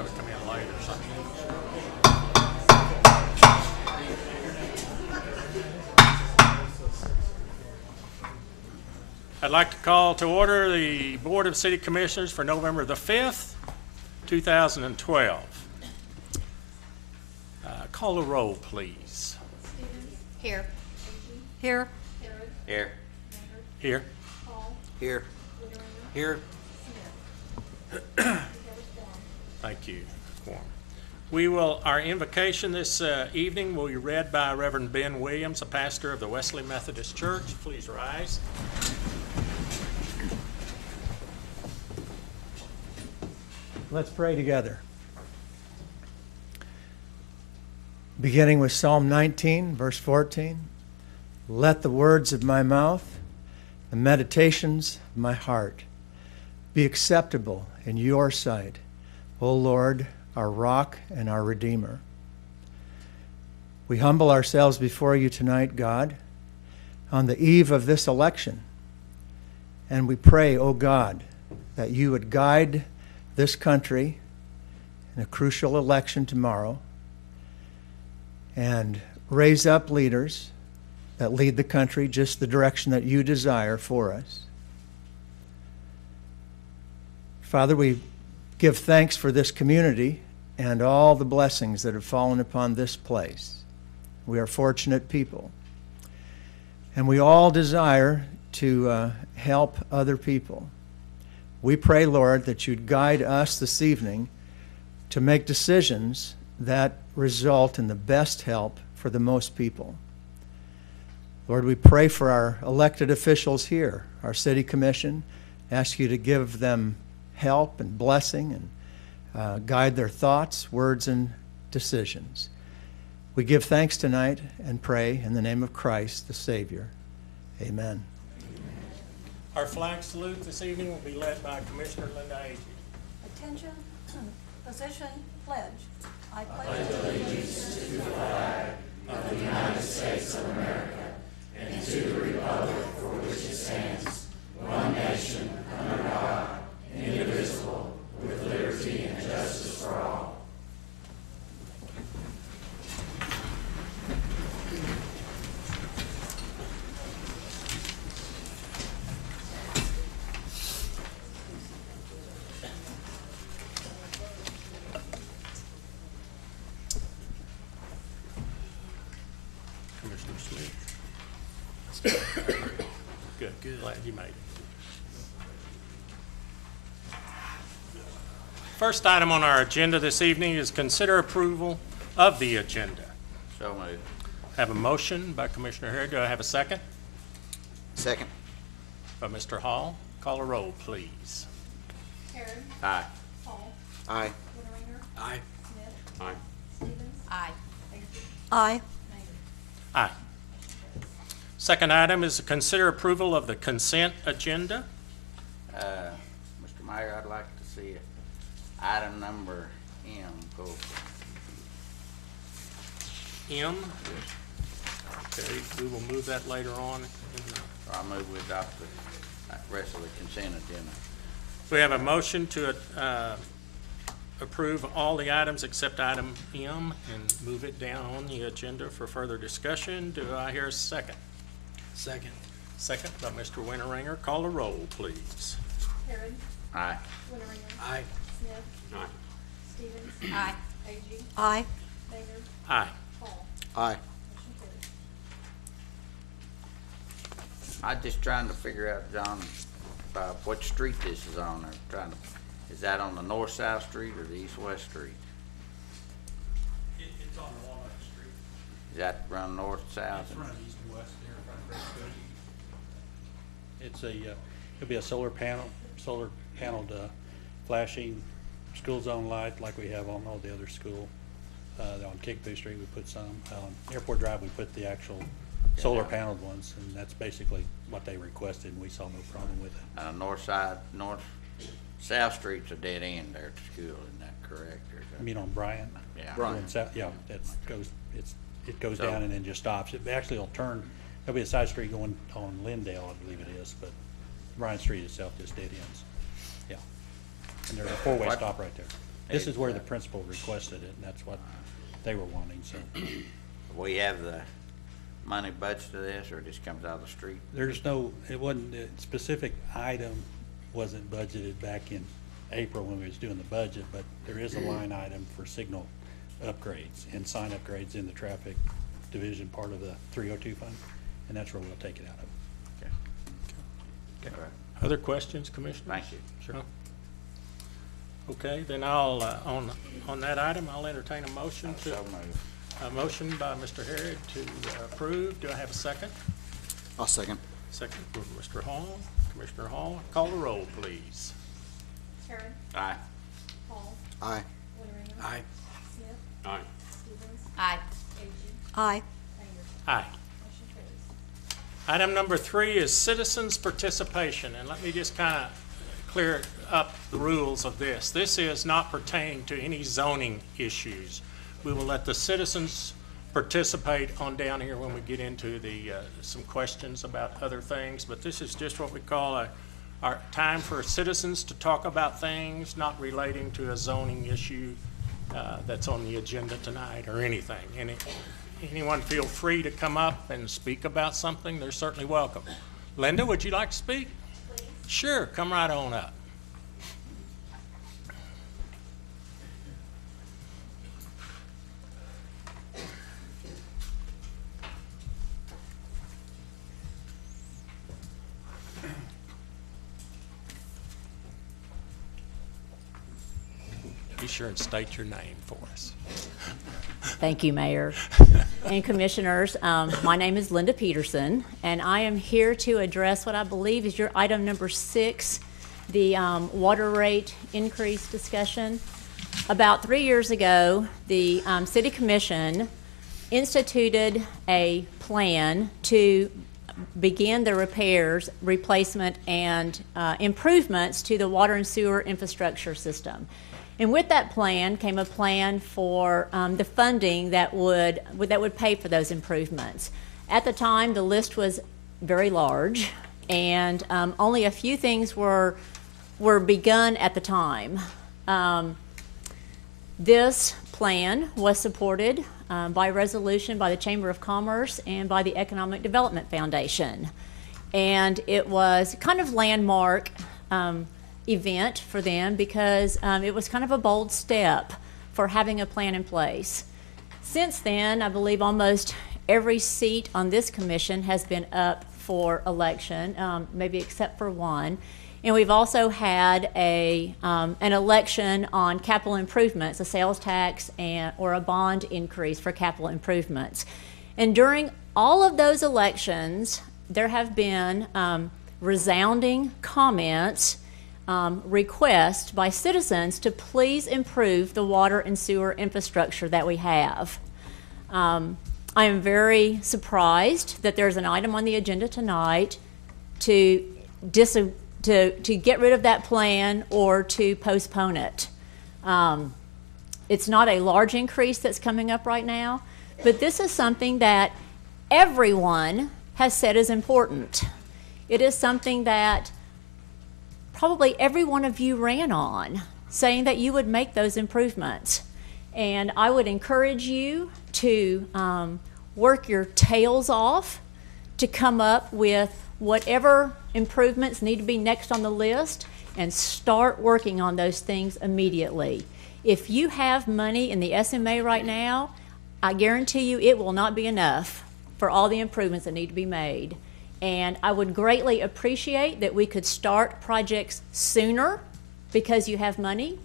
probably come in late or something. I'd like to call to order the Board of City Commissioners for November the 5th, 2012. Call the roll, please. Here. Here. Here. Here. Here. Here. Thank you. Our invocation this evening will be read by Reverend Ben Williams, a pastor of the Wesley Methodist Church. Please rise. Let's pray together. Beginning with Psalm 19, verse 14. Let the words of my mouth, the meditations of my heart, be acceptable in your sight, O Lord, our rock and our redeemer. We humble ourselves before you tonight, God, on the eve of this election. And we pray, O God, that you would guide this country in a crucial election tomorrow and raise up leaders that lead the country just the direction that you desire for us. Father, we give thanks for this community and all the blessings that have fallen upon this place. We are fortunate people. And we all desire to help other people. We pray, Lord, that you'd guide us this evening to make decisions that result in the best help for the most people. Lord, we pray for our elected officials here, our city commission, ask you to give them help and blessing and guide their thoughts, words, and decisions. We give thanks tonight and pray in the name of Christ, the Savior. Amen. Our flag salute this evening will be led by Commissioner Linda Agee. Attention, position, pledge. I pledge allegiance to the flag of the United States of America and to the republic for which it stands, one nation, under God, indivisible, with liberty and justice for all. Commissioner Smith. Good. Glad you made it. First item on our agenda this evening is consider approval of the agenda. So moved. Have a motion by Commissioner Harry. Do I have a second? Second. By Mr. Hall. Call a roll, please. Herod. Aye. Hall. Aye. Winteringer. Aye. Smith. Aye. Stevens. Aye. Aye. Aye. Second item is to consider approval of the consent agenda. Mr. Mayor, I'd like to see item number M go. M. Okay, we will move that later on. Or I move we adopt the rest of the consent agenda. We have a motion to approve all the items except item M and move it down on the agenda for further discussion. Do I hear a second? Second. Second by Mr. Winteringer. Call a roll, please. Herod. Aye. Winteringer. Aye. Smith. Aye. Stevens. Aye. Agee. Aye. Maynard. Aye. Hall. Aye. Motion carries. I'm just trying to figure out, John, what street this is on. Is that on the north-south street or the east-west street? It's on Walnut Street. Is that run north-south? It's run east and west there in front of It's it'll be a solar paneled flashing school zone light like we have on all the other school. On Kickapoo Street we put some. On Airport Drive we put the actual solar paneled ones, and that's basically what they requested, and we saw no problem with it. South Street's a dead end there at the school, isn't that correct? I mean on Bryant? Yeah. Going south, yeah, it goes down and then just stops. It actually will turn, there'll be a side street going on Lindale, I believe it is, but Bryant Street itself just dead ends. Yeah. And there's a four-way What? stop right there. This is where the principal requested it, and that's what they were wanting, so. We have the money budgeted to this, or it just comes out of the street? There's no, it wasn't, the specific item wasn't budgeted back in April when we was doing the budget, but there is a line item for signal upgrades and sign upgrades in the traffic division part of the 302 fund, and that's where we'll take it out of. Okay. All right. Other questions, Commissioner? Thank you. Sure. Okay, then I'll, on that item, I'll entertain a motion to, So moved. a motion by Mr. Harrod to approve. Do I have a second? I'll second. Second from Mr. Hall. Commissioner Hall, call the roll, please. Harrod. Aye. Hall. Aye. Winteringer. Aye. Smith. Aye. Stevens. Aye. Agee. Aye. Mayor. Aye. Motion carries. Item number 3 is citizens' participation, and let me just kind of clear up the rules of this. This is not pertaining to any zoning issues. We will let the citizens participate on down here when we get into the some questions about other things, but this is just what we call our time for citizens to talk about things not relating to a zoning issue that's on the agenda tonight or anything. Anyone feel free to come up and speak about something, they're certainly welcome. Linda, would you like to speak? Please. Sure, come right on up. Be sure and state your name for us. Thank you, Mayor and Commissioners. My name is Linda Peterson, and I am here to address what I believe is your item number 6, the water rate increase discussion. About 3 years ago, the City Commission instituted a plan to begin the repairs, replacement, and improvements to the water and sewer infrastructure system. And with that plan came a plan for the funding that would pay for those improvements. At the time, the list was very large, and only a few things were begun at the time. This plan was supported by resolution by the Chamber of Commerce and by the Economic Development Foundation. And it was kind of landmark event for them because it was kind of a bold step for having a plan in place. Since then, I believe almost every seat on this commission has been up for election, maybe except for one. And we've also had an election on capital improvements, a sales tax or a bond increase for capital improvements. And during all of those elections, there have been resounding comments, requests by citizens to please improve the water and sewer infrastructure that we have. I am very surprised that there's an item on the agenda tonight to get rid of that plan or to postpone it. It's not a large increase that's coming up right now, but this is something that everyone has said is important. It is something that probably every one of you ran on, saying that you would make those improvements. And I would encourage you to work your tails off to come up with whatever improvements need to be next on the list and start working on those things immediately. If you have money in the SMA right now, I guarantee you it will not be enough for all the improvements that need to be made. And I would greatly appreciate that we could start projects sooner because you have money.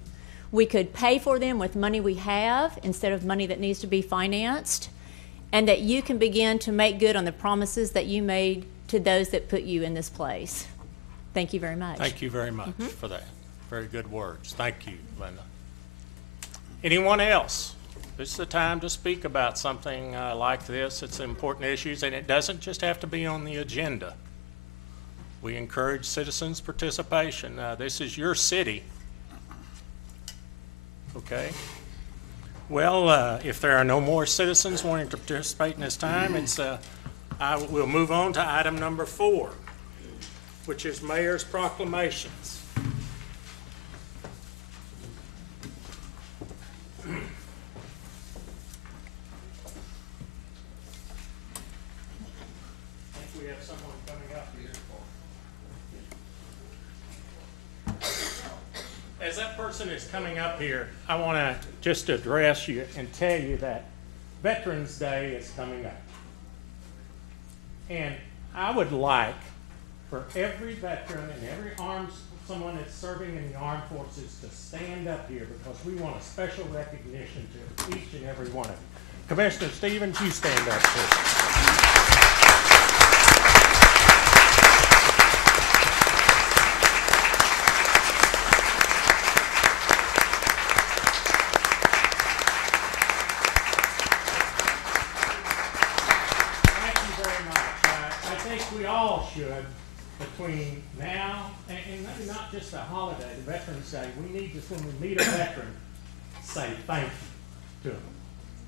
We could pay for them with money we have instead of money that needs to be financed, and that you can begin to make good on the promises that you made to those that put you in this place. Thank you very much. Thank you very much for that. Very good words. Thank you, Linda. Anyone else? This is the time to speak about something like this. It's important issues, and it doesn't just have to be on the agenda. We encourage citizens' participation. This is your city. Okay? Well, if there are no more citizens wanting to participate in this time, we'll move on to item number 4, which is Mayor's proclamations. person is coming up here, I want to just address you and tell you that Veterans Day is coming up. And I would like for every veteran and every someone that's serving in the armed forces to stand up here because we want a special recognition to each and every one of you. Commissioner Stevens, you stand up, please. Thank you very much. I think we all should, between now and maybe not just a holiday, the Veterans Day, we need to, when we meet a veteran, say thank you to them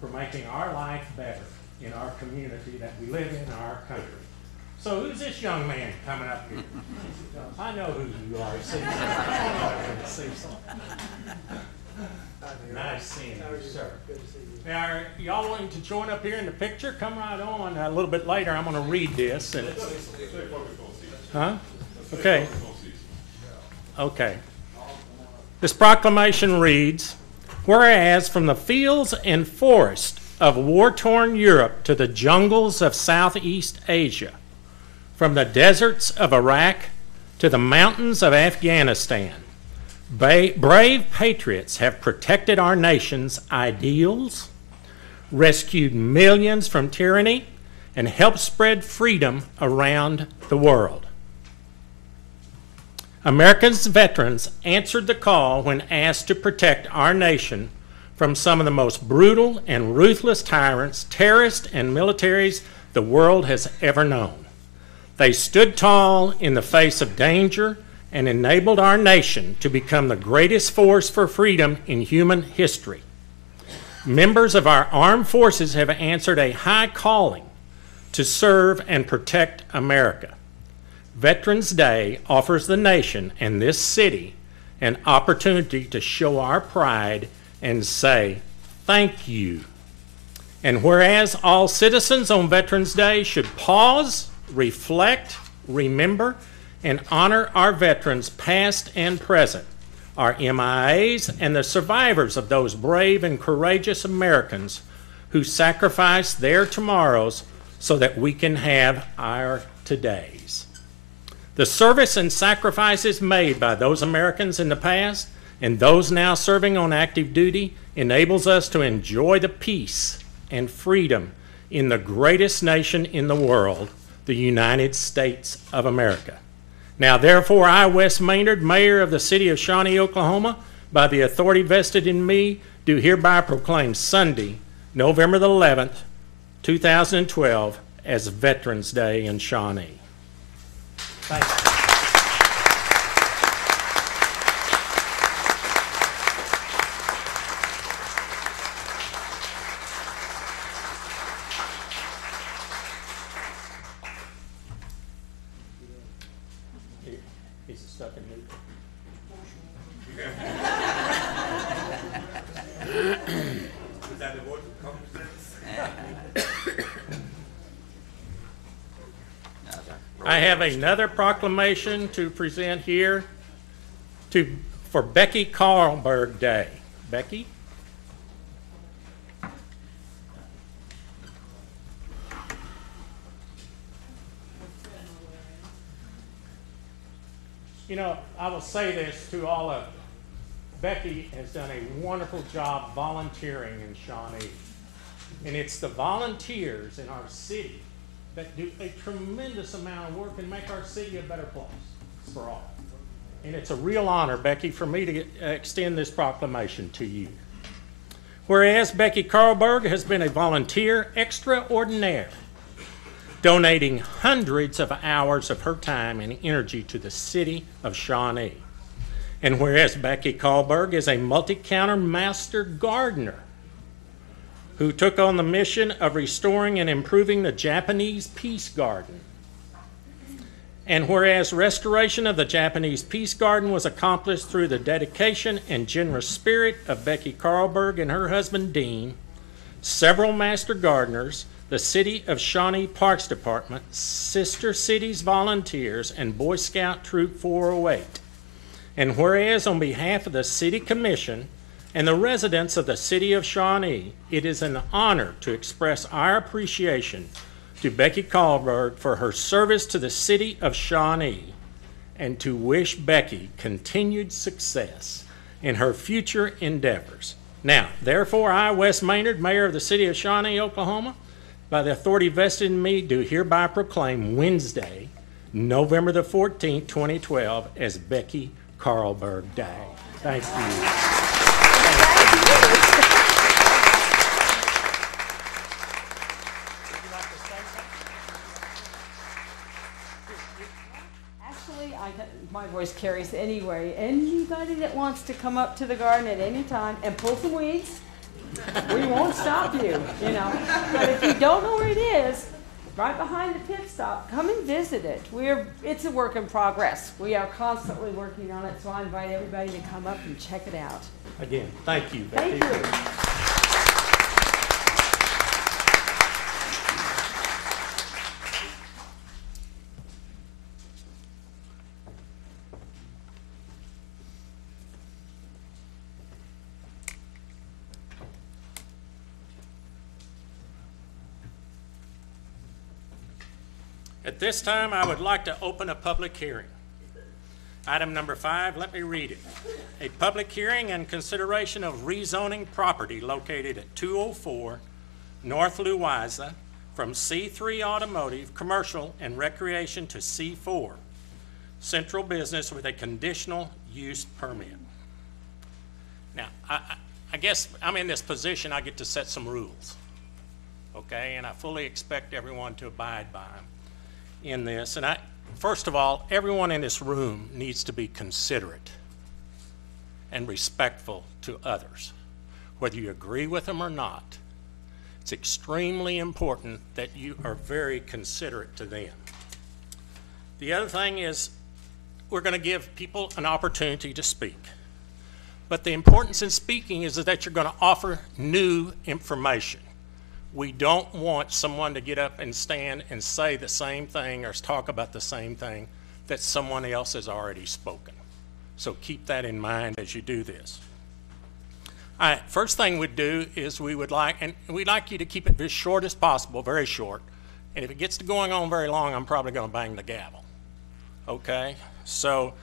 for making our life better in our community that we live in, our country. So who's this young man coming up here? I know who you are, Cecil. Come on over here, Cecil. Nice seeing you, sir. Now, are y'all wanting to join up here in the picture? Come right on. A little bit later, I'm going to read this. And huh? Okay. Okay. This proclamation reads, whereas from the fields and forests of war-torn Europe to the jungles of Southeast Asia, from the deserts of Iraq to the mountains of Afghanistan, brave patriots have protected our nation's ideals, rescued millions from tyranny, and helped spread freedom around the world. America's veterans answered the call when asked to protect our nation from some of the most brutal and ruthless tyrants, terrorists, and militaries the world has ever known. They stood tall in the face of danger and enabled our nation to become the greatest force for freedom in human history. Members of our armed forces have answered a high calling to serve and protect America. Veterans Day offers the nation and this city an opportunity to show our pride and say thank you. And whereas all citizens on Veterans Day should pause, reflect, remember, and honor our veterans past and present, our MIAs, and the survivors of those brave and courageous Americans who sacrificed their tomorrows so that we can have our todays. The service and sacrifices made by those Americans in the past and those now serving on active duty enables us to enjoy the peace and freedom in the greatest nation in the world, the United States of America. Now, therefore, I, Wes Maynard, Mayor of the City of Shawnee, Oklahoma, by the authority vested in me, do hereby proclaim Sunday, November the 11th, 2012, as Veterans Day in Shawnee. Thank you. He's stuck in neutral. Is that the vote of confidence? I have another proclamation to present here for Becky Carlberg Day. Becky? You know, I will say this to all of you. Becky has done a wonderful job volunteering in Shawnee. And it's the volunteers in our city that do a tremendous amount of work and make our city a better place for all. And it's a real honor, Becky, for me to extend this proclamation to you. Whereas Becky Carlberg has been a volunteer extraordinaire, donating hundreds of hours of her time and energy to the city of Shawnee. And whereas Becky Carlberg is a multi-counter master gardener who took on the mission of restoring and improving the Japanese Peace Garden. And whereas restoration of the Japanese Peace Garden was accomplished through the dedication and generous spirit of Becky Carlberg and her husband Dean, several master gardeners, the City of Shawnee Parks Department, Sister Cities Volunteers, and Boy Scout Troop 408 And whereas on behalf of the City Commission and the residents of the City of Shawnee, it is an honor to express our appreciation to Becky Carlberg for her service to the City of Shawnee and to wish Becky continued success in her future endeavors. Now, therefore, I, Wes Maynard, Mayor of the City of Shawnee, Oklahoma, by the authority vested in me, do hereby proclaim Wednesday, November the 14th, 2012, as Becky Carlberg Day. Thank you. Actually, my voice carries anyway. Anybody that wants to come up to the garden at any time and pull some weeds, we won't stop you, you know. But if you don't know where it is, right behind the pit stop, come and visit it. It's a work in progress. We are constantly working on it, so I invite everybody to come up and check it out. Again, thank you, Becky. Thank you. At this time, I would like to open a public hearing. Item number 5, let me read it. A public hearing and consideration of rezoning property located at 204 North Louisa from C3 Automotive, Commercial, and Recreation to C4, Central Business with a conditional use permit. Now, I guess I'm in this position, I get to set some rules, okay? And I fully expect everyone to abide by them in this. And first of all, everyone in this room needs to be considerate and respectful to others, whether you agree with them or not. It's extremely important that you are very considerate to them. The other thing is we're going to give people an opportunity to speak. But the importance in speaking is that you're going to offer new information. We don't want someone to get up and stand and say the same thing or talk about the same thing that someone else has already spoken. So keep that in mind as you do this. All right, first thing we'd do is we'd like you to keep it as short as possible, very short. And if it gets to going on very long, I'm probably going to bang the gavel. Okay? So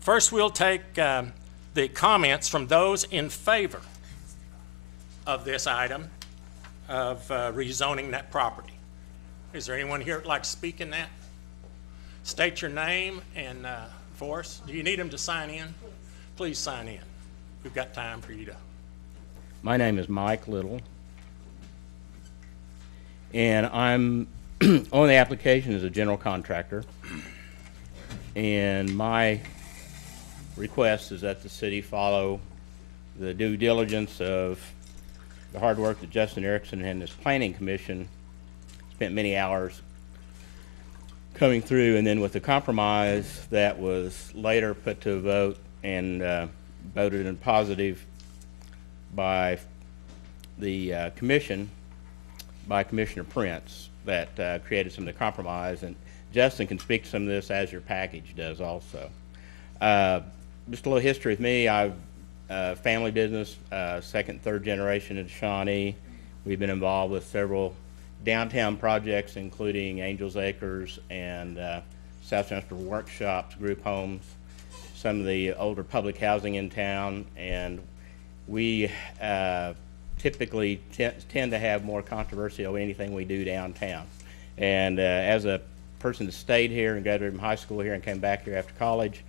first we'll take the comments from those in favor of this item of rezoning that property. Is there anyone here that'd like to speak in that? State your name and for us. Do you need them to sign in? Please sign in. We've got time for you to. My name is Mike Little, and I'm on the application as a general contractor, and my request is that the city follow the due diligence of the hard work that Justin Erickson and his planning commission spent many hours coming through, and then with the compromise that was later put to a vote and voted in positive by the commission, by Commissioner Prince, that created some of the compromise. And Justin can speak to some of this as your package does also. Just a little history with me. I've family business, second, third generation in Shawnee. We've been involved with several downtown projects, including Angels Acres and South Central Workshops, group homes, some of the older public housing in town, and we typically tend to have more controversy over anything we do downtown. And as a person that stayed here and graduated from high school here and came back here after college,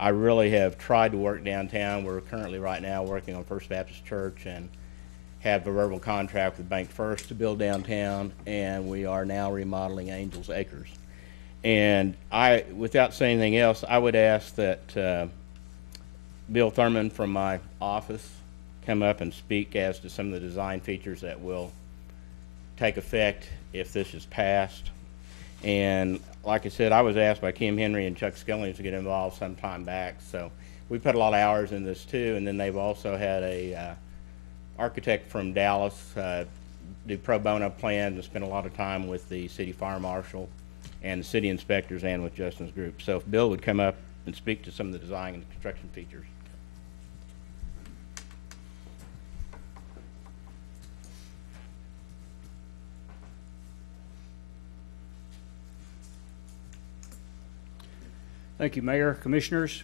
I really have tried to work downtown. We're currently right now working on First Baptist Church and have a verbal contract with Bank First to build downtown, and we are now remodeling Angels Acres. And without saying anything else, I would ask that Bill Thurman from my office come up and speak as to some of the design features that will take effect if this is passed. And like I said, I was asked by Kim Henry and Chuck Skillings to get involved some time back. So we put a lot of hours in this too. And then they've also had a architect from Dallas do pro bono plans and spend a lot of time with the city fire marshal and the city inspectors and with Justin's group. So if Bill would come up and speak to some of the design and construction features. Thank you, Mayor, Commissioners.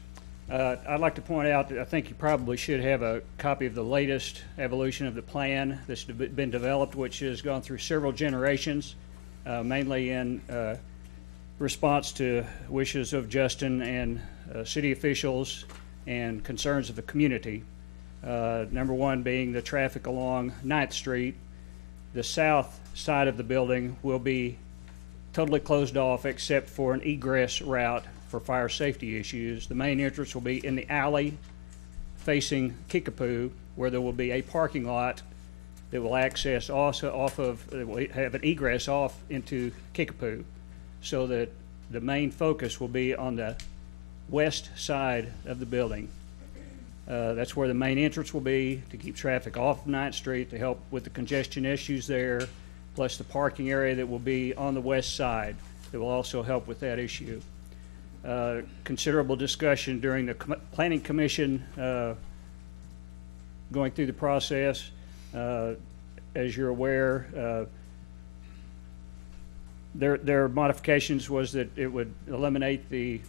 I'd like to point out that I think you probably should have a copy of the latest evolution of the plan that's been developed, which has gone through several generations, mainly in response to wishes of Justin and city officials and concerns of the community. Number one being the traffic along 9th Street. The south side of the building will be totally closed off except for an egress route for fire safety issues. The main entrance will be in the alley facing Kickapoo, where there will be a parking lot that will access also will have an egress off into Kickapoo, so that the main focus will be on the west side of the building. That's where the main entrance will be, to keep traffic off of 9th Street, to help with the congestion issues there, plus the parking area that will be on the west side that will also help with that issue. Considerable discussion during the Planning Commission going through the process. As you're aware, their modifications was that it would eliminate the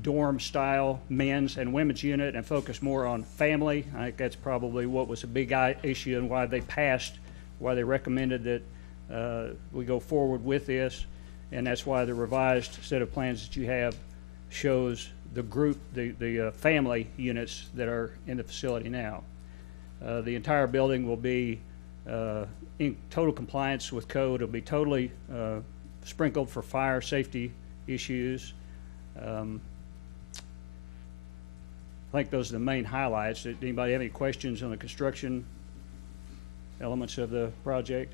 dorm-style men's and women's unit and focus more on family. I think that's probably what was a big issue and why they passed, why they recommended that we go forward with this. And that's why the revised set of plans that you have shows the group, the family units that are in the facility now. The entire building will be in total compliance with code. It'll be totally sprinkled for fire safety issues. I think those are the main highlights. Did anybody have any questions on the construction elements of the project?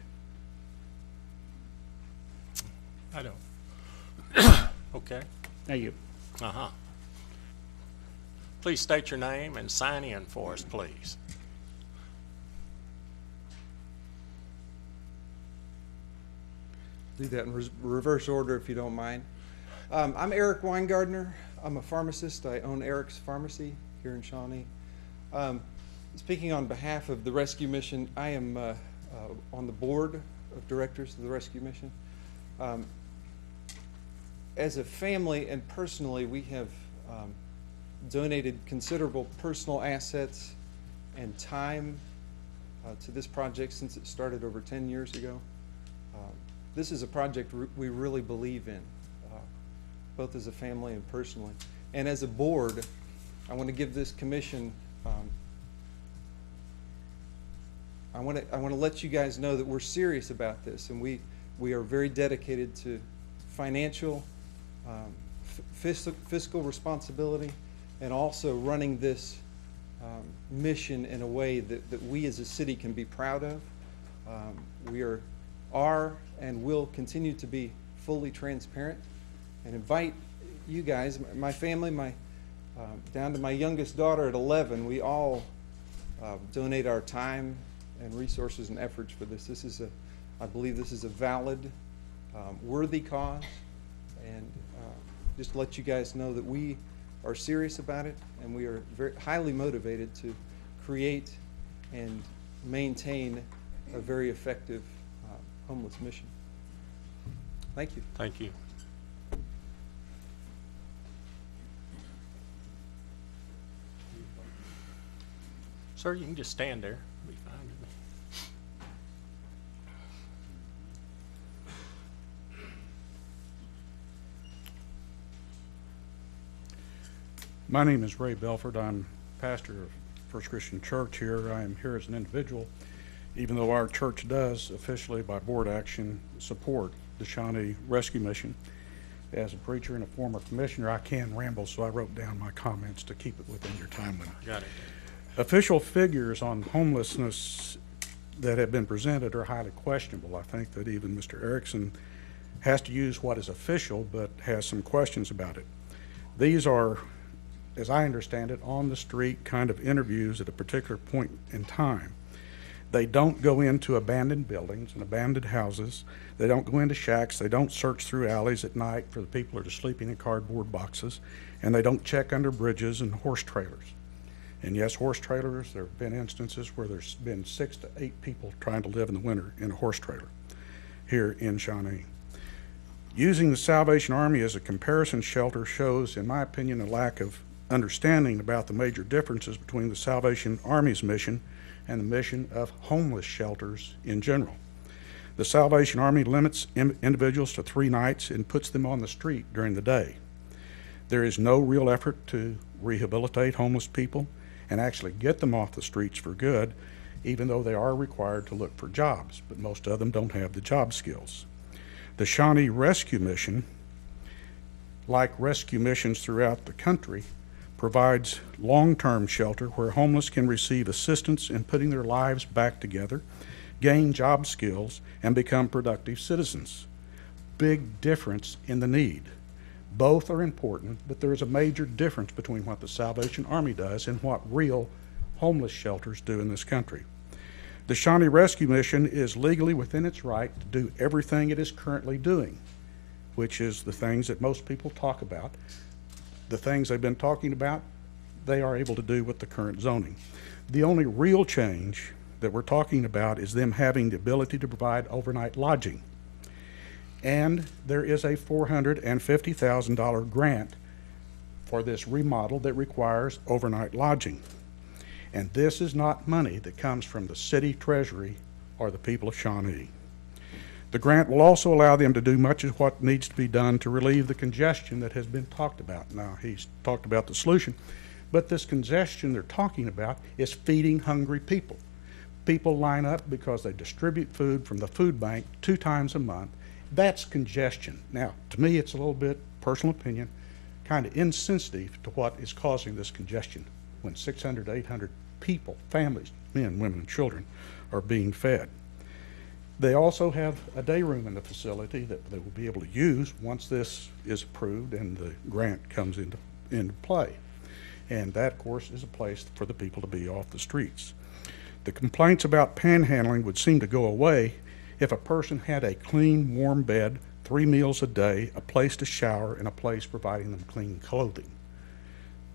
I don't. Okay. Thank you. Uh-huh. Please state your name and sign in for us, please. Do that in reverse order if you don't mind. I'm Eric Weingartner. I'm a pharmacist. I own Eric's Pharmacy here in Shawnee. Speaking on behalf of the rescue mission, I am on the board of directors of the rescue mission. As a family and personally, we have donated considerable personal assets and time to this project since it started over 10 years ago. This is a project we really believe in, both as a family and personally. And as a board, I want to give this commission, I want to let you guys know that we're serious about this, and we are very dedicated to financial, fiscal responsibility, and also running this mission in a way that we as a city can be proud of. We are and will continue to be fully transparent, and invite you guys, my family, down to my youngest daughter at 11, we all donate our time and resources and efforts for this. I believe this is a valid, worthy cause, and just to let you guys know that we are serious about it, and we are very highly motivated to create and maintain a very effective homeless mission. Thank you. Thank you. Sir, you can just stand there. It'll be fine with me. My name is Ray Belford. I'm pastor of First Christian Church here. I am here as an individual, even though our church does officially by board action support the Shawnee Rescue Mission. As a preacher and a former commissioner, I can ramble, so I wrote down my comments to keep it within your time limit. Got it. Official figures on homelessness that have been presented are highly questionable. I think that even Mr. Erickson has to use what is official, but has some questions about it. These are, as I understand it, on the street kind of interviews at a particular point in time. They don't go into abandoned buildings and abandoned houses. They don't go into shacks. They don't search through alleys at night for the people that are sleeping in cardboard boxes. And they don't check under bridges and horse trailers. And yes, horse trailers, there have been instances where there's been 6 to 8 people trying to live in the winter in a horse trailer here in Shawnee. Using the Salvation Army as a comparison shelter shows, in my opinion, a lack of understanding about the major differences between the Salvation Army's mission and the mission of homeless shelters in general. The Salvation Army limits individuals to 3 nights and puts them on the street during the day. There is no real effort to rehabilitate homeless people and actually get them off the streets for good, even though they are required to look for jobs, but most of them don't have the job skills. The Shawnee Rescue Mission, like rescue missions throughout the country, provides long-term shelter where homeless can receive assistance in putting their lives back together, gain job skills, and become productive citizens. Big difference in the need. Both are important, but there is a major difference between what the Salvation Army does and what real homeless shelters do in this country. The Shawnee Rescue Mission is legally within its right to do everything it is currently doing, which is the things that most people talk about. The things they've been talking about, they are able to do with the current zoning. The only real change that we're talking about is them having the ability to provide overnight lodging. And there is a $450,000 grant for this remodel that requires overnight lodging. And this is not money that comes from the city treasury or the people of Shawnee. The grant will also allow them to do much of what needs to be done to relieve the congestion that has been talked about. Now, he's talked about the solution, but this congestion they're talking about is feeding hungry people. People line up because they distribute food from the food bank 2 times a month. That's congestion. Now, to me, it's a little bit, personal opinion, kind of insensitive to what is causing this congestion when 600 to 800 people, families, men, women, and children, are being fed. They also have a day room in the facility that they will be able to use once this is approved and the grant comes into play. And that, of course, is a place for the people to be off the streets. The complaints about panhandling would seem to go away if a person had a clean, warm bed, 3 meals a day, a place to shower, and a place providing them clean clothing.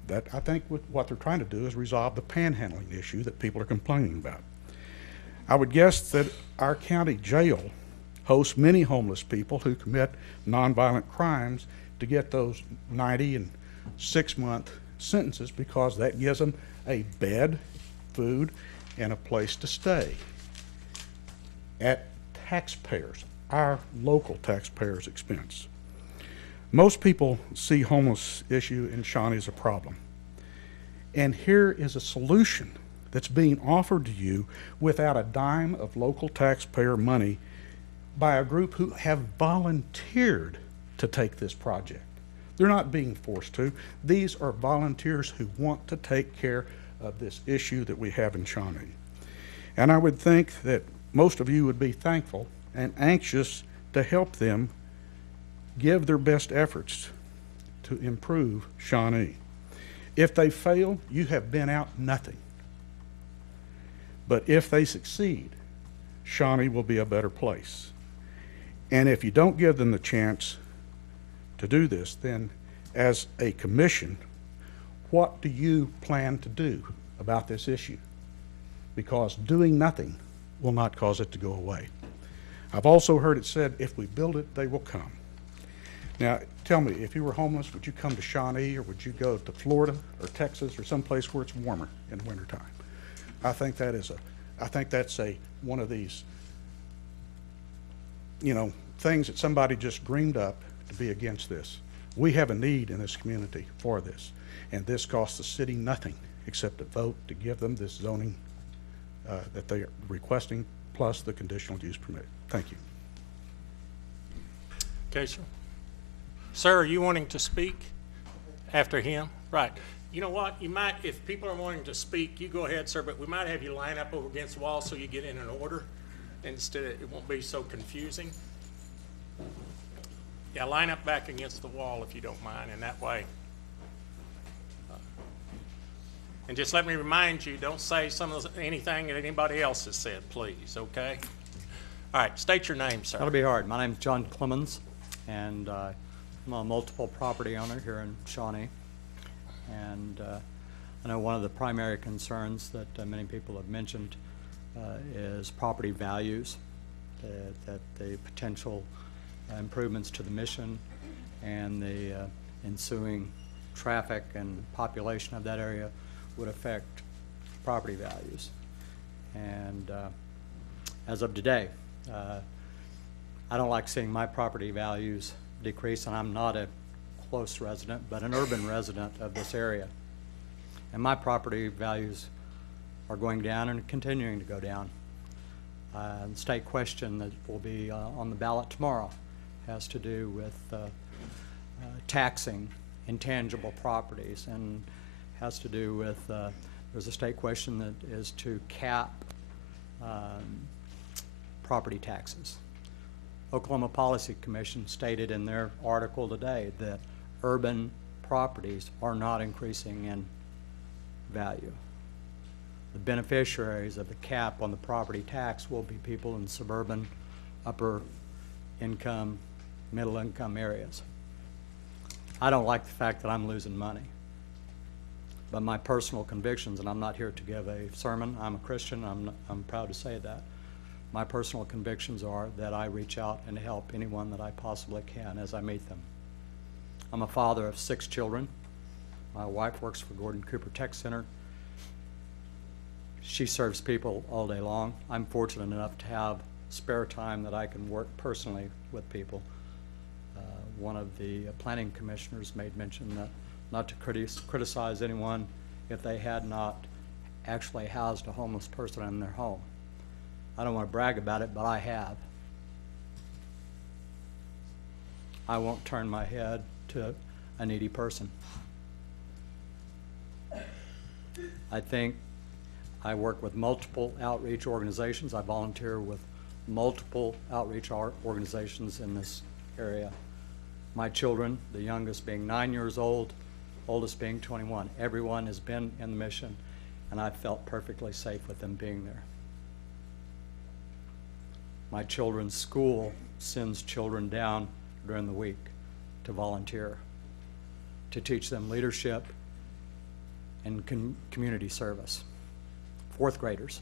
That, I think, what they're trying to do is resolve the panhandling issue that people are complaining about. I would guess that our county jail hosts many homeless people who commit nonviolent crimes to get those 90 and 6-month sentences because that gives them a bed, food, and a place to stay at taxpayers, our local taxpayers' expense. Most people see homeless issue in Shawnee as a problem. And here is a solution that's being offered to you without a dime of local taxpayer money by a group who have volunteered to take this project. They're not being forced to. These are volunteers who want to take care of this issue that we have in Shawnee. And I would think that most of you would be thankful and anxious to help them give their best efforts to improve Shawnee. If they fail, you have been out nothing. But if they succeed, Shawnee will be a better place. And if you don't give them the chance to do this, then as a commission, what do you plan to do about this issue? Because doing nothing will not cause it to go away. I've also heard it said, if we build it, they will come. Now, tell me, if you were homeless, would you come to Shawnee, or would you go to Florida or Texas or someplace where it's warmer in the wintertime? I think that's one of these, things that somebody just dreamed up to be against this. We have a need in this community for this, and this costs the city nothing except a vote to give them this zoning that they are requesting, plus the conditional use permit. Thank you. Okay, sir. Sir, are you wanting to speak after him? Right. You know what? You might, if people are wanting to speak, you go ahead, sir, but we might have you line up over against the wall so you get in an order. Instead, it won't be so confusing. Yeah, line up back against the wall if you don't mind, and that way. And just let me remind you, don't say anything that anybody else has said, please, okay? All right, state your name, sir. That'll be hard. My name's John Clemens, and I'm a multiple property owner here in Shawnee. And I know one of the primary concerns that many people have mentioned is property values, that the potential improvements to the mission and the ensuing traffic and population of that area would affect property values. And as of today, I don't like seeing my property values decrease, and I'm not a close resident, but an urban resident of this area. And my property values are going down and continuing to go down. The state question that will be on the ballot tomorrow has to do with taxing intangible properties, and has to do with, there's a state question that is to cap property taxes. Oklahoma Policy Commission stated in their article today that urban properties are not increasing in value. The beneficiaries of the cap on the property tax will be people in suburban, upper income, middle income areas. I don't like the fact that I'm losing money. But my personal convictions, and I'm not here to give a sermon, I'm a Christian, I'm proud to say that. My personal convictions are that I reach out and help anyone that I possibly can as I meet them. I'm a father of 6 children. My wife works for Gordon Cooper Tech Center. She serves people all day long. I'm fortunate enough to have spare time that I can work personally with people. One of the planning commissioners made mention that not to criticize anyone if they had not actually housed a homeless person in their home. I don't want to brag about it, but I have. I won't turn my head to a needy person. I think I work with multiple outreach organizations. I volunteer with multiple outreach organizations in this area. My children, the youngest being 9 years old, oldest being 21, everyone has been in the mission, and I felt perfectly safe with them being there. My children's school sends children down during the week to volunteer, to teach them leadership and community service. 4th graders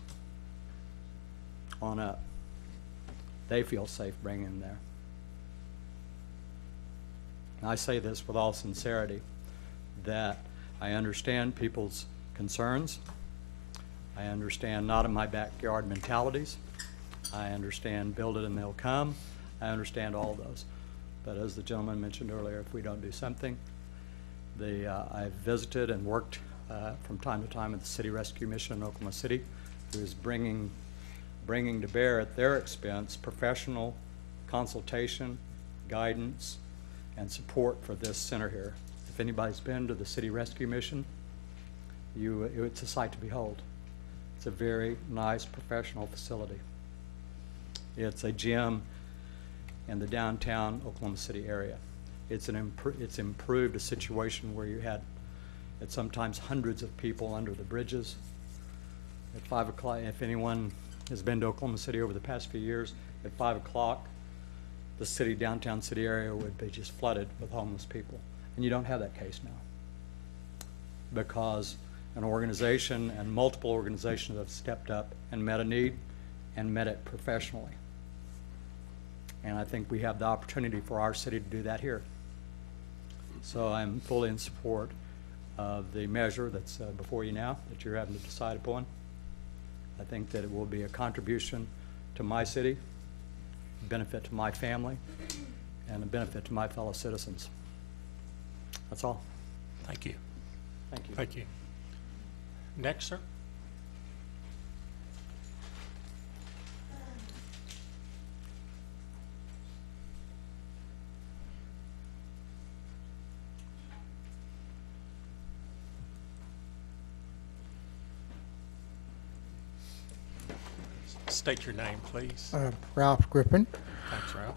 on up. They feel safe bringing them there. And I say this with all sincerity, that I understand people's concerns. I understand not in my backyard mentalities. I understand build it and they'll come. I understand all those. But as the gentleman mentioned earlier, if we don't do something, I've visited and worked from time to time at the City Rescue Mission in Oklahoma City, who is bringing to bear at their expense professional consultation, guidance, and support for this center here. If anybody's been to the City Rescue Mission, it's a sight to behold. It's a very nice professional facility. It's a gym in the downtown Oklahoma City area. It's improved a situation where you had sometimes hundreds of people under the bridges. At 5 o'clock, if anyone has been to Oklahoma City over the past few years, at 5 o'clock, the downtown city area would be just flooded with homeless people. And you don't have that case now, because an organization and multiple organizations have stepped up and met a need and met it professionally. And I think we have the opportunity for our city to do that here. So I'm fully in support of the measure that's before you now, that you're having to decide upon. I think that it will be a contribution to my city, benefit to my family, and a benefit to my fellow citizens. That's all. Thank you. Thank you. Thank you. Next, sir. State your name, please. Ralph Griffin. Thanks, Ralph.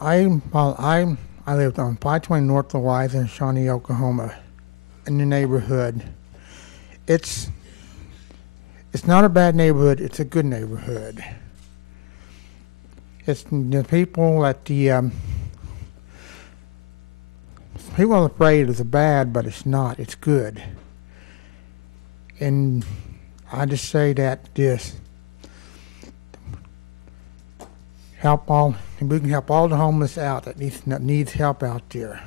I lived on 520 North Lewis in Shawnee, Oklahoma, in the neighborhood. It's not a bad neighborhood, it's a good neighborhood. It's the people at the people are afraid it's bad, but it's not, it's good. And I just say that this help all, and we can help all the homeless out that needs help out there.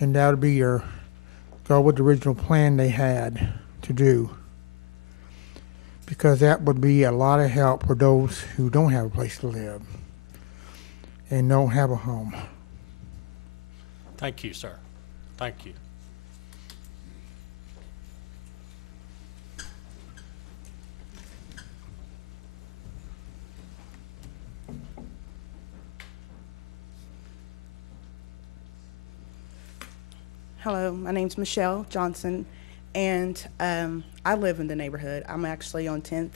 And that would be your go with the original plan they had to do. Because that would be a lot of help for those who don't have a place to live and don't have a home. Thank you, sir. Thank you. Hello, my name's Michelle Johnson, and I live in the neighborhood. I'm actually on 10th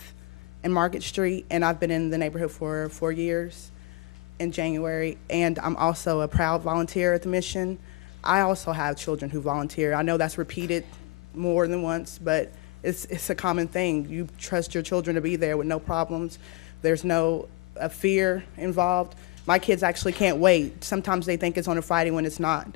and Market Street, and I've been in the neighborhood for 4 years in January, and I'm also a proud volunteer at the mission. I also have children who volunteer. I know that's repeated more than once, but it's a common thing. You trust your children to be there with no problems. There's no fear involved. My kids actually can't wait. Sometimes they think it's on a Friday when it's not.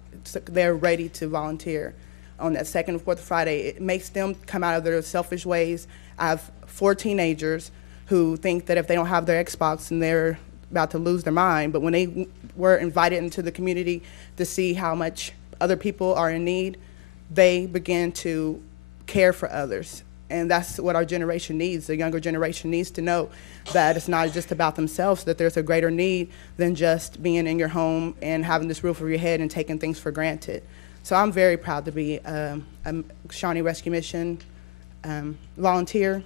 They're ready to volunteer on that second or fourth Friday. It makes them come out of their selfish ways. I have 4 teenagers who think that if they don't have their Xbox and they're about to lose their mind, but when they were invited into the community to see how much other people are in need, they begin to care for others. And that's what our generation needs. The younger generation needs to know that it's not just about themselves, that there's a greater need than just being in your home and having this roof over your head and taking things for granted. So I'm very proud to be a Shawnee Rescue Mission volunteer.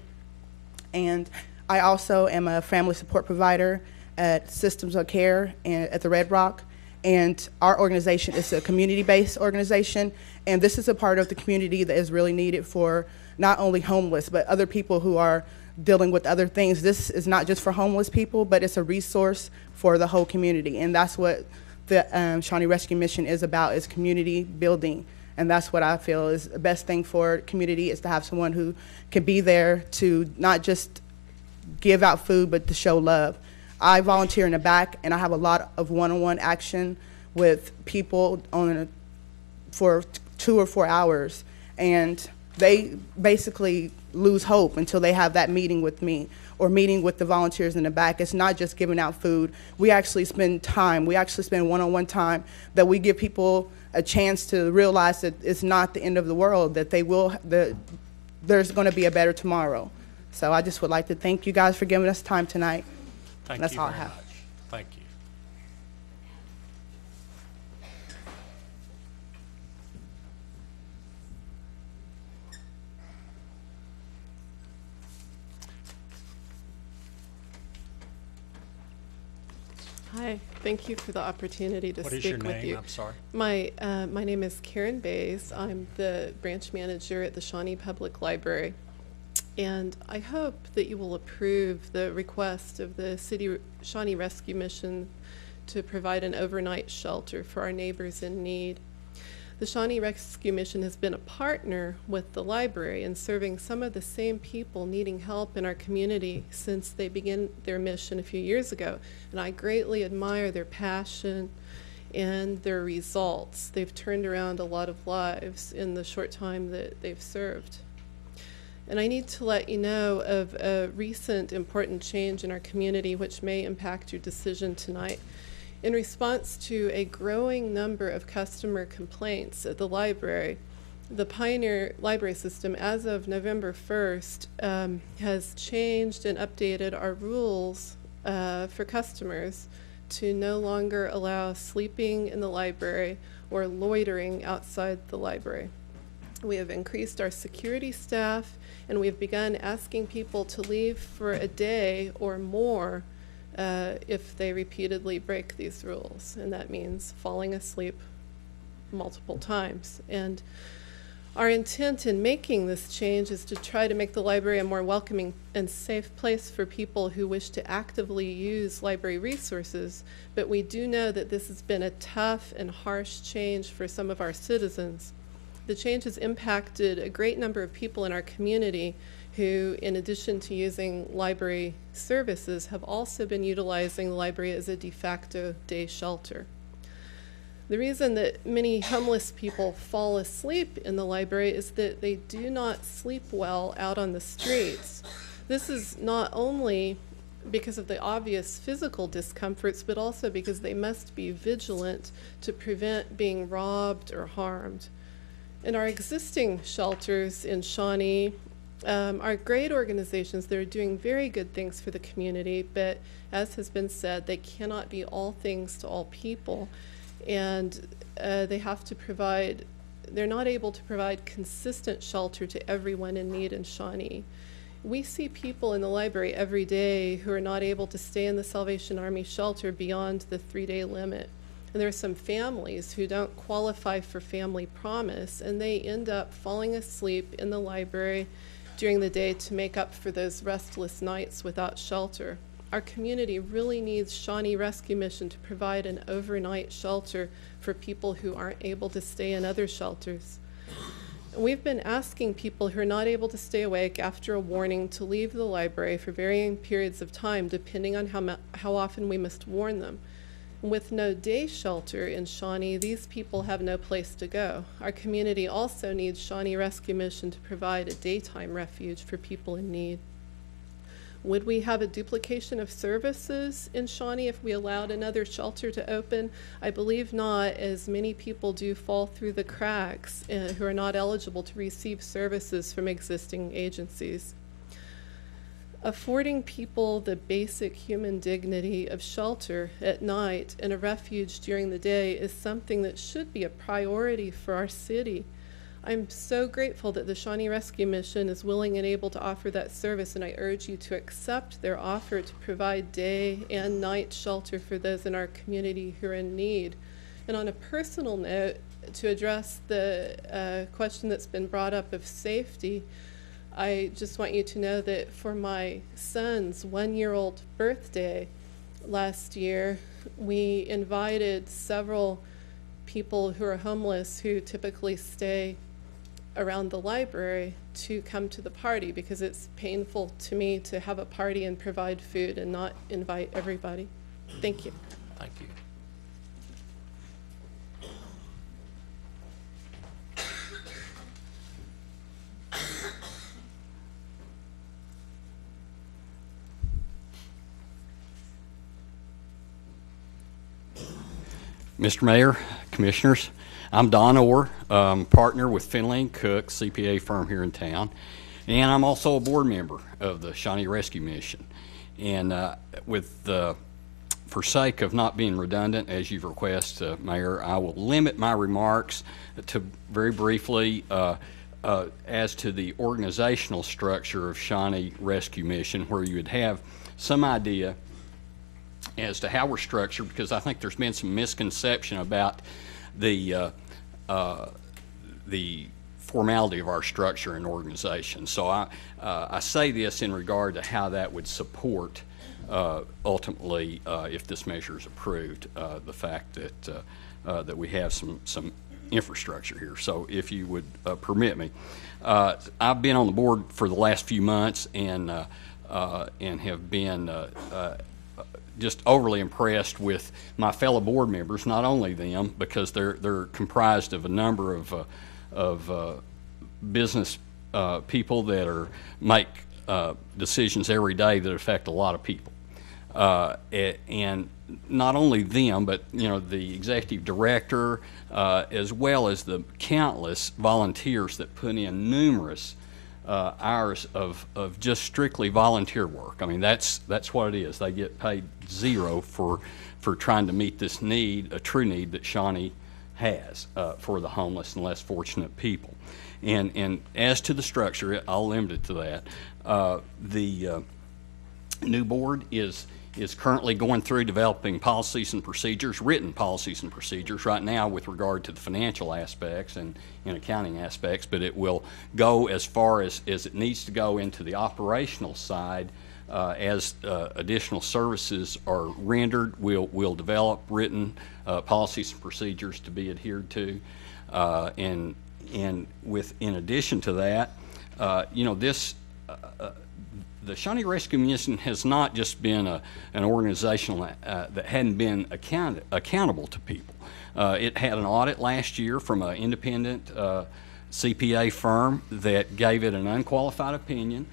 And I also am a family support provider at Systems of Care at the Red Rock. And our organization is a community-based organization. And this is a part of the community that is really needed for not only homeless, but other people who are dealing with other things. This is not just for homeless people, but it's a resource for the whole community. And that's what the Shawnee Rescue Mission is about, is community building. And that's what I feel is the best thing for community, is to have someone who can be there to not just give out food, but to show love. I volunteer in the back, and I have a lot of one-on-one action with people for 2 or 4 hours. And they basically lose hope until they have that meeting with me or meeting with the volunteers in the back. It's not just giving out food. We actually spend time. We actually spend one-on-one time that we give people a chance to realize that it's not the end of the world, that there's going to be a better tomorrow. So I just would like to thank you guys for giving us time tonight. Thank you very much. Thank you. Hi, thank you for the opportunity to What speak is your with you. name? I'm sorry. My name is Karen Bays. I'm the branch manager at the Shawnee Public Library. And I hope that you will approve the request of the Shawnee Rescue Mission to provide an overnight shelter for our neighbors in need. The Shawnee Rescue Mission has been a partner with the library in serving some of the same people needing help in our community since they began their mission a few years ago. And I greatly admire their passion and their results. They've turned around a lot of lives in the short time that they've served. And I need to let you know of a recent important change in our community which may impact your decision tonight. In response to a growing number of customer complaints at the library, the Pioneer Library System, as of November 1st, has changed and updated our rules for customers to no longer allow sleeping in the library or loitering outside the library. We have increased our security staff, and we've begun asking people to leave for a day or more if they repeatedly break these rules, and that means falling asleep multiple times. And our intent in making this change is to try to make the library a more welcoming and safe place for people who wish to actively use library resources, but we do know that this has been a tough and harsh change for some of our citizens. the change has impacted a great number of people in our community who, in addition to using library services, have also been utilizing the library as a de facto day shelter. The reason that many homeless people fall asleep in the library is that they do not sleep well out on the streets. This is not only because of the obvious physical discomforts, but also because they must be vigilant to prevent being robbed or harmed. In our existing shelters in Shawnee are great organizations that are doing very good things for the community, but as has been said, they cannot be all things to all people. And they have to provide, they're not able to provide consistent shelter to everyone in need in Shawnee. We see people in the library every day who are not able to stay in the Salvation Army shelter beyond the 3-day limit. And there are some families who don't qualify for Family Promise, and they end up falling asleep in the library during the day to make up for those restless nights without shelter. Our community really needs Shawnee Rescue Mission to provide an overnight shelter for people who aren't able to stay in other shelters. We've been asking people who are not able to stay awake after a warning to leave the library for varying periods of time, depending on how often we must warn them. With no day shelter in Shawnee, these people have no place to go. Our community also needs Shawnee Rescue Mission to provide a daytime refuge for people in need. Would we have a duplication of services in Shawnee if we allowed another shelter to open? I believe not, as many people do fall through the cracks who are not eligible to receive services from existing agencies. Affording people the basic human dignity of shelter at night and a refuge during the day is something that should be a priority for our city. I'm so grateful that the Shawnee Rescue Mission is willing and able to offer that service, and I urge you to accept their offer to provide day and night shelter for those in our community who are in need. And on a personal note, to address the question that's been brought up of safety, I just want you to know that for my son's 1-year-old birthday last year, we invited several people who are homeless who typically stay around the library to come to the party, because it's painful to me to have a party and provide food and not invite everybody. Thank you. Thank you. Mr. Mayor, Commissioners, I'm Don Orr, partner with Finley & Cook, CPA firm here in town, and I'm also a board member of the Shawnee Rescue Mission. And for sake of not being redundant, as you've requested, Mayor, I will limit my remarks to very briefly as to the organizational structure of Shawnee Rescue Mission, where you would have some idea as to how we're structured, because I think there's been some misconception about the formality of our structure and organization. So I say this in regard to how that would support ultimately, if this measure is approved, the fact that we have some infrastructure here. So if you would permit me, I've been on the board for the last few months and have been just overly impressed with my fellow board members, not only them, because they're comprised of a number of business people that make decisions every day that affect a lot of people. And not only them, but the executive director, as well as the countless volunteers that put in numerous hours of just strictly volunteer work. I mean, that's what it is. They get paid zero for trying to meet this need, a true need that Shawnee has for the homeless and less fortunate people. And as to the structure, I'll limit it to that. The new board is currently going through developing policies and procedures, written policies and procedures right now with regard to the financial aspects and accounting aspects, but it will go as far as it needs to go into the operational side. As additional services are rendered, we'll develop written policies and procedures to be adhered to. And And in addition to that, you know, the Shawnee Rescue Mission has not just been an organization that hadn't been accountable to people. It had an audit last year from an independent CPA firm that gave it an unqualified opinion,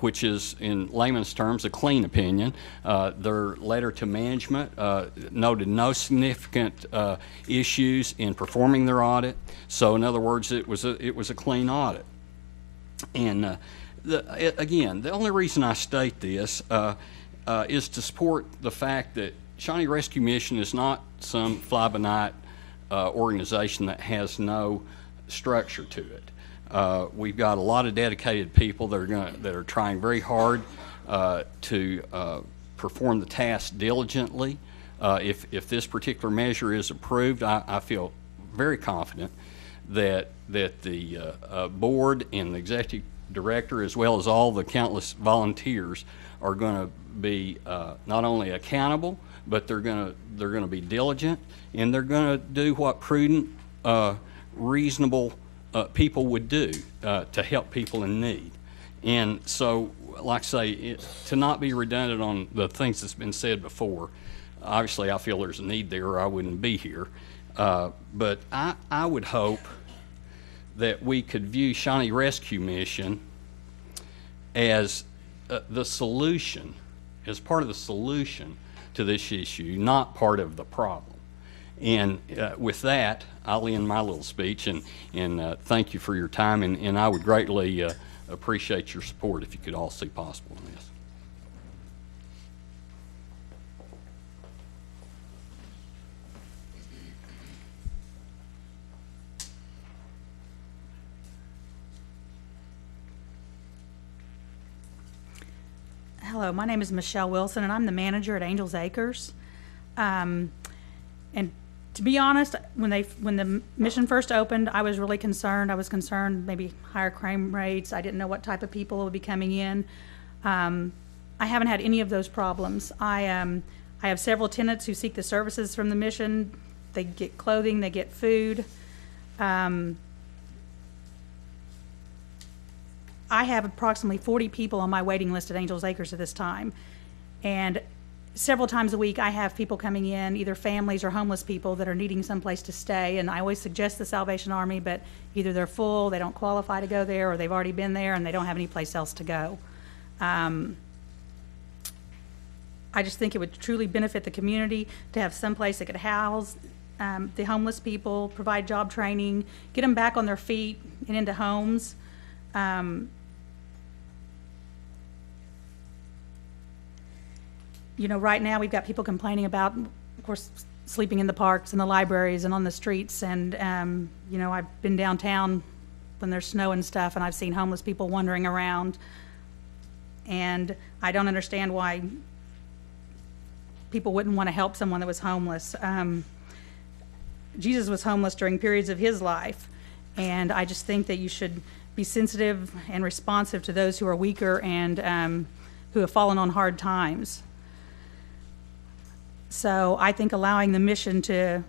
which is, in layman's terms, a clean opinion. Their letter to management noted no significant issues in performing their audit. So, in other words, it was a clean audit. And again, the only reason I state this is to support the fact that Shawnee Rescue Mission is not some fly-by-night organization that has no structure to it. We've got a lot of dedicated people that are trying very hard to perform the task diligently. If this particular measure is approved, I feel very confident that the board and the executive director, as well as all the countless volunteers, are going to be not only accountable, but they're going to be diligent, and they're going to do what prudent, reasonable people would do to help people in need. And so, like I say, to not be redundant on the things that's been said before, obviously I feel there's a need there or I wouldn't be here. But I would hope that we could view Shawnee Rescue Mission as the solution, as part of the solution to this issue, not part of the problem. And with that, I'll end my little speech and thank you for your time, and I would greatly appreciate your support if you could all see possible in this. Hello, my name is Michelle Wilson, and I'm the manager at Angels Acres. And to be honest, when the mission first opened, I was really concerned. I was concerned maybe higher crime rates. I didn't know what type of people would be coming in. I haven't had any of those problems. I have several tenants who seek the services from the mission. They get clothing, they get food. I have approximately 40 people on my waiting list at Angels Acres at this time. And several times a week I have people coming in, either families or homeless people that are needing someplace to stay. And I always suggest the Salvation Army, but either they're full, they don't qualify to go there, or they've already been there and they don't have any place else to go. I just think it would truly benefit the community to have someplace that could house the homeless people, provide job training, get them back on their feet and into homes. You know, right now we've got people complaining about, of course, sleeping in the parks and the libraries and on the streets. And, you know, I've been downtown when there's snow and stuff, and I've seen homeless people wandering around. And I don't understand why people wouldn't want to help someone that was homeless. Jesus was homeless during periods of his life. And I just think that you should be sensitive and responsive to those who are weaker and who have fallen on hard times. So I think allowing the mission to,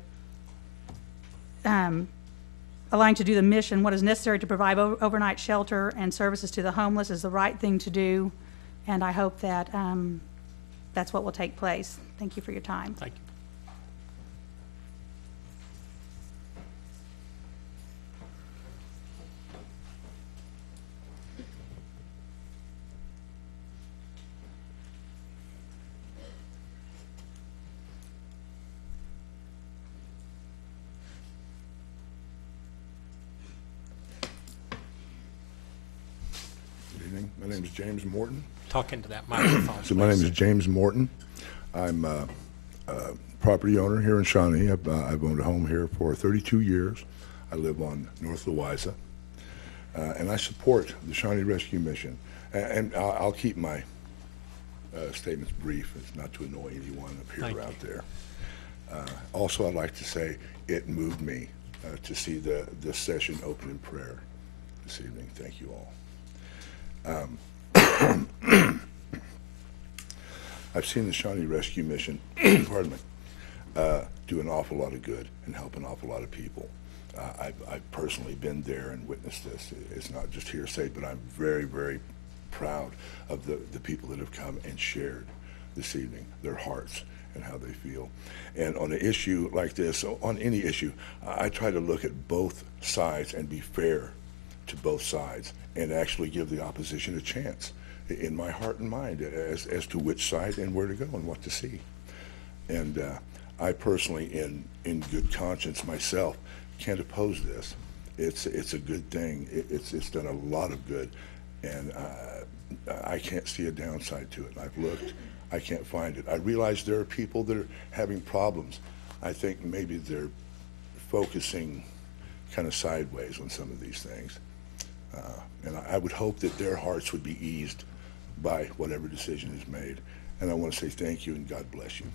do the mission, what is necessary to provide overnight shelter and services to the homeless is the right thing to do. And I hope that that's what will take place. Thank you for your time. Thank you. My name is James Morton. Talk into that microphone. So my name is James Morton. I'm a property owner here in Shawnee. I've owned a home here for 32 years. I live on North Louisa. And I support the Shawnee Rescue Mission. And I'll keep my statements brief. It's not to annoy anyone up here or out there. Also, I'd like to say it moved me to see this session open in prayer this evening. Thank you all. I've seen the Shawnee Rescue Mission, pardon me, do an awful lot of good and help an awful lot of people. I've personally been there and witnessed this. It's not just hearsay, but I'm very, very proud of the people that have come and shared this evening, their hearts and how they feel. And on an issue like this, on any issue, I try to look at both sides and be fair to both sides and actually give the opposition a chance in my heart and mind as to which side and where to go and what to see. And I personally, in good conscience myself, can't oppose this. It's a good thing. It's done a lot of good, and I can't see a downside to it. I've looked, I can't find it. I realize there are people that are having problems. I think maybe they're focusing kind of sideways on some of these things. And I would hope that their hearts would be eased by whatever decision is made. And I want to say thank you and God bless you.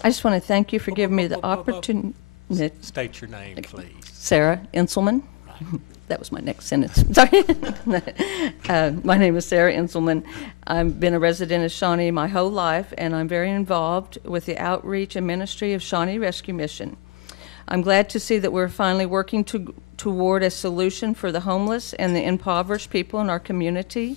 I just want to thank you for giving me the opportunity. State your name, please. Sarah Inselman. That was my next sentence. Sorry. My name is Sarah Inselman. I've been a resident of Shawnee my whole life, and I'm very involved with the outreach and ministry of Shawnee Rescue Mission. I'm glad to see that we're finally working toward a solution for the homeless and the impoverished people in our community.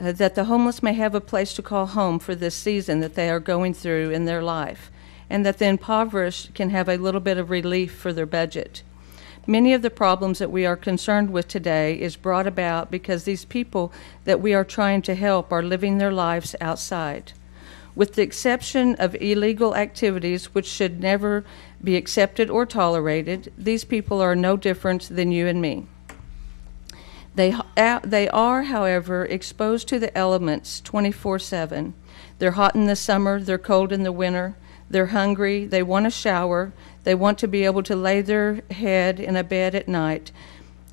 That the homeless may have a place to call home for this season that they are going through in their life, and that the impoverished can have a little bit of relief for their budget. Many of the problems that we are concerned with today is brought about because these people that we are trying to help are living their lives outside. With the exception of illegal activities which should never be accepted or tolerated, these people are no different than you and me. They are, however, exposed to the elements 24/7. They're hot in the summer, they're cold in the winter, they're hungry, they want a shower, they want to be able to lay their head in a bed at night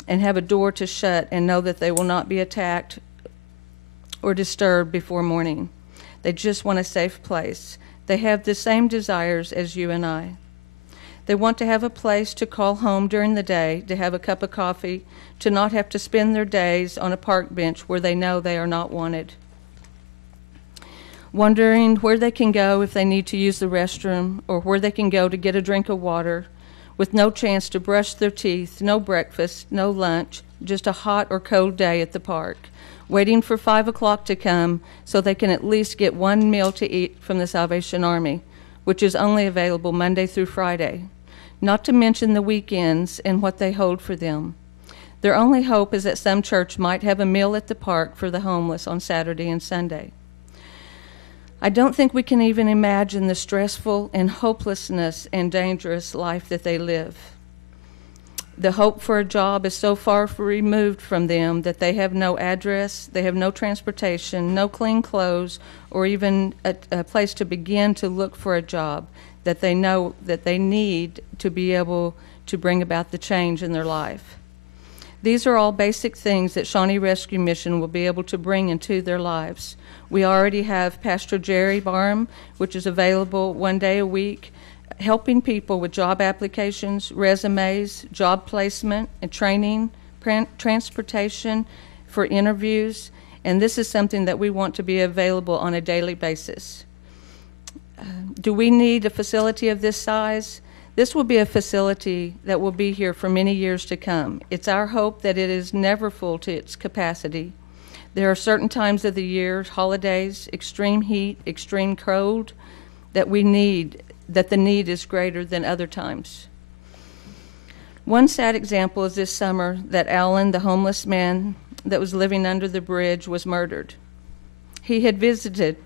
and have a door to shut and know that they will not be attacked or disturbed before morning. They just want a safe place. They have the same desires as you and I. They want to have a place to call home during the day, to have a cup of coffee, to not have to spend their days on a park bench where they know they are not wanted. Wondering where they can go if they need to use the restroom, or where they can go to get a drink of water, with no chance to brush their teeth, no breakfast, no lunch, just a hot or cold day at the park, waiting for 5 o'clock to come so they can at least get one meal to eat from the Salvation Army, which is only available Monday through Friday, not to mention the weekends and what they hold for them. Their only hope is that some church might have a meal at the park for the homeless on Saturday and Sunday. I don't think we can even imagine the stressful and hopelessness and dangerous life that they live. The hope for a job is so far removed from them that they have no address, they have no transportation, no clean clothes, or even a place to begin to look for a job that they know that they need to be able to bring about the change in their life. These are all basic things that Shawnee Rescue Mission will be able to bring into their lives. We already have Pastor Jerry Barham, which is available 1 day a week, helping people with job applications, resumes, job placement, and training, transportation for interviews, and this is something that we want to be available on a daily basis. Do we need a facility of this size? This will be a facility that will be here for many years to come. It's our hope that it is never full to its capacity. There are certain times of the year, holidays, extreme heat, extreme cold, that the need is greater than other times. One sad example is this summer that Alan, the homeless man that was living under the bridge, was murdered. He had visited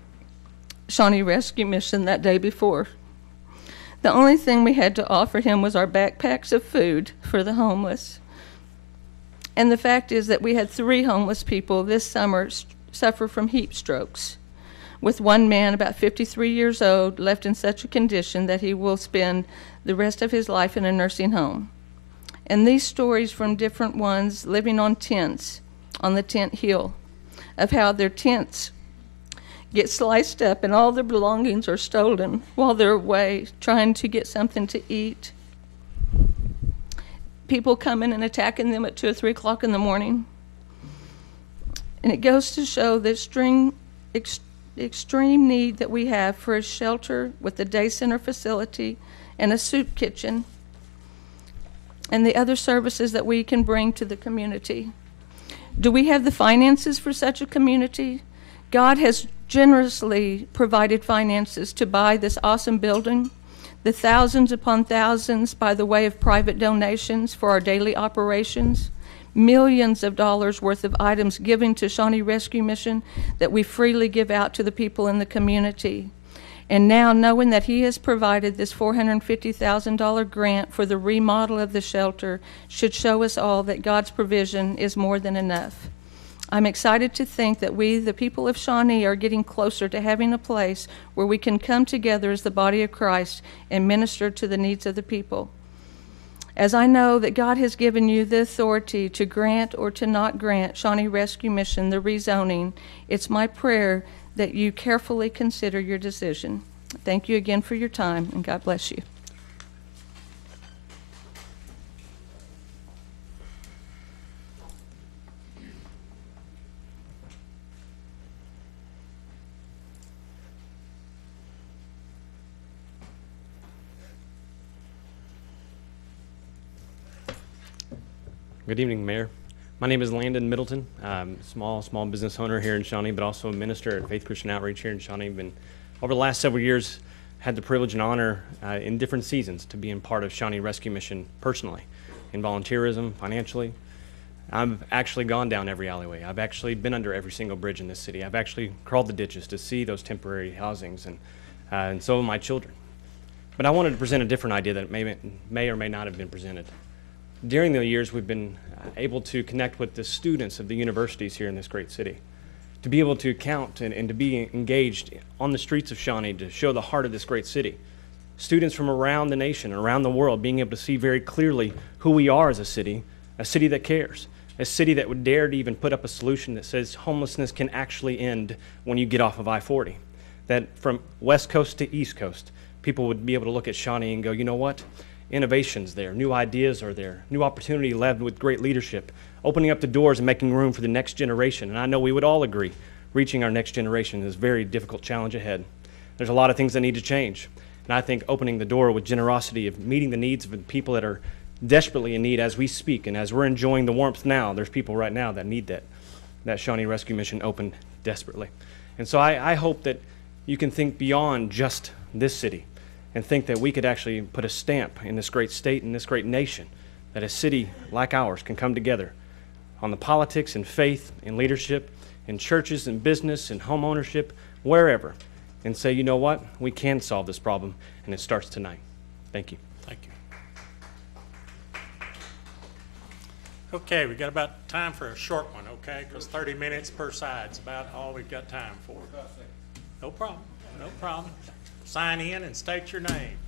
Shawnee Rescue Mission that day before. The only thing we had to offer him was our backpacks of food for the homeless. And the fact is that we had 3 homeless people this summer suffer from heat strokes, with one man about 53 years old left in such a condition that he will spend the rest of his life in a nursing home. And these stories from different ones living on tents on the tent hill, of how their tents get sliced up and all their belongings are stolen while they're away trying to get something to eat. People coming and attacking them at 2 or 3 o'clock in the morning. And it goes to show the extreme need that we have for a shelter with a day center facility and a soup kitchen and the other services that we can bring to the community. Do we have the finances for such a community? God has generously provided finances to buy this awesome building, the thousands upon thousands by the way of private donations for our daily operations, millions of dollars worth of items given to Shawnee Rescue Mission that we freely give out to the people in the community. And now, knowing that He has provided this $450,000 grant for the remodel of the shelter should show us all that God's provision is more than enough. I'm excited to think that we, the people of Shawnee, are getting closer to having a place where we can come together as the body of Christ and minister to the needs of the people. As I know that God has given you the authority to grant or to not grant Shawnee Rescue Mission the rezoning, it's my prayer that you carefully consider your decision. Thank you again for your time, and God bless you. Good evening, Mayor. My name is Landon Middleton. I'm a small business owner here in Shawnee, but also a minister at Faith Christian Outreach here in Shawnee. Been over the last several years, had the privilege and honor in different seasons to be in part of Shawnee Rescue Mission personally, in volunteerism, financially. I've actually gone down every alleyway. I've actually been under every single bridge in this city. I've actually crawled the ditches to see those temporary housings, and so have my children. But I wanted to present a different idea that may or may not have been presented. During the years, we've been able to connect with the students of the universities here in this great city, to be able to count and to be engaged on the streets of Shawnee to show the heart of this great city. Students from around the nation, around the world, being able to see very clearly who we are as a city that cares, a city that would dare to even put up a solution that says homelessness can actually end when you get off of I-40. That from West Coast to East Coast, people would be able to look at Shawnee and go, you know what? Innovations there, new ideas are there, new opportunity led with great leadership, opening up the doors and making room for the next generation. And I know we would all agree, reaching our next generation is a very difficult challenge ahead. There's a lot of things that need to change. And I think opening the door with generosity of meeting the needs of the people that are desperately in need as we speak, and as we're enjoying the warmth now, there's people right now that need that Shawnee Rescue Mission opened desperately. And so I hope that you can think beyond just this city and think that we could actually put a stamp in this great state and this great nation, that a city like ours can come together on the politics and faith and leadership, in churches and business and home ownership, wherever, and say, you know what, we can solve this problem, and it starts tonight. Thank you. Thank you. Okay, we got about time for a short one, okay? Because 30 minutes per side is about all we've got time for. No problem, no problem. Sign in and state your name.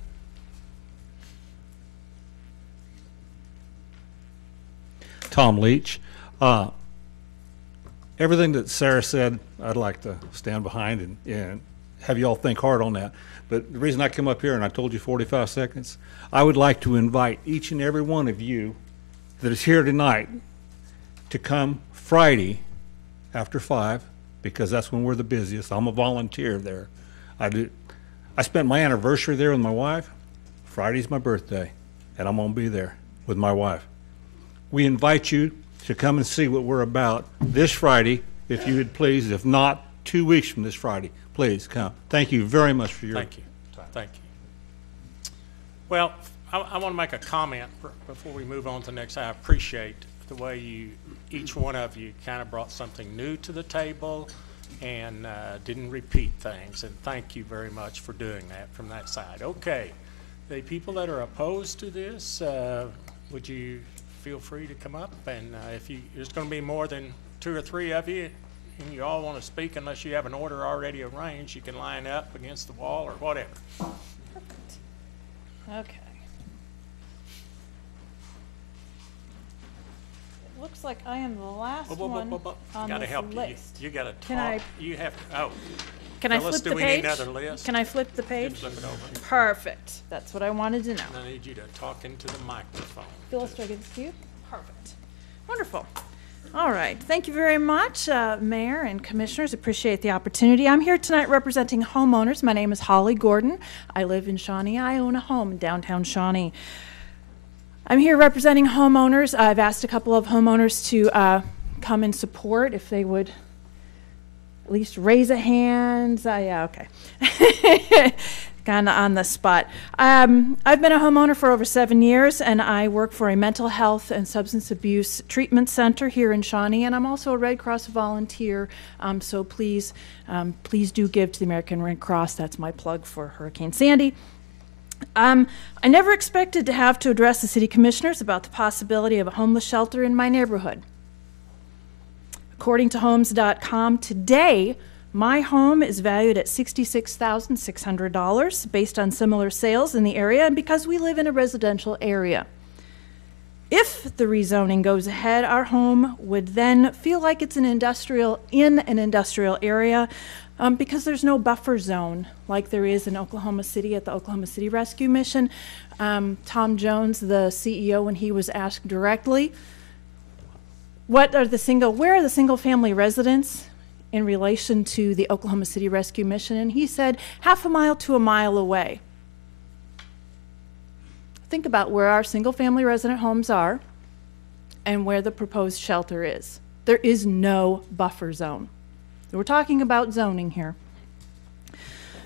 Tom Leach. Everything that Sarah said, I'd like to stand behind and have you all think hard on that. But the reason I come up here, and I told you 45 seconds, I would like to invite each and every one of you that is here tonight to come Friday after 5, because that's when we're the busiest. I'm a volunteer there. I spent my anniversary there with my wife. Friday's my birthday, and I'm going to be there with my wife. We invite you to come and see what we're about this Friday, if you would please. If not, 2 weeks from this Friday, please come. Thank you very much for your time. Thank you. Well, I want to make a comment before we move on to the next. I appreciate the way each one of you kind of brought something new to the table and didn't repeat things, and thank you very much for doing that from that side. Okay, the people that are opposed to this, would you feel free to come up, and if there's going to be more than 2 or 3 of you and you all want to speak, unless you have an order already arranged, you can line up against the wall or whatever. Okay. looks like I am the last Whoa, one You on gotta this help you. list. You gotta Can talk. I- You have to, oh. Can I Phyllis, flip the do we page? need another list? Can I flip the page? Flip it over. Perfect. That's what I wanted to know. And I need you to talk into the microphone. Phyllis, do I give this to you? Perfect. Wonderful. All right. Thank you very much, Mayor and Commissioners. Appreciate the opportunity. I'm here tonight representing homeowners. My name is Holly Gordon. I live in Shawnee. I own a home in downtown Shawnee. I'm here representing homeowners. I've asked a couple of homeowners to come and support if they would at least raise a hand. Yeah, okay. Kind of on the spot. I've been a homeowner for over 7 years, and I work for a mental health and substance abuse treatment center here in Shawnee, and I'm also a Red Cross volunteer, so please do give to the American Red Cross. That's my plug for Hurricane Sandy. I never expected to have to address the city commissioners about the possibility of a homeless shelter in my neighborhood. According to Homes.com, today, my home is valued at $66,600 based on similar sales in the area and because we live in a residential area. If the rezoning goes ahead, our home would then feel like it's in an industrial area because there's no buffer zone like there is in Oklahoma City at the Oklahoma City Rescue Mission. Tom Jones, the CEO, when he was asked directly, where are the single family residents in relation to the Oklahoma City Rescue Mission? And he said, half a mile to a mile away. Think about where our single family resident homes are and where the proposed shelter is. There is no buffer zone. We're talking about zoning here.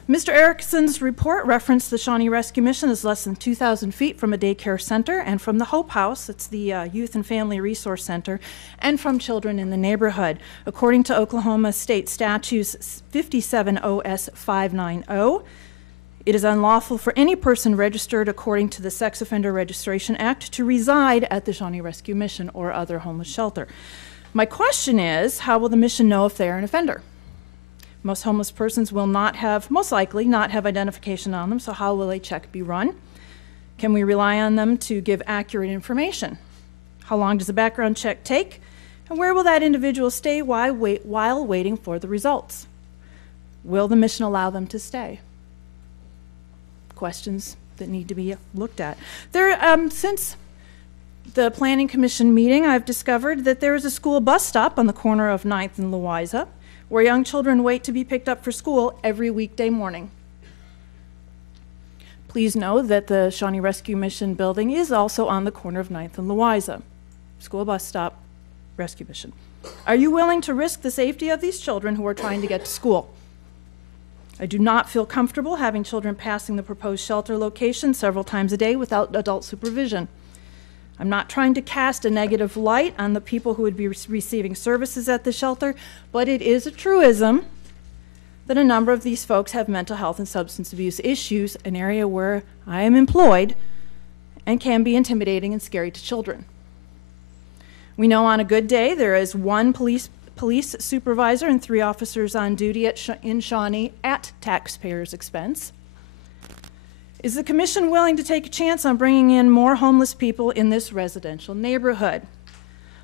Mr. Erickson's report referenced the Shawnee Rescue Mission is less than 2,000 feet from a daycare center and from the Hope House, it's the Youth and Family Resource Center, and from children in the neighborhood. According to Oklahoma State Statutes 57 OS 590, it is unlawful for any person registered according to the Sex Offender Registration Act to reside at the Shawnee Rescue Mission or other homeless shelter. My question is, how will the mission know if they are an offender? Most homeless persons will most likely not have identification on them, so how will a check be run? Can we rely on them to give accurate information? How long does a background check take? And where will that individual stay while waiting for the results? Will the mission allow them to stay? Questions that need to be looked at. Since the Planning Commission meeting, I've discovered that there is a school bus stop on the corner of 9th and Louisa, where young children wait to be picked up for school every weekday morning. Please know that the Shawnee Rescue Mission building is also on the corner of 9th and Louisa. School bus stop, rescue mission. Are you willing to risk the safety of these children who are trying to get to school? I do not feel comfortable having children passing the proposed shelter location several times a day without adult supervision. I'm not trying to cast a negative light on the people who would be receiving services at the shelter, but it is a truism that a number of these folks have mental health and substance abuse issues, an area where I am employed and can be intimidating and scary to children. We know on a good day there is one police supervisor and 3 officers on duty in Shawnee at taxpayers' expense. Is the commission willing to take a chance on bringing in more homeless people in this residential neighborhood?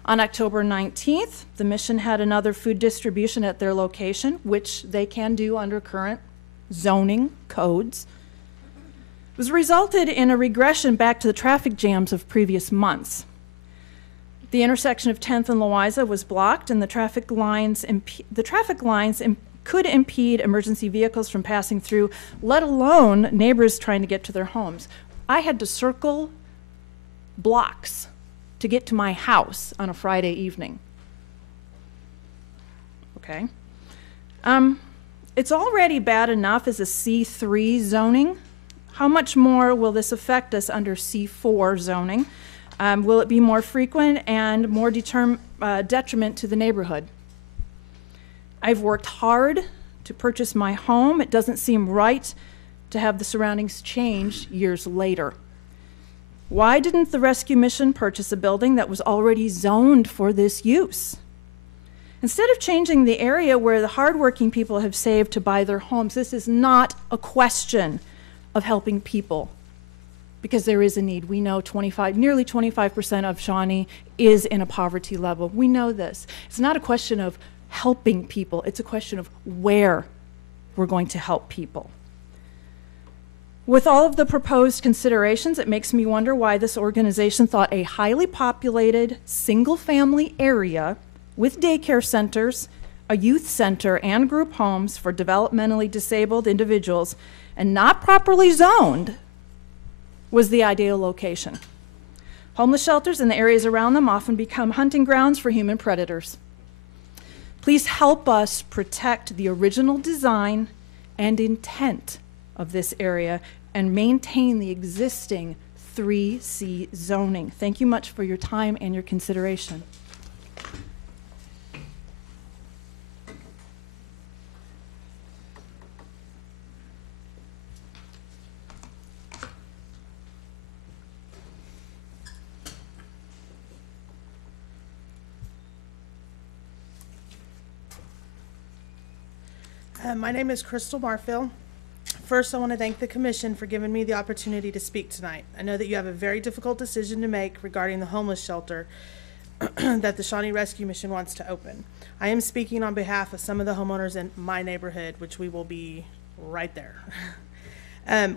On October 19th, the mission had another food distribution at their location, which they can do under current zoning codes. It was resulted in a regression back to the traffic jams of previous months. The intersection of 10th and Louisa was blocked, and the traffic lines could impede emergency vehicles from passing through, let alone neighbors trying to get to their homes. I had to circle blocks to get to my house on a Friday evening. Okay. It's already bad enough as a C3 zoning. How much more will this affect us under C4 zoning? Will it be more frequent and more detriment to the neighborhood? I've worked hard to purchase my home. It doesn't seem right to have the surroundings changed years later. Why didn't the rescue mission purchase a building that was already zoned for this use? Instead of changing the area where the hardworking people have saved to buy their homes, this is not a question of helping people. because there is a need. We know nearly 25% of Shawnee is in a poverty level. We know this. It's not a question of helping people, it's a question of where we're going to help people. With all of the proposed considerations, it makes me wonder why this organization thought a highly populated, single-family area with daycare centers, a youth center, and group homes for developmentally disabled individuals, and not properly zoned, was the ideal location. Homeless shelters and the areas around them often become hunting grounds for human predators. Please help us protect the original design and intent of this area and maintain the existing 3C zoning. Thank you much for your time and your consideration. My name is Crystal Marfield. First, I want to thank the Commission for giving me the opportunity to speak tonight. I know that you have a very difficult decision to make regarding the homeless shelter that the Shawnee Rescue Mission wants to open. I am speaking on behalf of some of the homeowners in my neighborhood, which we will be right there.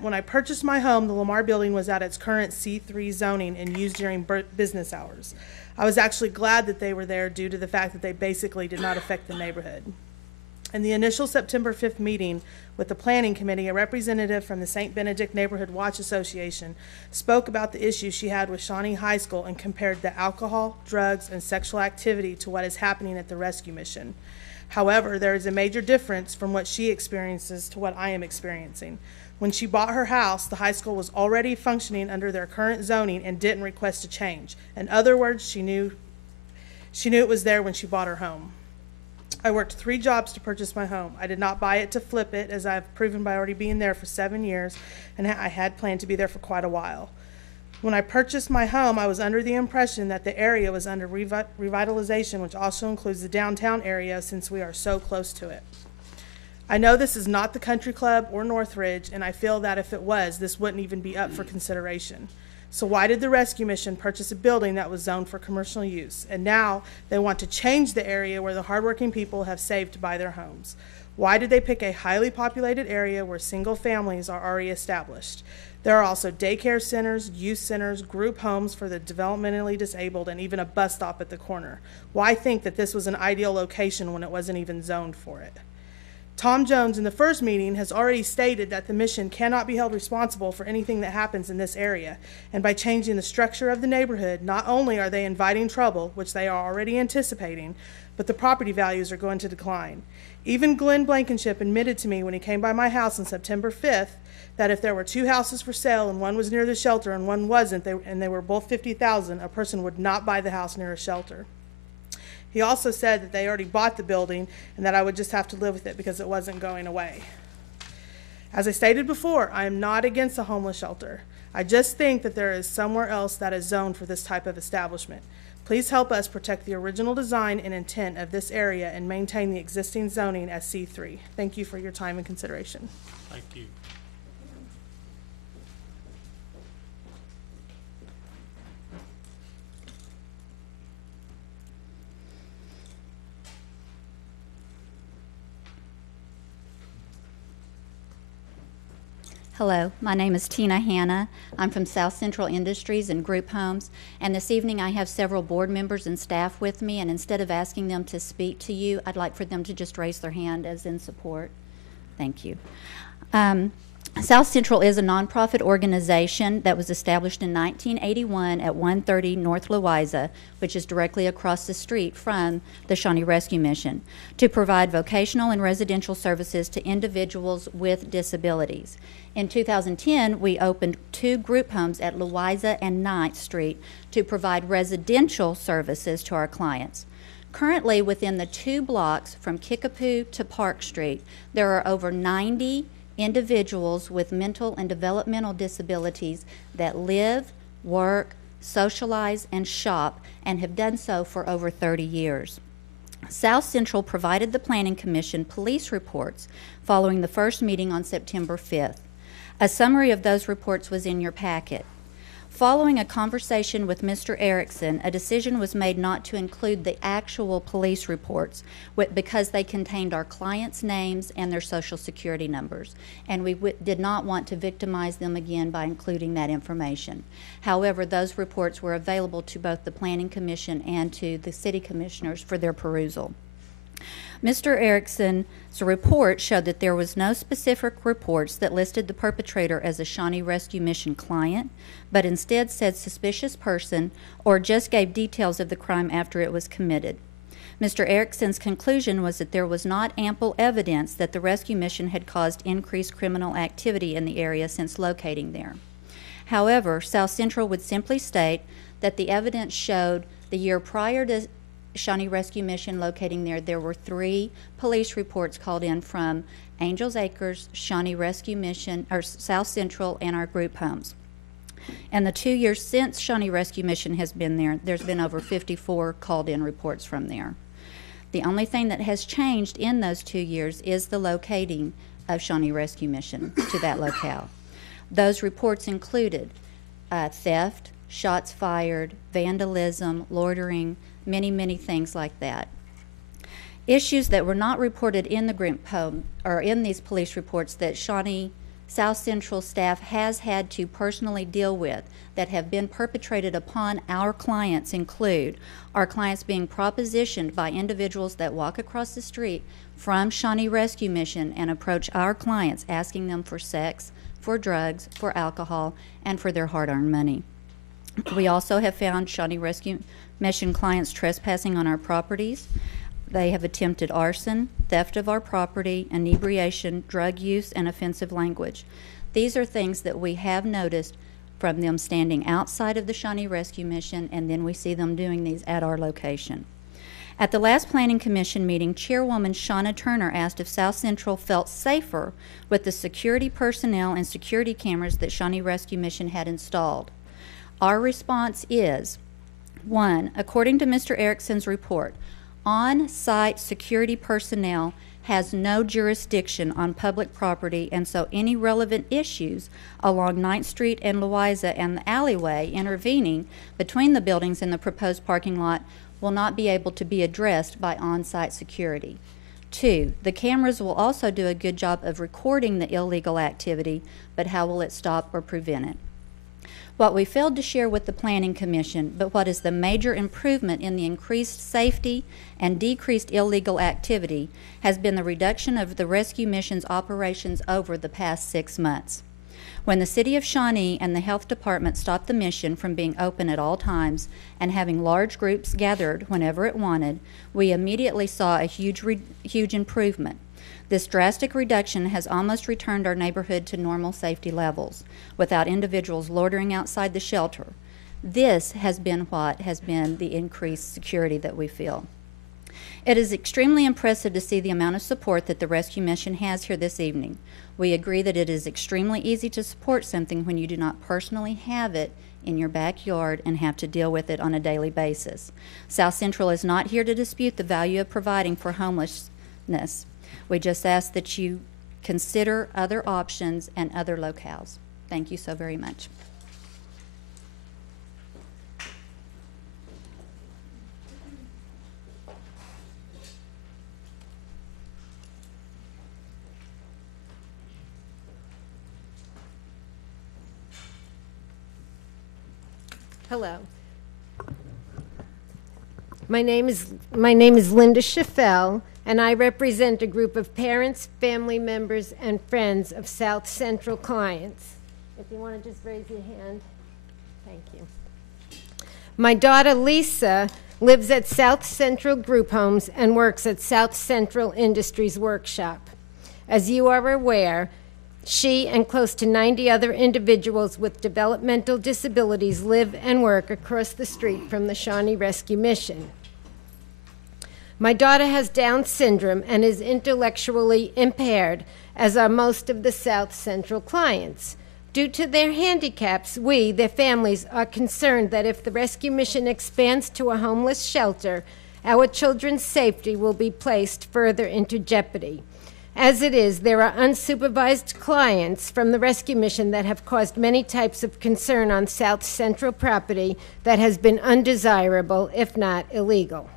When I purchased my home, the Lamar building was at its current C3 zoning and used during business hours. I was actually glad that they were there due to the fact that they basically did not affect the neighborhood. In the initial September 5th meeting with the Planning Committee, a representative from the St. Benedict Neighborhood Watch Association spoke about the issues she had with Shawnee High School and compared the alcohol, drugs, and sexual activity to what is happening at the rescue mission. However, there is a major difference from what she experiences to what I am experiencing. When she bought her house, the high school was already functioning under their current zoning and didn't request a change. In other words, she knew it was there when she bought her home. I worked 3 jobs to purchase my home. I did not buy it to flip it, as I've proven by already being there for 7 years, and I had planned to be there for quite a while. When I purchased my home, I was under the impression that the area was under revitalization, which also includes the downtown area since we are so close to it. I know this is not the Country Club or Northridge, and I feel that if it was, this wouldn't even be up for consideration. So why did the rescue mission purchase a building that was zoned for commercial use? And now they want to change the area where the hardworking people have saved to buy their homes. Why did they pick a highly populated area where single families are already established? There are also daycare centers, youth centers, group homes for the developmentally disabled, and even a bus stop at the corner. Why think that this was an ideal location when it wasn't even zoned for it? Tom Jones, in the first meeting, has already stated that the mission cannot be held responsible for anything that happens in this area. And by changing the structure of the neighborhood, not only are they inviting trouble, which they are already anticipating, but the property values are going to decline. Even Glenn Blankenship admitted to me when he came by my house on September 5th that if there were 2 houses for sale and one was near the shelter and one wasn't, and they were both $50,000, a person would not buy the house near a shelter. He also said that they already bought the building and that I would just have to live with it because it wasn't going away. As I stated before, I am not against a homeless shelter. I just think that there is somewhere else that is zoned for this type of establishment. Please help us protect the original design and intent of this area and maintain the existing zoning as C3. Thank you for your time and consideration. Thank you. Hello, my name is Tina Hanna. I'm from South Central Industries and Group Homes, and this evening I have several board members and staff with me, and instead of asking them to speak to you, I'd like for them to just raise their hand as in support. Thank you. South Central is a nonprofit organization that was established in 1981 at 130 North Louisa, which is directly across the street from the Shawnee Rescue Mission, to provide vocational and residential services to individuals with disabilities. In 2010, we opened 2 group homes at Louisa and 9th Street to provide residential services to our clients. Currently, within the 2 blocks from Kickapoo to Park Street, there are over 90 individuals with mental and developmental disabilities that live, work, socialize, and shop, and have done so for over 30 years. South Central provided the Planning Commission police reports following the first meeting on September 5th. A summary of those reports was in your packet. Following a conversation with Mr. Erickson, a decision was made not to include the actual police reports because they contained our clients' names and their social security numbers, and we did not want to victimize them again by including that information. However, those reports were available to both the Planning Commission and to the City Commissioners for their perusal. Mr. Erickson's report showed that there was no specific reports that listed the perpetrator as a Shawnee Rescue Mission client, but instead said suspicious person or just gave details of the crime after it was committed. Mr. Erickson's conclusion was that there was not ample evidence that the rescue mission had caused increased criminal activity in the area since locating there. However, South Central would simply state that the evidence showed the year prior to Shawnee Rescue Mission locating there were 3 police reports called in from Angels Acres, Shawnee Rescue Mission, or South Central, and our group homes. And the 2 years since Shawnee Rescue Mission has been there, there's been over 54 called in reports from there. The only thing that has changed in those 2 years is the locating of Shawnee Rescue Mission to that locale. Those reports included theft, shots fired, vandalism, loitering, many things like that. Issues that were not reported in the group home or in these police reports that Shawnee South Central staff has had to personally deal with that have been perpetrated upon our clients include our clients being propositioned by individuals that walk across the street from Shawnee Rescue Mission and approach our clients asking them for sex, for drugs, for alcohol, and for their hard-earned money. We also have found Shawnee Rescue Mission clients trespassing on our properties. They have attempted arson, theft of our property, inebriation, drug use, and offensive language. These are things that we have noticed from them standing outside of the Shawnee Rescue Mission, and then we see them doing these at our location. At the last Planning Commission meeting, Chairwoman Shauna Turner asked if South Central felt safer with the security personnel and security cameras that Shawnee Rescue Mission had installed. Our response is, 1, according to Mr. Erickson's report, on-site security personnel has no jurisdiction on public property, and so any relevant issues along 9th Street and Louisa and the alleyway intervening between the buildings and the proposed parking lot will not be able to be addressed by on-site security. 2, the cameras will also do a good job of recording the illegal activity, but how will it stop or prevent it? What we failed to share with the Planning Commission, but what is the major improvement in the increased safety and decreased illegal activity, has been the reduction of the rescue mission's operations over the past 6 months. When the City of Shawnee and the Health Department stopped the mission from being open at all times and having large groups gathered whenever it wanted, we immediately saw a huge improvement. This drastic reduction has almost returned our neighborhood to normal safety levels, without individuals loitering outside the shelter. This has been what has been the increased security that we feel. It is extremely impressive to see the amount of support that the rescue mission has here this evening. We agree that it is extremely easy to support something when you do not personally have it in your backyard and have to deal with it on a daily basis. South Central is not here to dispute the value of providing for homelessness. We just ask that you consider other options and other locales. Thank you so very much. Hello. My name is Linda Schaffel, and I represent a group of parents, family members, and friends of South Central clients. If you want to just raise your hand. Thank you. My daughter Lisa lives at South Central Group Homes and works at South Central Industries Workshop. As you are aware, she and close to 90 other individuals with developmental disabilities live and work across the street from the Shawnee Rescue Mission. My daughter has Down syndrome and is intellectually impaired, as are most of the South Central clients. Due to their handicaps, we, their families, are concerned that if the rescue mission expands to a homeless shelter, our children's safety will be placed further into jeopardy. As it is, there are unsupervised clients from the rescue mission that have caused many types of concern on South Central property that has been undesirable, if not illegal.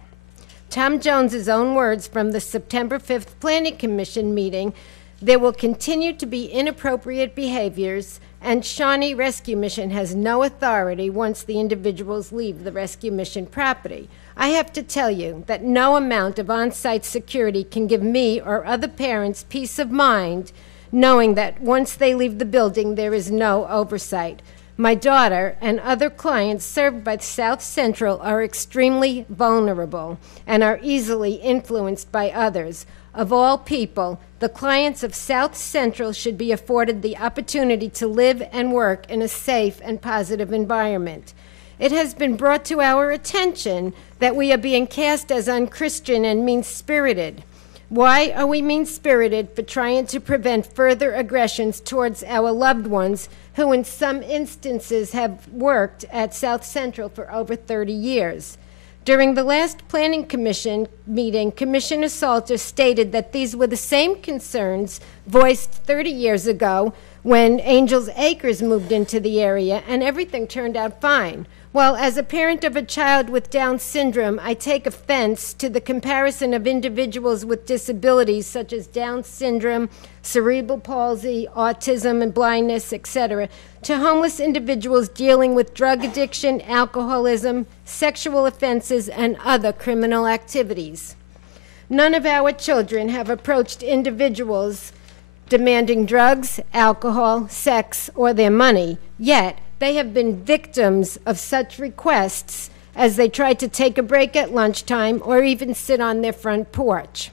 Tom Jones's own words from the September 5th Planning Commission meeting: there will continue to be inappropriate behaviors, and Shawnee Rescue Mission has no authority once the individuals leave the rescue mission property. I have to tell you that no amount of on-site security can give me or other parents peace of mind knowing that once they leave the building, there is no oversight. My daughter and other clients served by South Central are extremely vulnerable and are easily influenced by others. Of all people, the clients of South Central should be afforded the opportunity to live and work in a safe and positive environment. It has been brought to our attention that we are being cast as unchristian and mean-spirited. Why are we mean-spirited? For trying to prevent further aggressions towards our loved ones who in some instances have worked at South Central for over 30 years. During the last Planning Commission meeting, Commissioner Salter stated that these were the same concerns voiced 30 years ago when Angels Acres moved into the area, and everything turned out fine. Well, as a parent of a child with Down syndrome, I take offense to the comparison of individuals with disabilities such as Down syndrome, cerebral palsy, autism, and blindness, etc., to homeless individuals dealing with drug addiction, alcoholism, sexual offenses, and other criminal activities. None of our children have approached individuals demanding drugs, alcohol, sex, or their money, yet they have been victims of such requests as they tried to take a break at lunchtime or even sit on their front porch.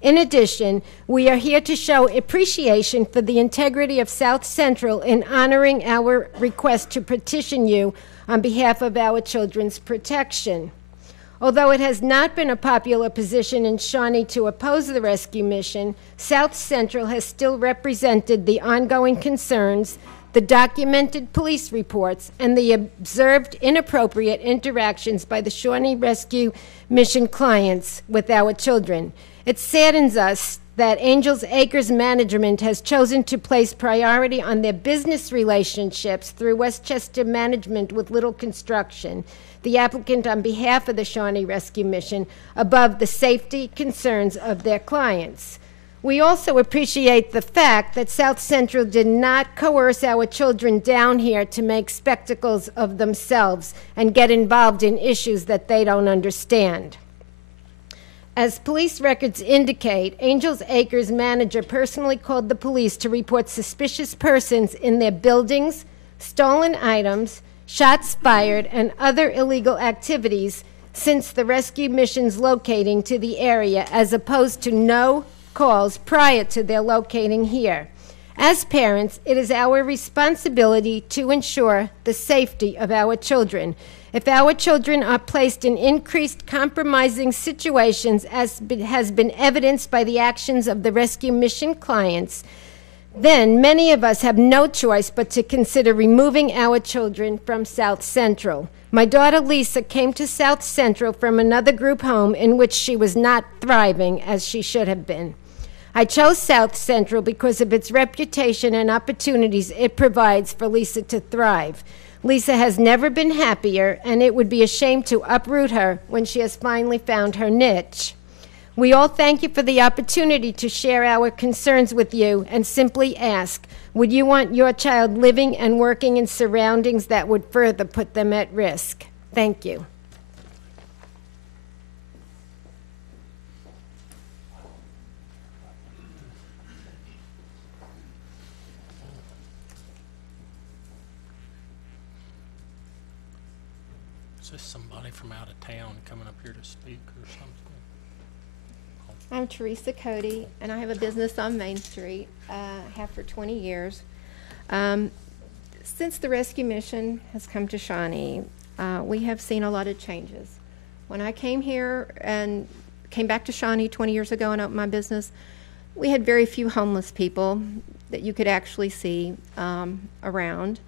In addition, we are here to show appreciation for the integrity of South Central in honoring our request to petition you on behalf of our children's protection. Although it has not been a popular position in Shawnee to oppose the rescue mission, South Central has still represented the ongoing concerns, the documented police reports, and the observed inappropriate interactions by the Shawnee Rescue Mission clients with our children. It saddens us that Angels Acres management has chosen to place priority on their business relationships through Westchester Management with Little Construction, the applicant on behalf of the Shawnee Rescue Mission, above the safety concerns of their clients. We also appreciate the fact that South Central did not coerce our children down here to make spectacles of themselves and get involved in issues that they don't understand. As police records indicate, Angels Acres manager personally called the police to report suspicious persons in their buildings, stolen items, shots fired, and other illegal activities since the rescue mission's locating to the area, as opposed to no calls prior to their locating here. As parents, it is our responsibility to ensure the safety of our children. If our children are placed in increased compromising situations, as has been evidenced by the actions of the rescue mission clients, then many of us have no choice but to consider removing our children from South Central. My daughter Lisa came to South Central from another group home in which she was not thriving as she should have been. I chose South Central because of its reputation and opportunities it provides for Lisa to thrive. Lisa has never been happier, and it would be a shame to uproot her when she has finally found her niche. We all thank you for the opportunity to share our concerns with you and simply ask, would you want your child living and working in surroundings that would further put them at risk? Thank you. Is this somebody from out of town coming up here to speak or something? I'm Teresa Cody, and I have a business on Main Street. Have for 20 years. Since the rescue mission has come to Shawnee, we have seen a lot of changes. When I came here and came back to Shawnee 20 years ago and opened my business, we had very few homeless people that you could actually see around.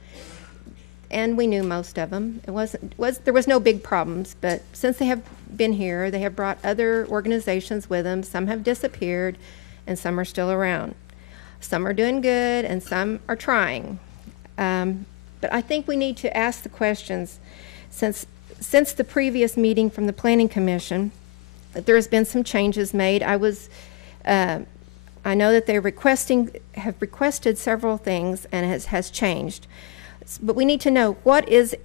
And we knew most of them. There was no big problems, but since they have been here, they have brought other organizations with them. Some have disappeared, and some are still around. Some are doing good, and some are trying. But I think we need to ask the questions, since the previous meeting from the Planning Commission, that there has been some changes made. I know that have requested several things, and it has changed. But we need to know, what is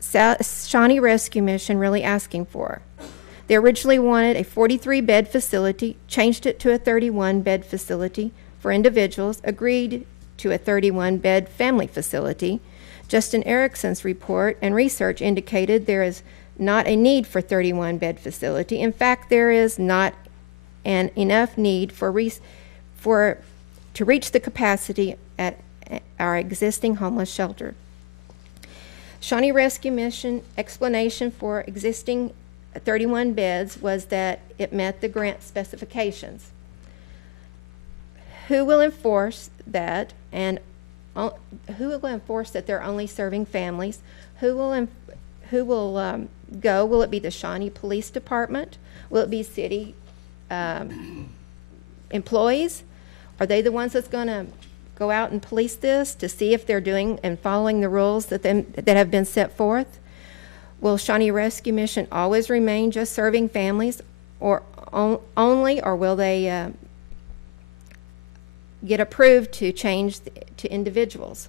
Shawnee Rescue Mission really asking for? They originally wanted a 43-bed facility, changed it to a 31-bed facility for individuals, agreed to a 31-bed family facility. Justin Erickson's report and research indicated there is not a need for 31-bed facility. In fact, there is not an enough need to reach the capacity at our existing homeless shelter. Shawnee Rescue Mission explanation for existing 31 beds was that it met the grant specifications. Who will enforce that, and who will enforce that they're only serving families? Who will go? Will it be the Shawnee Police Department? Will it be city employees? Are they the ones that's going to go out and police this to see if they're doing and following the rules that have been set forth? Will Shawnee Rescue Mission always remain just serving families or only, or will they get approved to change to individuals?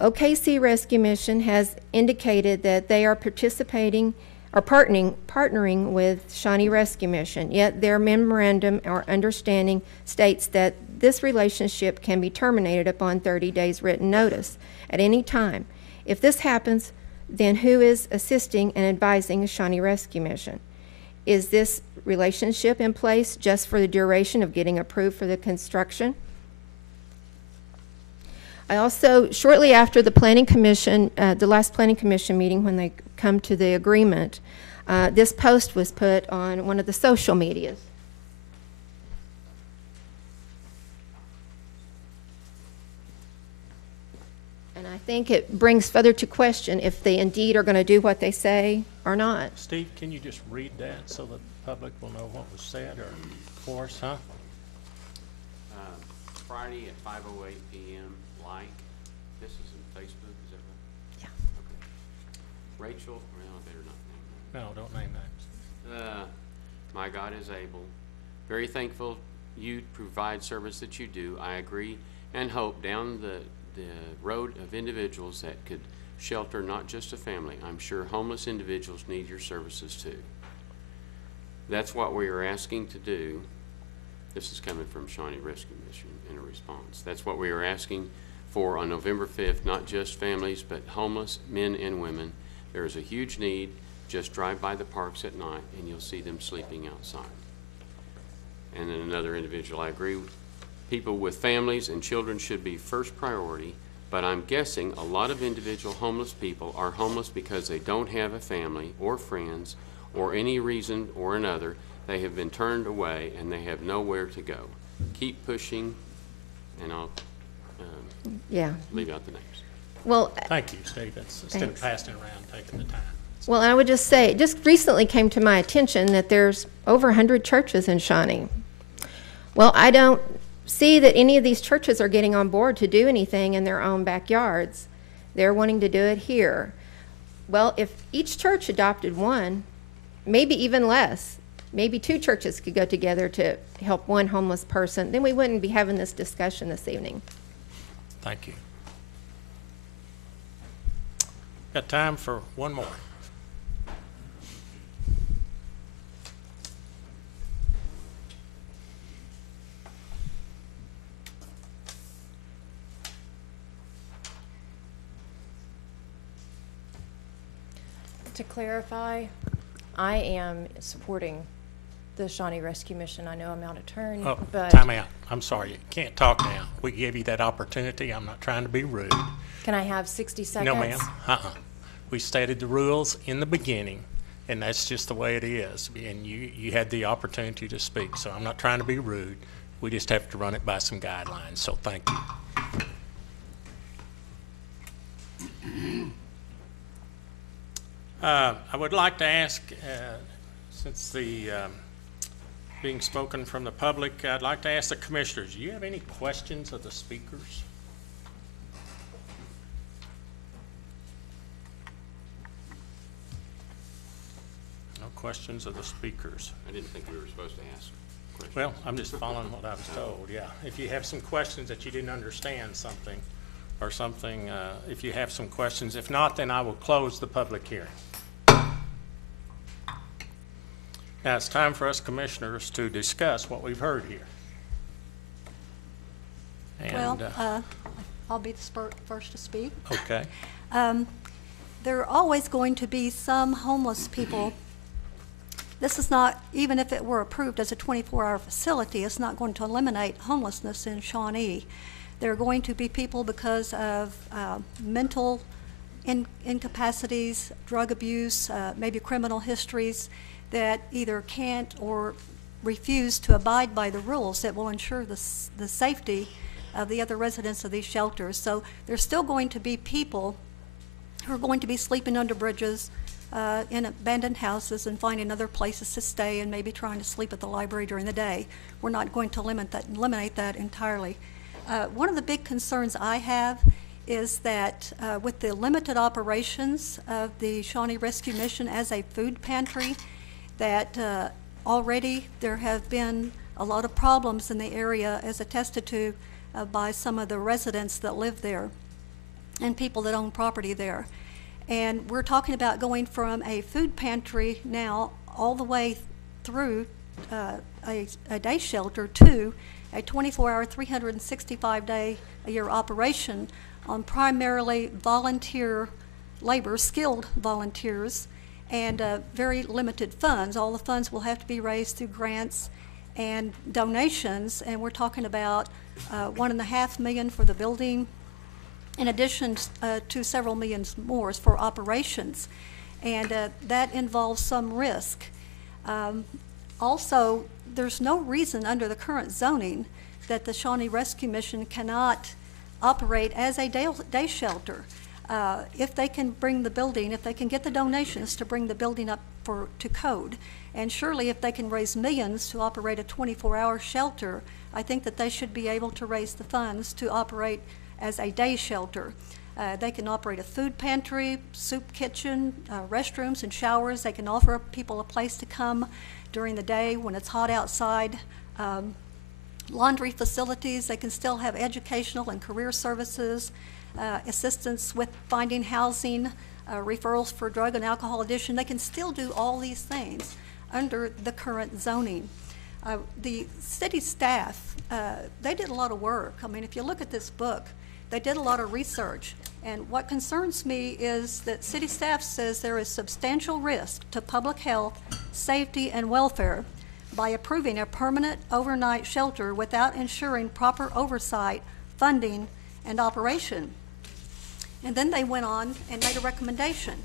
OKC Rescue Mission has indicated that they are participating or partnering with Shawnee Rescue Mission, yet their memorandum or understanding states that this relationship can be terminated upon 30 days written notice at any time. If this happens, then who is assisting and advising Shawnee Rescue Mission? Is this relationship in place just for the duration of getting approved for the construction? I also, shortly after the Planning Commission, the last Planning Commission meeting, when they come to the agreement, this post was put on one of the social medias. And I think it brings further to question if they indeed are going to do what they say or not. Steve, can you just read that so that the public will know what was said or for us, huh? Friday at 5:08 p.m. Like, this is in Facebook, is that right? Yeah. Okay. Rachel, well, I better not name No, don't name names. that. My God is able. Very thankful you provide service that you do. I agree and hope down the road of individuals that could shelter not just a family. I'm sure homeless individuals need your services too. That's what we are asking to do. This is coming from Shawnee Rescue Mission in a response. That's what we are asking for on November 5th, not just families, but homeless men and women. There is a huge need. Just drive by the parks at night and you'll see them sleeping outside. And then another individual, I agree, people with families and children should be first priority, but I'm guessing a lot of individual homeless people are homeless because they don't have a family or friends or any reason or another. They have been turned away and they have nowhere to go. Keep pushing, and I'll leave out the names. Well, thank you, Steve. That's instead of passing around, taking the time. Well, I would just say, it just recently came to my attention that there's over 100 churches in Shawnee. Well, I don't see that any of these churches are getting on board to do anything in their own backyards. They're wanting to do it here. Well, if each church adopted one, maybe even less, maybe 2 churches could go together to help one homeless person, then we wouldn't be having this discussion this evening. Thank you. Got time for one more. To clarify, I am supporting the Shawnee Rescue Mission. I know I'm out of turn, Oh, but... time out. I'm sorry. You can't talk now. We gave you that opportunity. I'm not trying to be rude. Can I have 60 seconds? No, ma'am. We stated the rules in the beginning, and that's just the way it is. And you had the opportunity to speak, so I'm not trying to be rude. We just have to run it by some guidelines, so thank you. I would like to ask, since the being spoken from the public, I'd like to ask the commissioners, do you have any questions of the speakers? No questions of the speakers. I didn't think we were supposed to ask questions. Well, I'm just following what I was told, yeah. If you have some questions that you didn't understand something, or something, if you have some questions. If not, then I will close the public hearing. Now, it's time for us commissioners to discuss what we've heard here. Well, And, I'll be the first to speak. okay. There are always going to be some homeless people. This is not, even if it were approved as a 24-hour facility, it's not going to eliminate homelessness in Shawnee. There are going to be people because of mental incapacities, drug abuse, maybe criminal histories, that either can't or refuse to abide by the rules that will ensure the safety of the other residents of these shelters. So there's still going to be people who are going to be sleeping under bridges, in abandoned houses, and finding other places to stay, and maybe trying to sleep at the library during the day. We're not going to eliminate that entirely. One of the big concerns I have is that with the limited operations of the Shawnee Rescue Mission as a food pantry, that already there have been a lot of problems in the area, as attested to by some of the residents that live there and people that own property there. And we're talking about going from a food pantry now all the way through a day shelter to a 24-hour, 365-day-a-year operation on primarily volunteer labor, skilled volunteers, and very limited funds. All the funds will have to be raised through grants and donations, and we're talking about $1.5 million for the building, in addition to several millions more for operations. And that involves some risk. Also, there's no reason under the current zoning that the Shawnee Rescue Mission cannot operate as a day shelter. If they can bring the building, if they can get the donations to bring the building up to code, and surely if they can raise millions to operate a 24-hour shelter, I think that they should be able to raise the funds to operate as a day shelter. They can operate a food pantry, soup kitchen, restrooms and showers. They can offer people a place to come during the day when it's hot outside. Laundry facilities. They can still have educational and career services, assistance with finding housing, referrals for drug and alcohol addiction. They can still do all these things under the current zoning. The city staff, they did a lot of work. I mean, if you look at this book, they did a lot of research. And what concerns me is that city staff says there is substantial risk to public health, safety, and welfare by approving a permanent overnight shelter without ensuring proper oversight, funding, and operation. And then they went on and made a recommendation.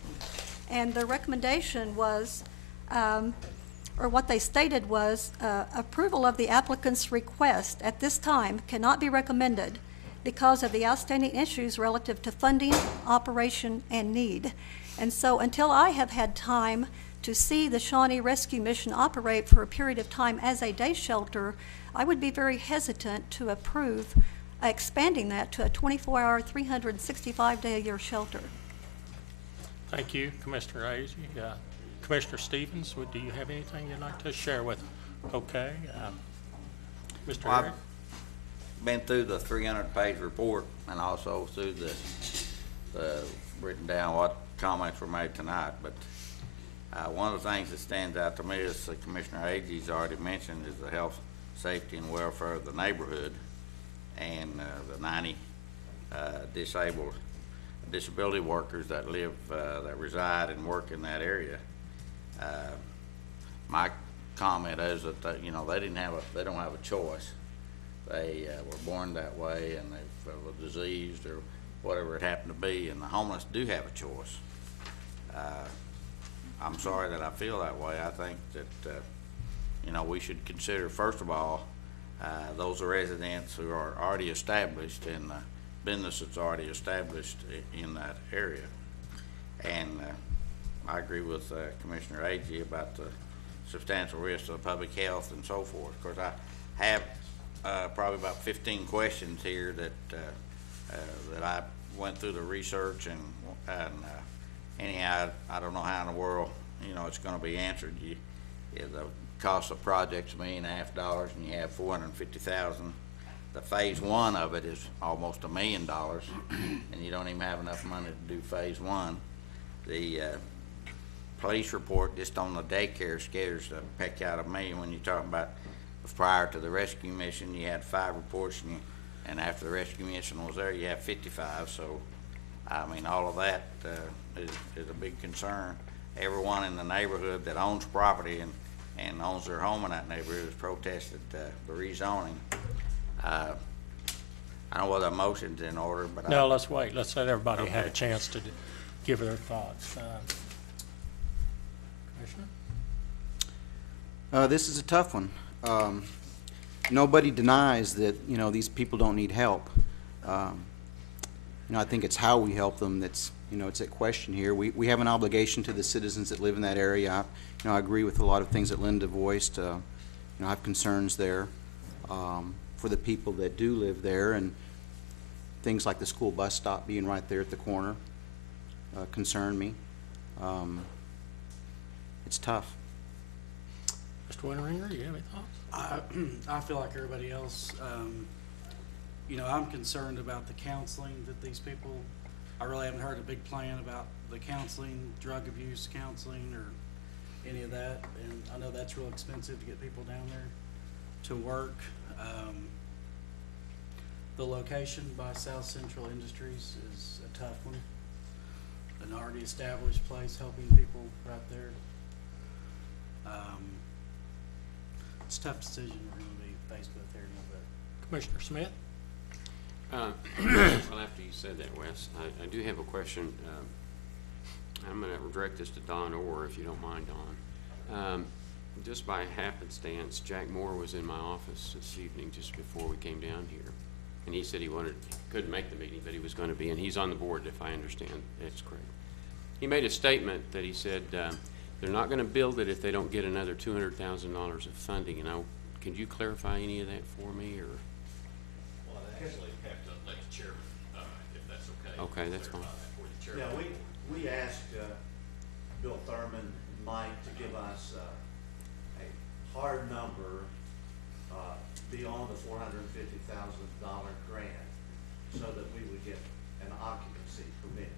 And the recommendation was, or what they stated was, approval of the applicant's request at this time cannot be recommended because of the outstanding issues relative to funding, operation, and need. And so until I have had time to see the Shawnee Rescue Mission operate for a period of time as a day shelter, I would be very hesitant to approve expanding that to a 24-hour, 365-day-a-year shelter. Thank you, Commissioner Agee. Commissioner Stevens, do you have anything you'd like to share with them? Okay. Mr. Well, Harris? I've been through the 300-page report and also through the written down what comments were made tonight. But one of the things that stands out to me, as Commissioner Agee's already mentioned, is the health, safety, and welfare of the neighborhood and the 90 disability workers that live, that reside and work in that area. My comment is that they don't have a choice. They were born that way, and they were diseased or whatever it happened to be, and the homeless do have a choice. I'm sorry that I feel that way. I think that we should consider, first of all, those residents who are already established and the business that's already established in that area. And I agree with Commissioner Agee about the substantial risk to the public health and so forth. Of course, I have probably about 15 questions here that I went through the research, and anyhow, I don't know how in the world, you know, it's gonna be answered. The cost of project's $1.5 million, and you have 450,000. The phase one of it is almost $1 million, and you don't even have enough money to do phase one. The police report just on the daycare scares the heck out of me when you're talking about prior to the rescue mission, you had 5 reports, and after the rescue mission was there, you have 55. So, I mean, all of that is a big concern. Everyone in the neighborhood that owns property and owns their home in that neighborhood has protested the rezoning. I don't know whether a motion's in order, but no, let's wait. Let's let everybody have a chance to give their thoughts. Commissioner? This is a tough one. Nobody denies that, you know, these people don't need help. You know, I think it's how we help them that's, you know, it's at question here. We have an obligation to the citizens that live in that area. You know, I agree with a lot of things that Linda voiced. You know, I have concerns there for the people that do live there, and things like the school bus stop being right there at the corner concern me. It's tough. Mr. Winteringer, you have any thoughts? I feel like everybody else. You know, I'm concerned about the counseling that these people, I really haven't heard a big plan about the counseling, drug abuse counseling, or any of that. And I know that's real expensive to get people down there to work. The location by South Central Industries is a tough one. An already established place helping people right there. It's a tough decision we're going to be faced with here in a little bit. Commissioner Smith? Well, after you said that, Wes, I do have a question. I'm going to direct this to Don Orr, if you don't mind, Don. Just by happenstance, Jack Moore was in my office this evening just before we came down here. And he said he couldn't make the meeting, but he was going to be, and he's on the board, if I understand. That's correct. He made a statement that he said, they're not going to build it if they don't get another $200,000 of funding. And can you clarify any of that for me, or? Well, I actually have to let the chairman, if that's okay. Okay, that's fine. Yeah, we asked Bill Thurman and Mike to give us a hard number beyond the $450,000 grant, so that we would get an occupancy permit.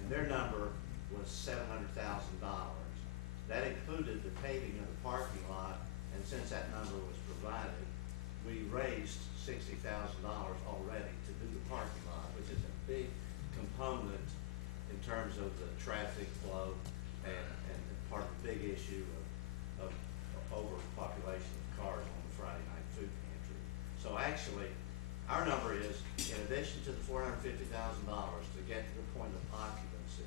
And their number was $700,000. That included the paving of the parking lot, and since that number was provided, we raised $60,000 already to do the parking lot, which is a big component in terms of the traffic flow and part of the big issue of overpopulation of cars on the Friday night food pantry. So actually, our number is, in addition to the $450,000 to get to the point of occupancy,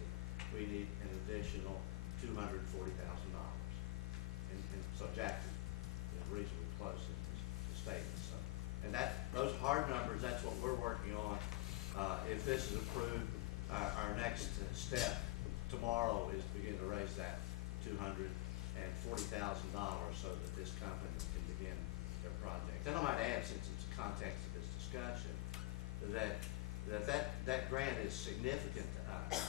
we need an additional $240,000. And so Jack is reasonably close in his statement. So, and those hard numbers, that's what we're working on. If this is approved, our next step tomorrow is to begin to raise that $240,000 so that this company can begin their project. And I might add, since it's the context of this discussion, that grant is significant to us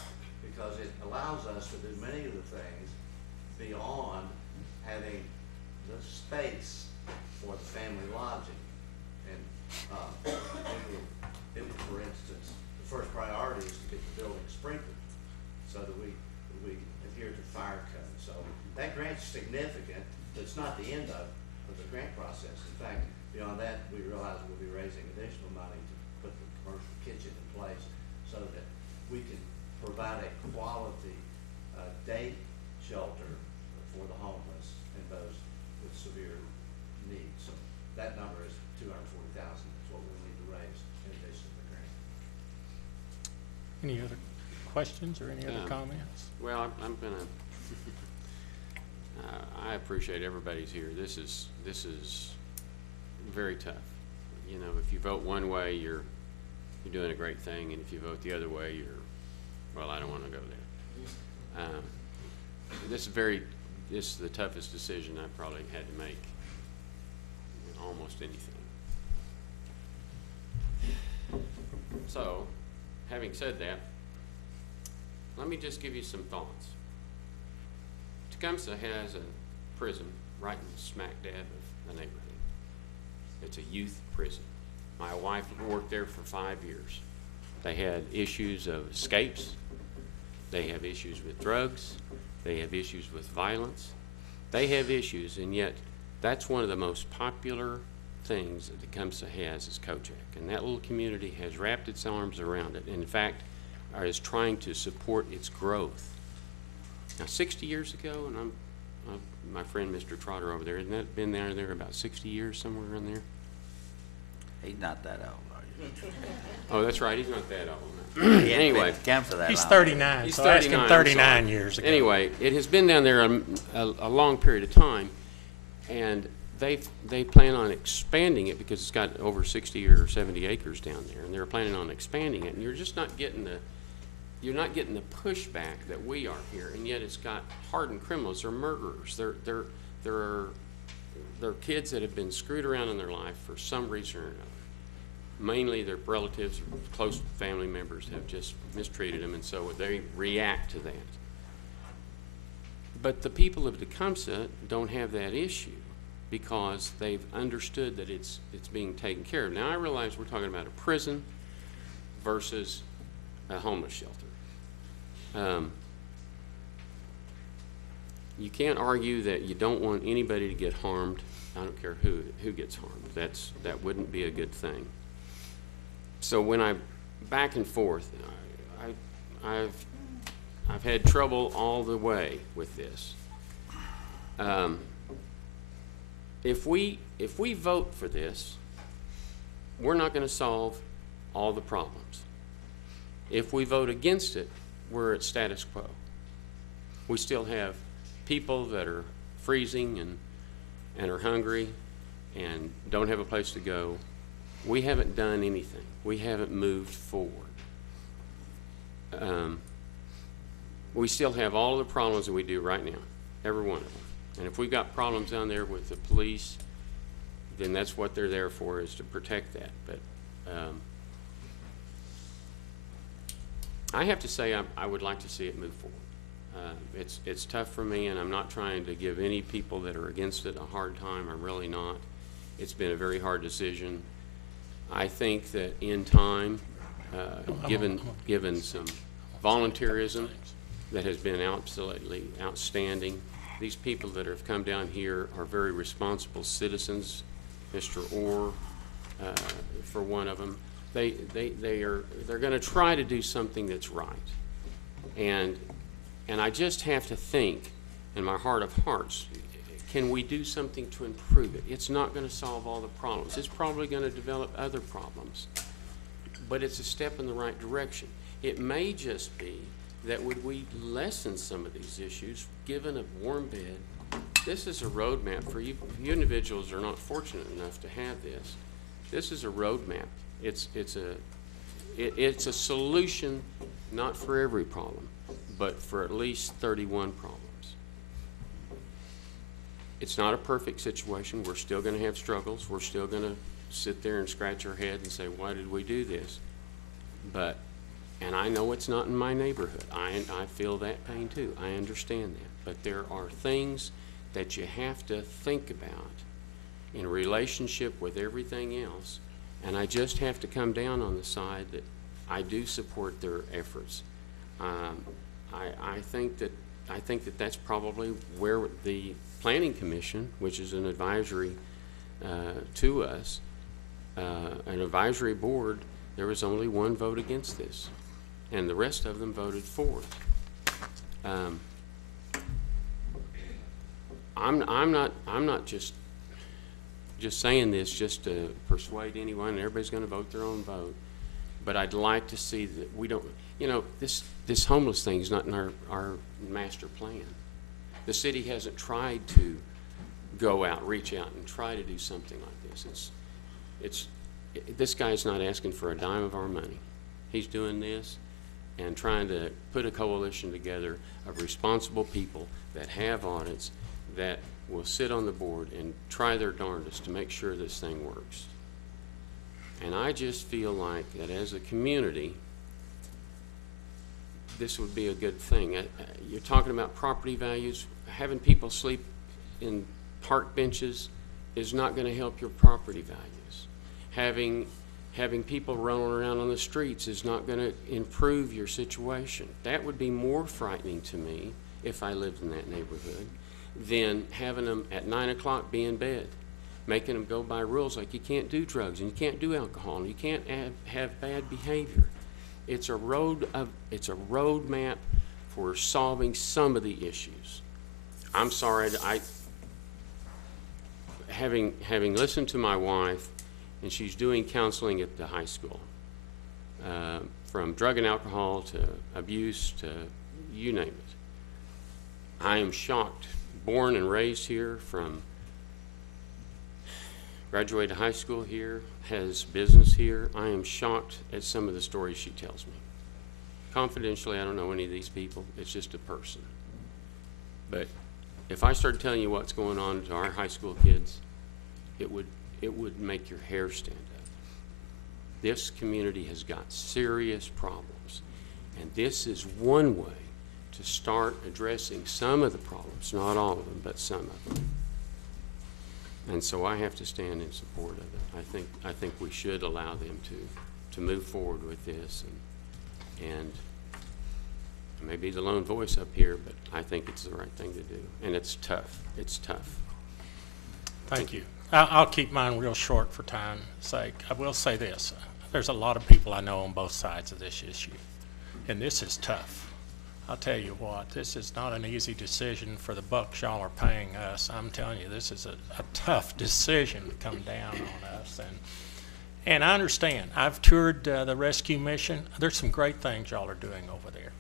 because it allows us to do many of the things beyond having the space for the family lodging. And it would, for instance, the first priority is to get the building sprinkled so that we adhere to fire code. So that grant's significant, but it's not the end of the grant process. In fact, beyond that, we realize we'll be raising additional money to put the commercial kitchen in place so that we can provide a quality day shelter for the homeless and those with severe needs. So that number is $240,000 is what we'll need to raise in addition to the grant. Any other questions or any other comments? Well, I'm going to, I appreciate everybody's here. This is very tough. You know, if you vote one way, you're doing a great thing, and if you vote the other way, well, I don't want to go there. This is very this is the toughest decision I've probably had to make in almost anything. So, having said that, let me just give you some thoughts. Tecumseh has a prison right in the smack dab of the neighborhood. It's a youth prison. My wife worked there for 5 years. They had issues of escapes. They have issues with drugs. They have issues with violence. They have issues, and yet that's one of the most popular things that Tecumseh has is Kojak. And that little community has wrapped its arms around it, and in fact, is trying to support its growth. Now, 60 years ago, and my friend Mr. Trotter over there, hasn't that been there about 60 years, somewhere in there? He's not that old, are you? Oh, that's right, he's not that old. Anyway. He's 39, so ask him 39 years ago. Anyway, it has been down there a long period of time, and they plan on expanding it because it's got over 60 or 70 acres down there, and they're planning on expanding it, and you're just not getting the pushback that we are here, and yet it's got hardened criminals. They're murderers. They're kids that have been screwed around in their life for some reason or another. Mainly their relatives or close family members have just mistreated them, and so they react to that. But the people of Tecumseh don't have that issue because they've understood that it's being taken care of. Now, I realize we're talking about a prison versus a homeless shelter. You can't argue that you don't want anybody to get harmed. I don't care who gets harmed. That wouldn't be a good thing. So when I back and forth, I've had trouble all the way with this. If we vote for this, we're not going to solve all the problems. If we vote against it, we're at status quo. We still have people that are freezing and are hungry and don't have a place to go. We haven't done anything. We haven't moved forward. We still have all the problems that we do right now, every one of them. And if we've got problems down there with the police, then that's what they're there for, is to protect that. But I have to say I would like to see it move forward. It's tough for me, and I'm not trying to give any people that are against it a hard time. I'm really not. It's been a very hard decision. I think that in time, given some volunteerism that has been absolutely outstanding, these people that have come down here are very responsible citizens. Mr. Orr, for one of them, they're going to try to do something that's right, and I just have to think, in my heart of hearts, can we do something to improve it? It's not going to solve all the problems. It's probably going to develop other problems, but it's a step in the right direction. It may just be that would we lessen some of these issues, given a warm bed. This is a roadmap for you. You individuals are not fortunate enough to have this. This is a roadmap. It's a solution, not for every problem, but for at least 31 problems. It's not a perfect situation. We're still going to have struggles. We're still going to sit there and scratch our head and say, why did we do this? And I know it's not in my neighborhood. I feel that pain too. I understand that. But there are things that you have to think about in relationship with everything else. And I just have to come down on the side that I do support their efforts. I think that that's probably where the Planning Commission, which is an advisory to us, an advisory board, there was only one vote against this, and the rest of them voted for it. I'm not just saying this just to persuade anyone. Everybody's going to vote their own vote, but I'd like to see that we don't. You know, this homeless thing is not in our master plan. The city hasn't tried to go out, reach out, and try to do something like this. This guy's not asking for a dime of our money. He's doing this, and trying to put a coalition together of responsible people that have audits, that will sit on the board and try their darndest to make sure this thing works. And I just feel like that as a community, this would be a good thing. You're talking about property values. Having people sleep in park benches is not going to help your property values. Having people rolling around on the streets is not going to improve your situation. That would be more frightening to me if I lived in that neighborhood than having them at 9 o'clock be in bed, making them go by rules like you can't do drugs and you can't do alcohol and you can't have bad behavior. It's a roadmap for solving some of the issues. I'm sorry, having listened to my wife, and she's doing counseling at the high school, from drug and alcohol to abuse to you name it. I am shocked. Born and raised here, graduated high school here, has business here. I am shocked at some of the stories she tells me. Confidentially, I don't know any of these people. It's just a person. But if I started telling you what's going on to our high school kids, it would make your hair stand up. This community has got serious problems, and this is one way to start addressing some of the problems, not all of them, but some of them. And so I have to stand in support of it. I think we should allow them to move forward with this, and I may be the lone voice up here, but I think it's the right thing to do. And it's tough. It's tough. Thank you. I'll keep mine real short for time's sake. I will say this. There's a lot of people I know on both sides of this issue, and this is tough. I'll tell you what, this is not an easy decision for the bucks y'all are paying us. I'm telling you, this is a tough decision to come down on us. And I understand. I've toured the rescue mission. There's some great things y'all are doing over there.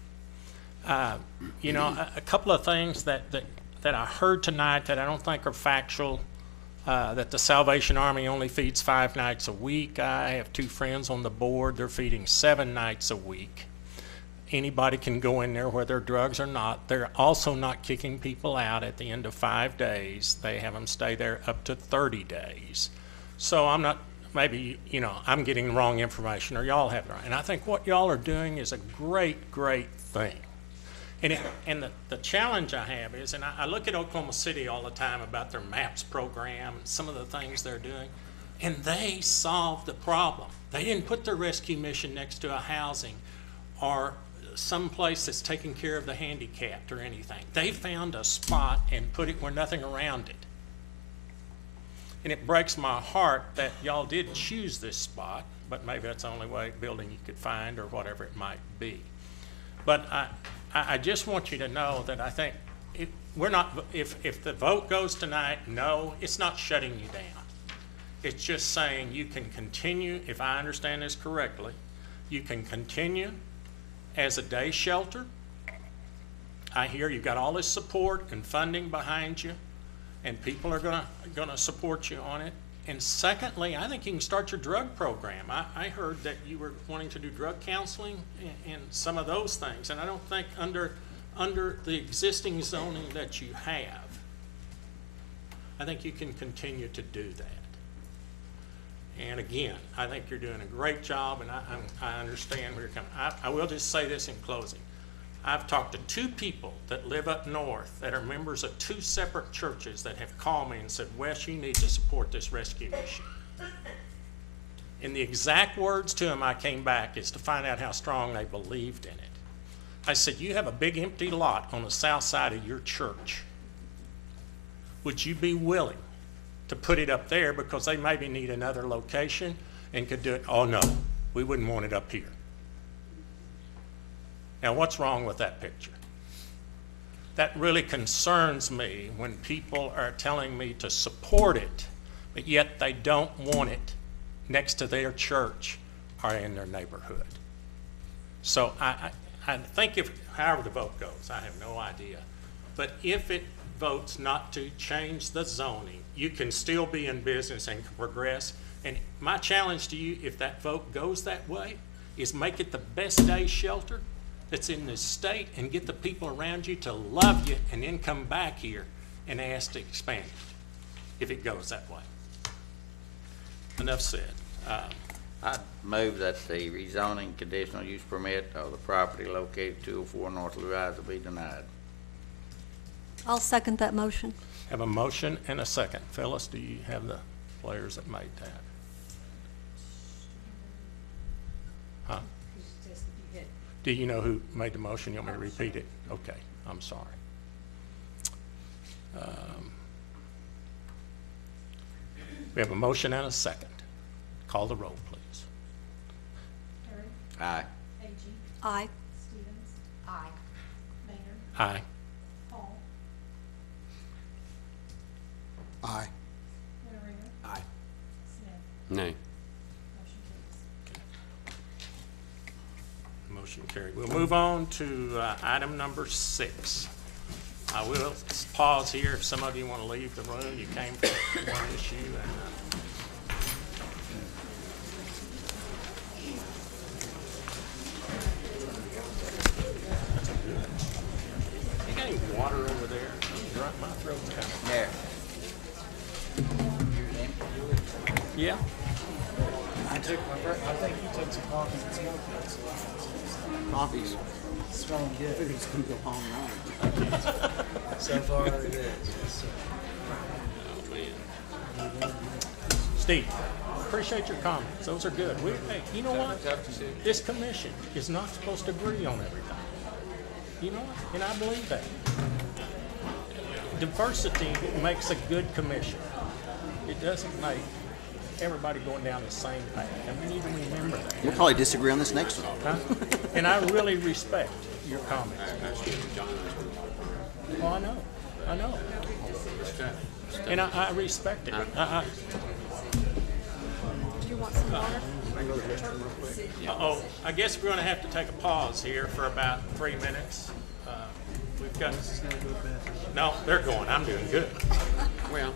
You know, a couple of things that I heard tonight that I don't think are factual, that the Salvation Army only feeds 5 nights a week. I have 2 friends on the board. They're feeding 7 nights a week. Anybody can go in there, whether drugs or not. They're also not kicking people out at the end of 5 days. They have them stay there up to 30 days. So I'm not, maybe, you know, I'm getting the wrong information, or y'all have it right. And I think what y'all are doing is a great, great thing. And the challenge I have is, and I look at Oklahoma City all the time about their MAPS program and some of the things they're doing, and they solved the problem. They didn't put their rescue mission next to a housing or some place that's taking care of the handicapped or anything. They found a spot and put it where nothing around it. And it breaks my heart that y'all did choose this spot, but maybe that's the only building you could find or whatever it might be. But I just want you to know that I think if the vote goes tonight, no, it's not shutting you down. It's just saying you can continue, if I understand this correctly, you can continue as a day shelter. I hear you've got all this support and funding behind you, and people are gonna support you on it. And secondly, I think you can start your drug program. I heard that you were wanting to do drug counseling and some of those things, and I don't think under the existing zoning that you have, I think you can continue to do that. And again, I think you're doing a great job, and I understand where you're coming. I will just say this in closing. I've talked to 2 people that live up north that are members of 2 separate churches that have called me and said, Wes, you need to support this rescue mission. And the exact words to them I came back is to find out how strong they believed in it. I said, you have a big empty lot on the south side of your church. Would you be willing to put it up there because they maybe need another location and could do it? Oh no, we wouldn't want it up here. Now what's wrong with that picture? That really concerns me when people are telling me to support it, but yet they don't want it next to their church or in their neighborhood. So I think however the vote goes, I have no idea, but if it votes not to change the zoning, you can still be in business and progress. And my challenge to you, if that vote goes that way, is make it the best day shelter that's in this state and get the people around you to love you and then come back here and ask to expand it, if it goes that way. Enough said. I'd move that the rezoning conditional use permit of the property located 204 North Louisa be denied. I'll second that motion. Have a motion and a second. Phyllis, do you have the players that made that? Huh? Do you know who made the motion? You want me to repeat it? Okay, I'm sorry. We have a motion and a second. Call the roll, please. Aye. Aye. Aye. Aye. Aye. Nay. Motion carried. We'll move on to item number 6. I will pause here if some of you want to leave the room. You came for one issue. You got any water over there? My throat's kind of... There. Yeah. I think you took some coffee and smoked that, so Coffee's smelling good. It's gonna go home now. So far it is. Steve, appreciate your comments. Those are good. Hey, you know what? This commission is not supposed to agree on everything. You know what? And I believe that. Diversity makes a good commission. It doesn't make everybody going down the same path, and we need to remember that. We'll probably disagree on this next one. Huh? And I really respect your comments. Oh, I know. And I respect it. Do you want some water? Uh-oh, I guess we're going to have to take a pause here for about 3 minutes. We've got... No, they're going. I'm doing good. Well,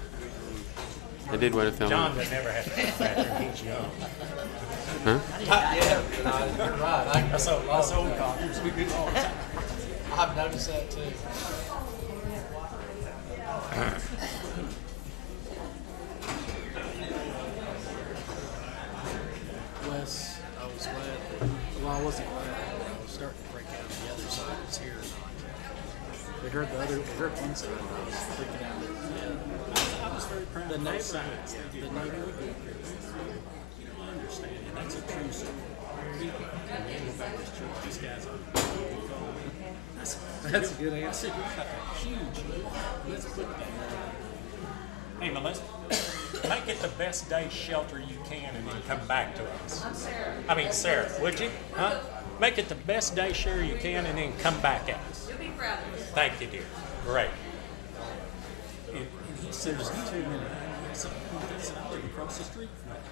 I did what I felt. John would never have to go back there. He's young. Huh? Yeah, you're right. That's old college. We do all the time. I've noticed that too. Wes, I was glad. Well, I wasn't glad. I was starting to break out on the other side. It's here. They heard one side. I was freaking out. I was very proud of both sides. They did really good. You know, I understand, and that's a true story. And then go back to this church. These guys are... That's a good answer. Huge. Let's put that. Hey, Melissa, make it the best day shelter you can and then come back to us. I'm Sarah. I mean, Sarah, would you? Huh? Make it the best day shelter you can and then come back at us. You'll be proud of us. Thank you, dear. Great. And he says, you two men, I said, I live across the street from that.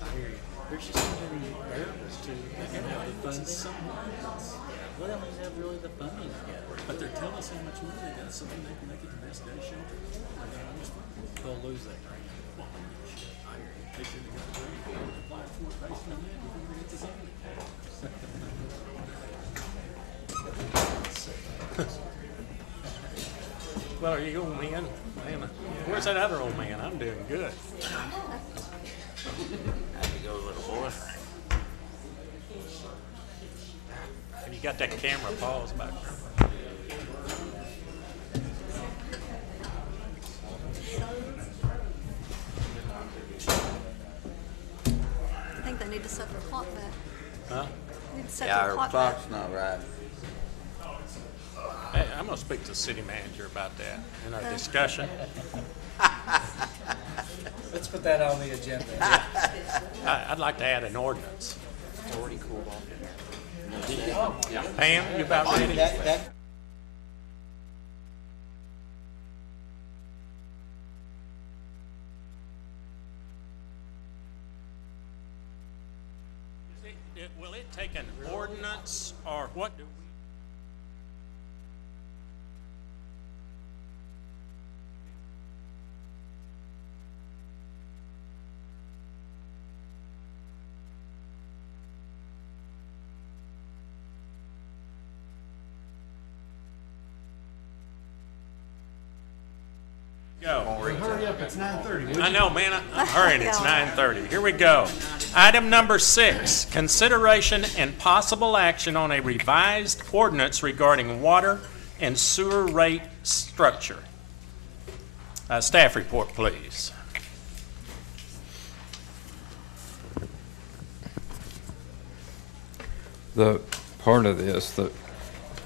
I hear you. There's just so many variables to everybody funds someone else. Well, they don't have really the funding together. But they're telling us how much money they got so then they can make it the best day shelter. They'll lose that grant. I hear you. They should have got a grant. Apply for it based on that before we get the zoning. Well, are you old man? Man, where's that other old man? I'm doing good. How you go, little boy? Have you got that camera paused back there? I think they need to set their clock back. Huh? They need to set Yeah, their our clock back. clock's not right. Hey, I'm gonna speak to the city manager about that in our discussion. Let's put that on the agenda. I'd like to add an ordinance. It's already cooled off. Yeah. Pam, you about ready? Will it take an ordinance or what do we? Go. Hurry up, it's 9:30. I know, man, I'm hurrying, it's 9:30. Here we go. Item number 6, consideration and possible action on a revised ordinance regarding water and sewer rate structure. Staff report, please. The part of this, the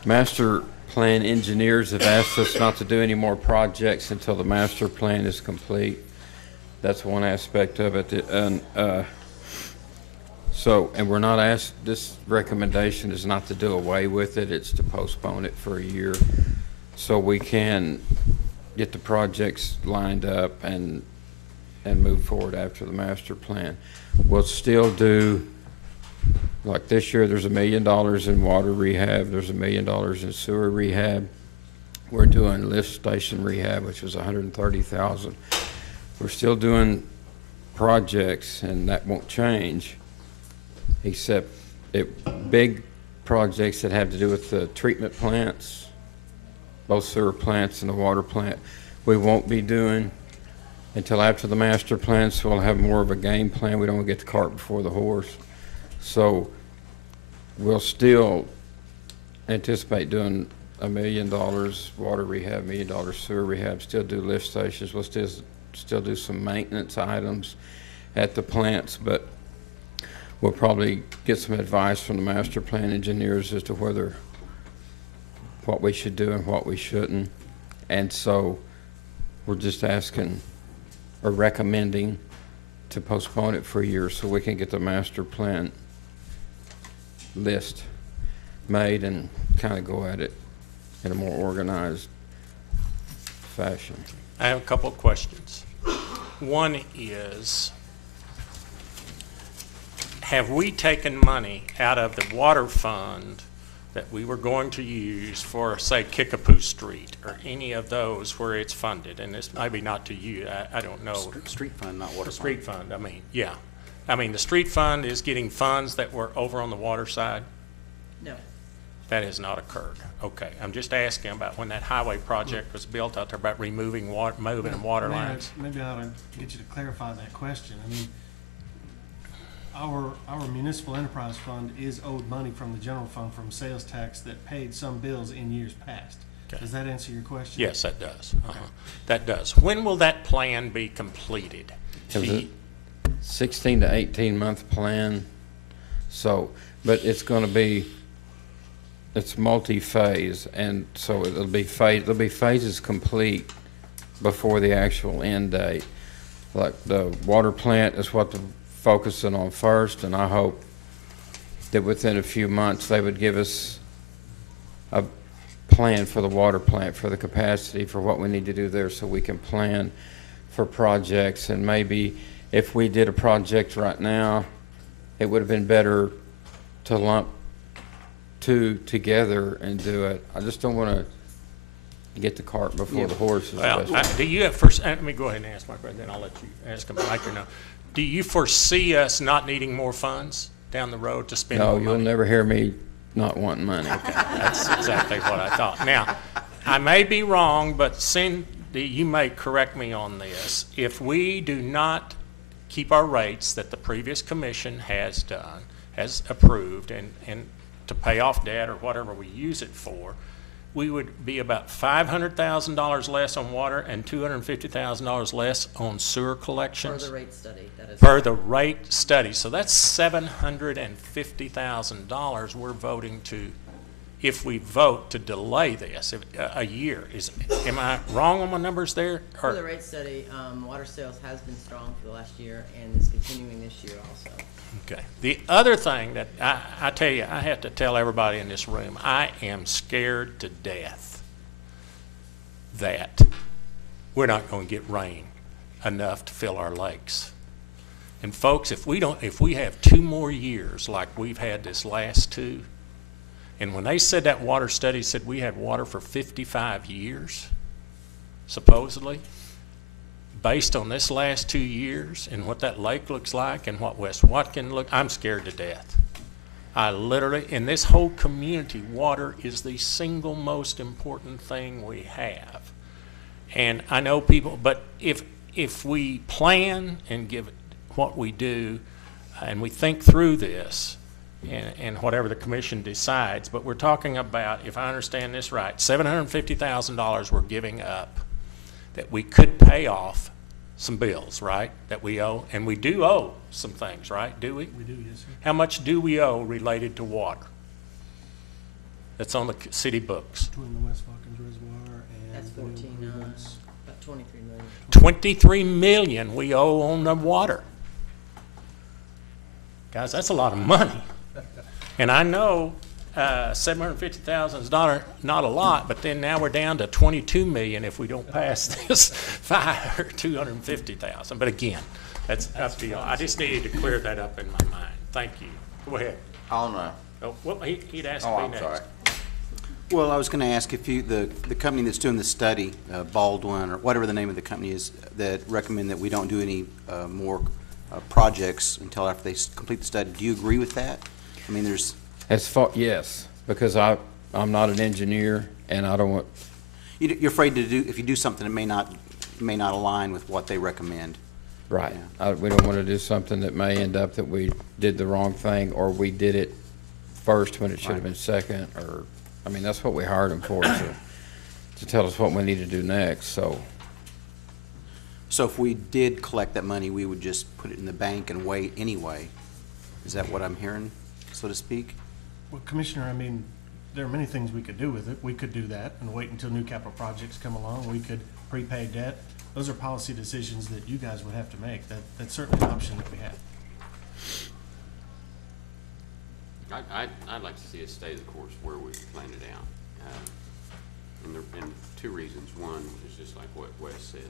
master plan engineers have asked us not to do any more projects until the master plan is complete. That's one aspect of it. And we're not asked, this recommendation is not to do away with it, it's to postpone it for a year so we can get the projects lined up and move forward after the master plan. We'll still do, like this year, there's $1 million in water rehab, there's $1 million in sewer rehab. We're doing lift station rehab, which was $130,000. We're still doing projects, and that won't change, except big projects that have to do with the treatment plants, both sewer plants and the water plant. We won't be doing until after the master plan, so we'll have more of a game plan. We don't want to get the cart before the horse. So we'll still anticipate doing $1 million water rehab, $1 million sewer rehab, still do lift stations. We'll still do some maintenance items at the plants, but we'll probably get some advice from the master plan engineers as to what we should do and what we shouldn't. And so we're just asking or recommending to postpone it for a year so we can get the master plan list made and kind of go at it in a more organized fashion. I have a couple of questions. One is, have we taken money out of the water fund that we were going to use for, say, Kickapoo Street or any of those where it's funded? And this maybe not to you, I don't know. Street fund, not water fund. Street fund, I mean, yeah. I mean, the street fund is getting funds that were over on the water side? No. That has not occurred. Okay, I'm just asking about when that highway project was built out there about removing water, moving water lines. Maybe I ought to get you to clarify that question. I mean, our municipal enterprise fund is owed money from the general fund from sales tax that paid some bills in years past. Okay. Does that answer your question? Yes, that does. That does. When will that plan be completed? It was a 16 to 18 month plan. So, but it's going to be, it's multi-phase, and so there'll be phases complete before the actual end date. Like the water plant is what they're focusing on first, and I hope that within a few months they would give us a plan for the water plant, for the capacity, for what we need to do there, so we can plan for projects. And maybe if we did a project right now, it would have been better to lump two together and do it. I just don't want to get the cart before the horse. Well, do you have first? Let me go ahead and ask my question, then I'll let you ask him. Mike or no. Do you foresee us not needing more funds down the road to spend more money? No, you'll never hear me not wanting money. Okay, that's exactly what I thought. Now, I may be wrong, but Cindy, you may correct me on this. If we do not keep our rates that the previous commission has done, has approved, and to pay off debt or whatever we use it for, we would be about $500,000 less on water and $250,000 less on sewer collections. Per the rate study, that is. Per the rate study. So that's $750,000 we're voting to, if we vote to delay this a year. Am I wrong on my numbers there? For the rate study, water sales has been strong for the last year and is continuing this year also. Okay. The other thing that I tell you, I have to tell everybody in this room, I am scared to death that we're not going to get rain enough to fill our lakes. And folks, if we have 2 more years like we've had this last 2, and when they said that water study said we had water for 55 years, supposedly, based on this last 2 years and what that lake looks like and what West Watkin look, I'm scared to death. I literally, in this whole community, water is the single most important thing we have. And I know people, but if we plan and give it what we do, and we think through this, and whatever the commission decides, but we're talking about, if I understand this right, $750,000 we're giving up that we could pay off some bills, right, that we owe, and we do owe some things, right, do we? We do, yes, sir. How much do we owe related to water? That's on the city books. Between the West Watkins Reservoir and. That's the new 14, improvements. about 23 million. 23 million we owe on the water. Guys, that's a lot of money. And I know $750,000 is not a lot, but then now we're down to 22 million if we don't pass this fire, 250,000. But again, that's up to you. I just needed to clear that up in my mind. Thank you. Go ahead. On the, Oh, well, he'd asked oh, me I'm next. sorry. Well, I was going to ask if you, the company that's doing the study, Baldwin, or whatever the name of the company is, that recommend that we don't do any more projects until after they complete the study. Do you agree with that? I mean, there's... Yes, because I'm not an engineer, and I don't want... You're afraid to do, if you do something, it may not align with what they recommend. Right. Yeah. We don't want to do something that may end up that we did the wrong thing, or we did it first when it should have been second, or, I mean, that's what we hired them for, to tell us what we need to do next, so. So if we did collect that money, we would just put it in the bank and wait anyway? Is that what I'm hearing, so to speak? Well, Commissioner, I mean, there are many things we could do with it. We could do that and wait until new capital projects come along. We could prepay debt. Those are policy decisions that you guys would have to make. That's certainly an option that we have. I'd like to see us stay the course where we planned it out. And two reasons. One is just like what Wes said.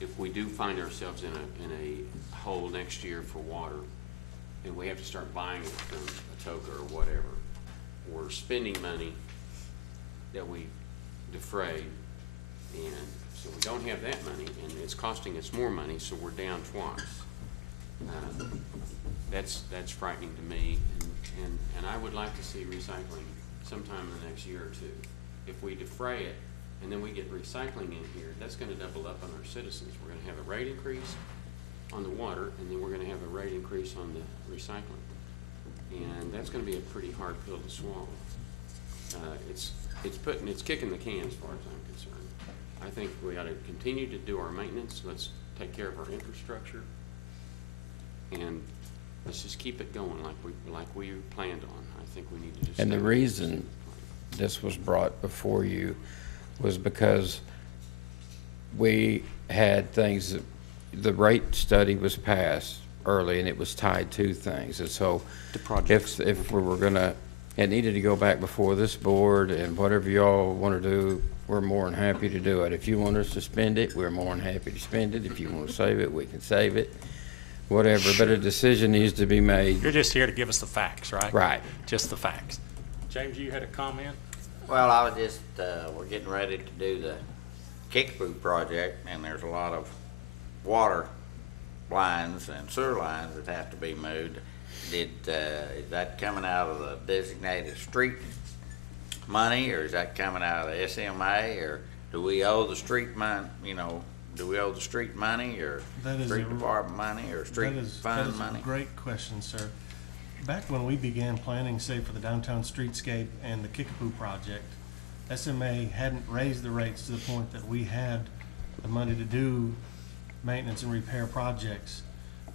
If we do find ourselves in a hole next year for water, and we have to start buying it from Atoka or whatever, or spending money that we defrayed, and so we don't have that money, and it's costing us more money, so we're down twice. That's frightening to me, and I would like to see recycling sometime in the next year or two. If we defray it, and then we get recycling in here, that's gonna double up on our citizens. We're gonna have a rate increase on the water, and then we're gonna have a rate increase on the recycling. And that's gonna be a pretty hard pill to swallow. It's kicking the can as far as I'm concerned. I think we ought to continue to do our maintenance. Let's take care of our infrastructure. And let's just keep it going like we planned on. I think we need to just. And the reason this was brought before you was because we had things that the rate study was passed early, and it was tied to things. And so if we were gonna, it needed to go back before this board, and whatever y'all want to do, we're more than happy to do it. If you want us to spend it, we're more than happy to spend it. If you want to save it, we can save it, whatever. But a decision needs to be made. You're just here to give us the facts, right? Right. Just the facts. James, you had a comment? Well, I was just, we're getting ready to do the Kickapoo project, and there's a lot of water lines and sewer lines that have to be moved. Is that coming out of the designated street money, or is that coming out of the SMA, or do we owe the street money, do we owe the street money, or street department money, or street fund money? That is a great question, sir. Back when we began planning, say, for the downtown streetscape and the Kickapoo project, SMA hadn't raised the rates to the point that we had the money to do maintenance and repair projects.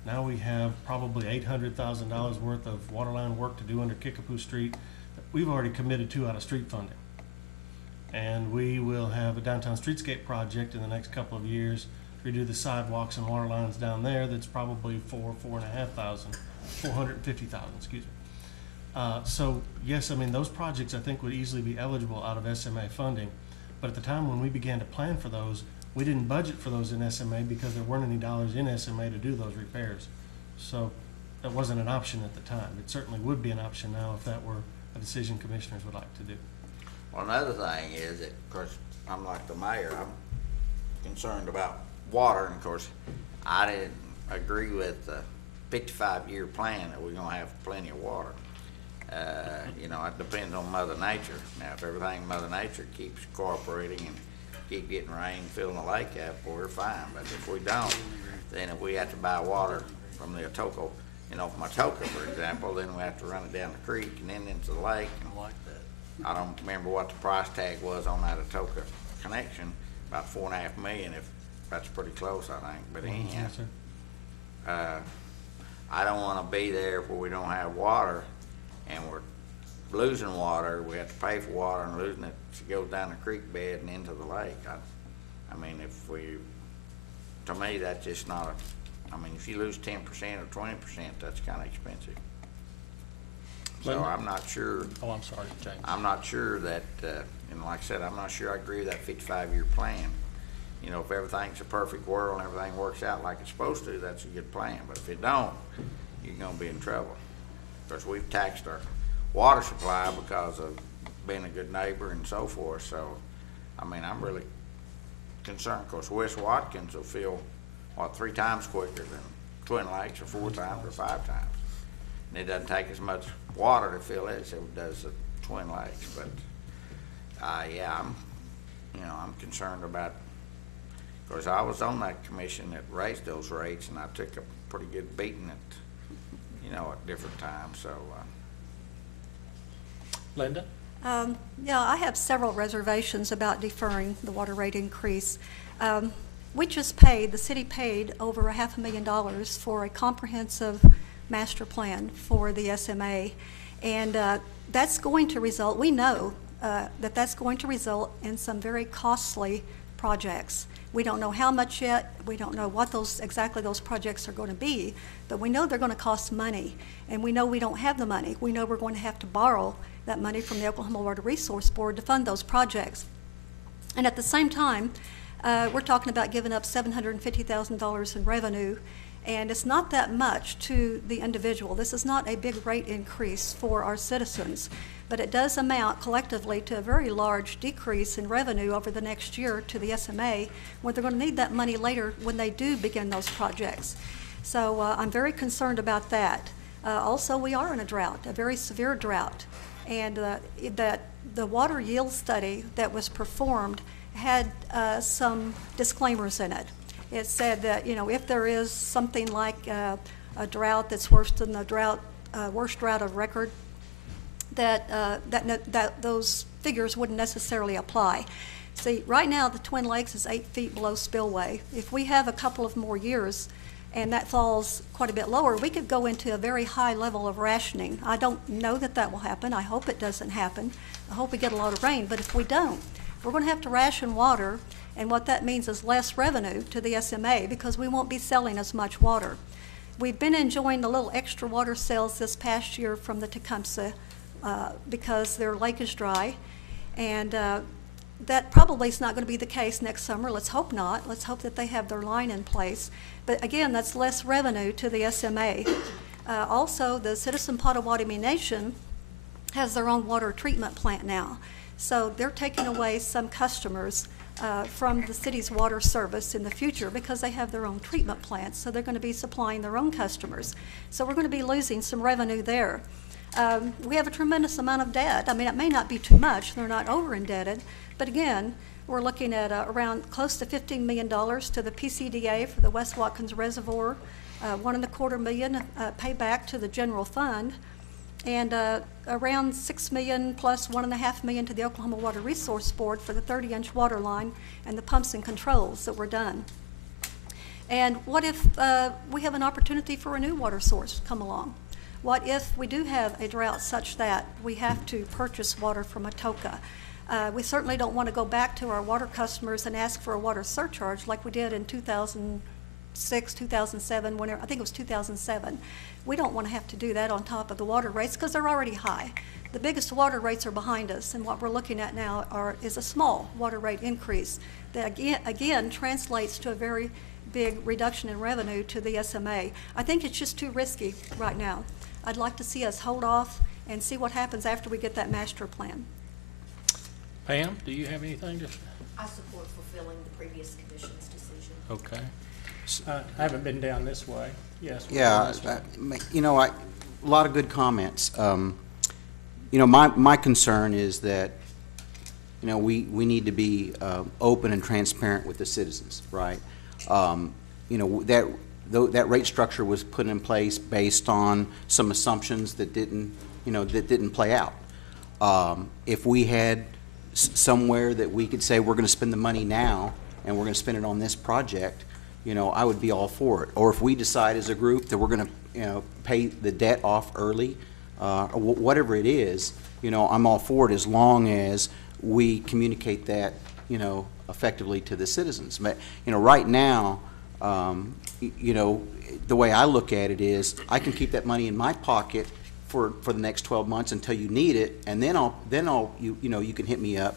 Now we have probably $800,000 worth of waterline work to do under Kickapoo Street that we've already committed to out of street funding. And we will have a downtown streetscape project in the next couple of years to redo the sidewalks and water lines down there. That's probably $450,000, excuse me. So yes, I mean, those projects I think would easily be eligible out of SMA funding. But at the time when we began to plan for those, we didn't budget for those in SMA because there weren't any dollars in SMA to do those repairs. So that wasn't an option at the time. It certainly would be an option now if that were a decision commissioners would like to do. Well, another thing is that, of course, I'm like the mayor, I'm concerned about water, and of course, I didn't agree with the 55-year plan that we're gonna have plenty of water. You know, it depends on Mother Nature. Now, if everything Mother Nature keeps cooperating and keep getting rain, filling the lake up, well, we're fine. But if we don't, then if we have to buy water from the Atoka, you know, from Atoka, for example, then we have to run it down the creek and then into the lake. And I don't remember what the price tag was on that Atoka connection, about $4.5 million, if that's pretty close, I think. But anyhow, Yes, sir. I don't want to be there where we don't have water and we're losing water. We have to pay for water and losing it to go down the creek bed and into the lake. I mean, to me, that's just not I mean, if you lose 10% or 20%, that's kind of expensive. So Linda? I'm not sure. Oh, I'm sorry, James. I'm not sure that, and like I said, I'm not sure I agree with that 55-year plan. You know, if everything's a perfect world and everything works out like it's supposed to, that's a good plan. But if it don't, you're going to be in trouble. Because we've taxed our water supply because of being a good neighbor and so forth. So, I mean, I'm really concerned. Of course, West Watkins will fill, 3 times quicker than Twin Lakes, or 4 times, or 5 times. And it doesn't take as much water to fill it as it does the Twin Lakes. But, yeah, I'm concerned about, because I was on that commission that raised those rates, and I took a pretty good beating at different times. So, Linda? Yeah, I have several reservations about deferring the water rate increase. The city paid over $500,000 for a comprehensive master plan for the SMA, and that's going to result, we know that's going to result in some very costly projects. We don't know how much yet. We don't know what exactly those projects are going to be, but we know they're going to cost money, and we know we don't have the money. We know we're going to have to borrow that money from the Oklahoma Water Resource Board to fund those projects. And at the same time, we're talking about giving up $750,000 in revenue, and it's not that much to the individual. This is not a big rate increase for our citizens, but it does amount collectively to a very large decrease in revenue over the next year to the SMA, when they're going to need that money later when they do begin those projects. So I'm very concerned about that. Also, we are in a drought, a very severe drought, and that the water yield study that was performed had some disclaimers in it. It said that, if there is something like a drought that's worse than the worst drought of record, that those figures wouldn't necessarily apply. See, right now the Twin Lakes is 8 feet below spillway. If we have a couple of more years and that falls quite a bit lower, we could go into a very high level of rationing. I don't know that will happen. I hope it doesn't happen. I hope we get a lot of rain, but if we don't, we're going to have to ration water, and what that means is less revenue to the SMA because we won't be selling as much water. We've been enjoying the little extra water sales this past year from the Tecumseh because their lake is dry, and that probably is not going to be the case next summer. Let's hope not. Let's hope that they have their line in place. But again, that's less revenue to the SMA. Also, the Citizen Potawatomi Nation has their own water treatment plant now. So they're taking away some customers from the city's water service in the future because they have their own treatment plants. So they're going to be supplying their own customers. So we're going to be losing some revenue there. We have a tremendous amount of debt. I mean, it may not be too much. They're not over indebted. But again, we're looking at around close to $15 million to the PCDA for the West Watkins Reservoir, $1.25 million pay back to the general fund, and around $6 million plus $1.5 million to the Oklahoma Water Resource Board for the 30-inch water line and the pumps and controls that were done. And what if we have an opportunity for a new water source come along? What if we do have a drought such that we have to purchase water from Atoka? We certainly don't want to go back to our water customers and ask for a water surcharge like we did in 2006, 2007, I think it was 2007. We don't want to have to do that on top of the water rates because they're already high. The biggest water rates are behind us, and what we're looking at now is a small water rate increase that again translates to a very big reduction in revenue to the SMA. I think it's just too risky right now. I'd like to see us hold off and see what happens after we get that master plan. Pam, do you have anything to say? I support fulfilling the previous commission's decision. Okay. I haven't been down this way. Yes. Yeah, a lot of good comments. you know, my concern is that, you know, we need to be open and transparent with the citizens, right? You know, that rate structure was put in place based on some assumptions that didn't, you know, that didn't play out. If we had somewhere that we could say we're going to spend the money now and we're going to spend it on this project, you know, I would be all for it. Or if we decide as a group that we're going to, you know, pay the debt off early, or whatever it is, you know, I'm all for it as long as we communicate that, you know, effectively to the citizens. But, you know, right now, you know, the way I look at it is I can keep that money in my pocket for the next 12 months until you need it, and then you know, you can hit me up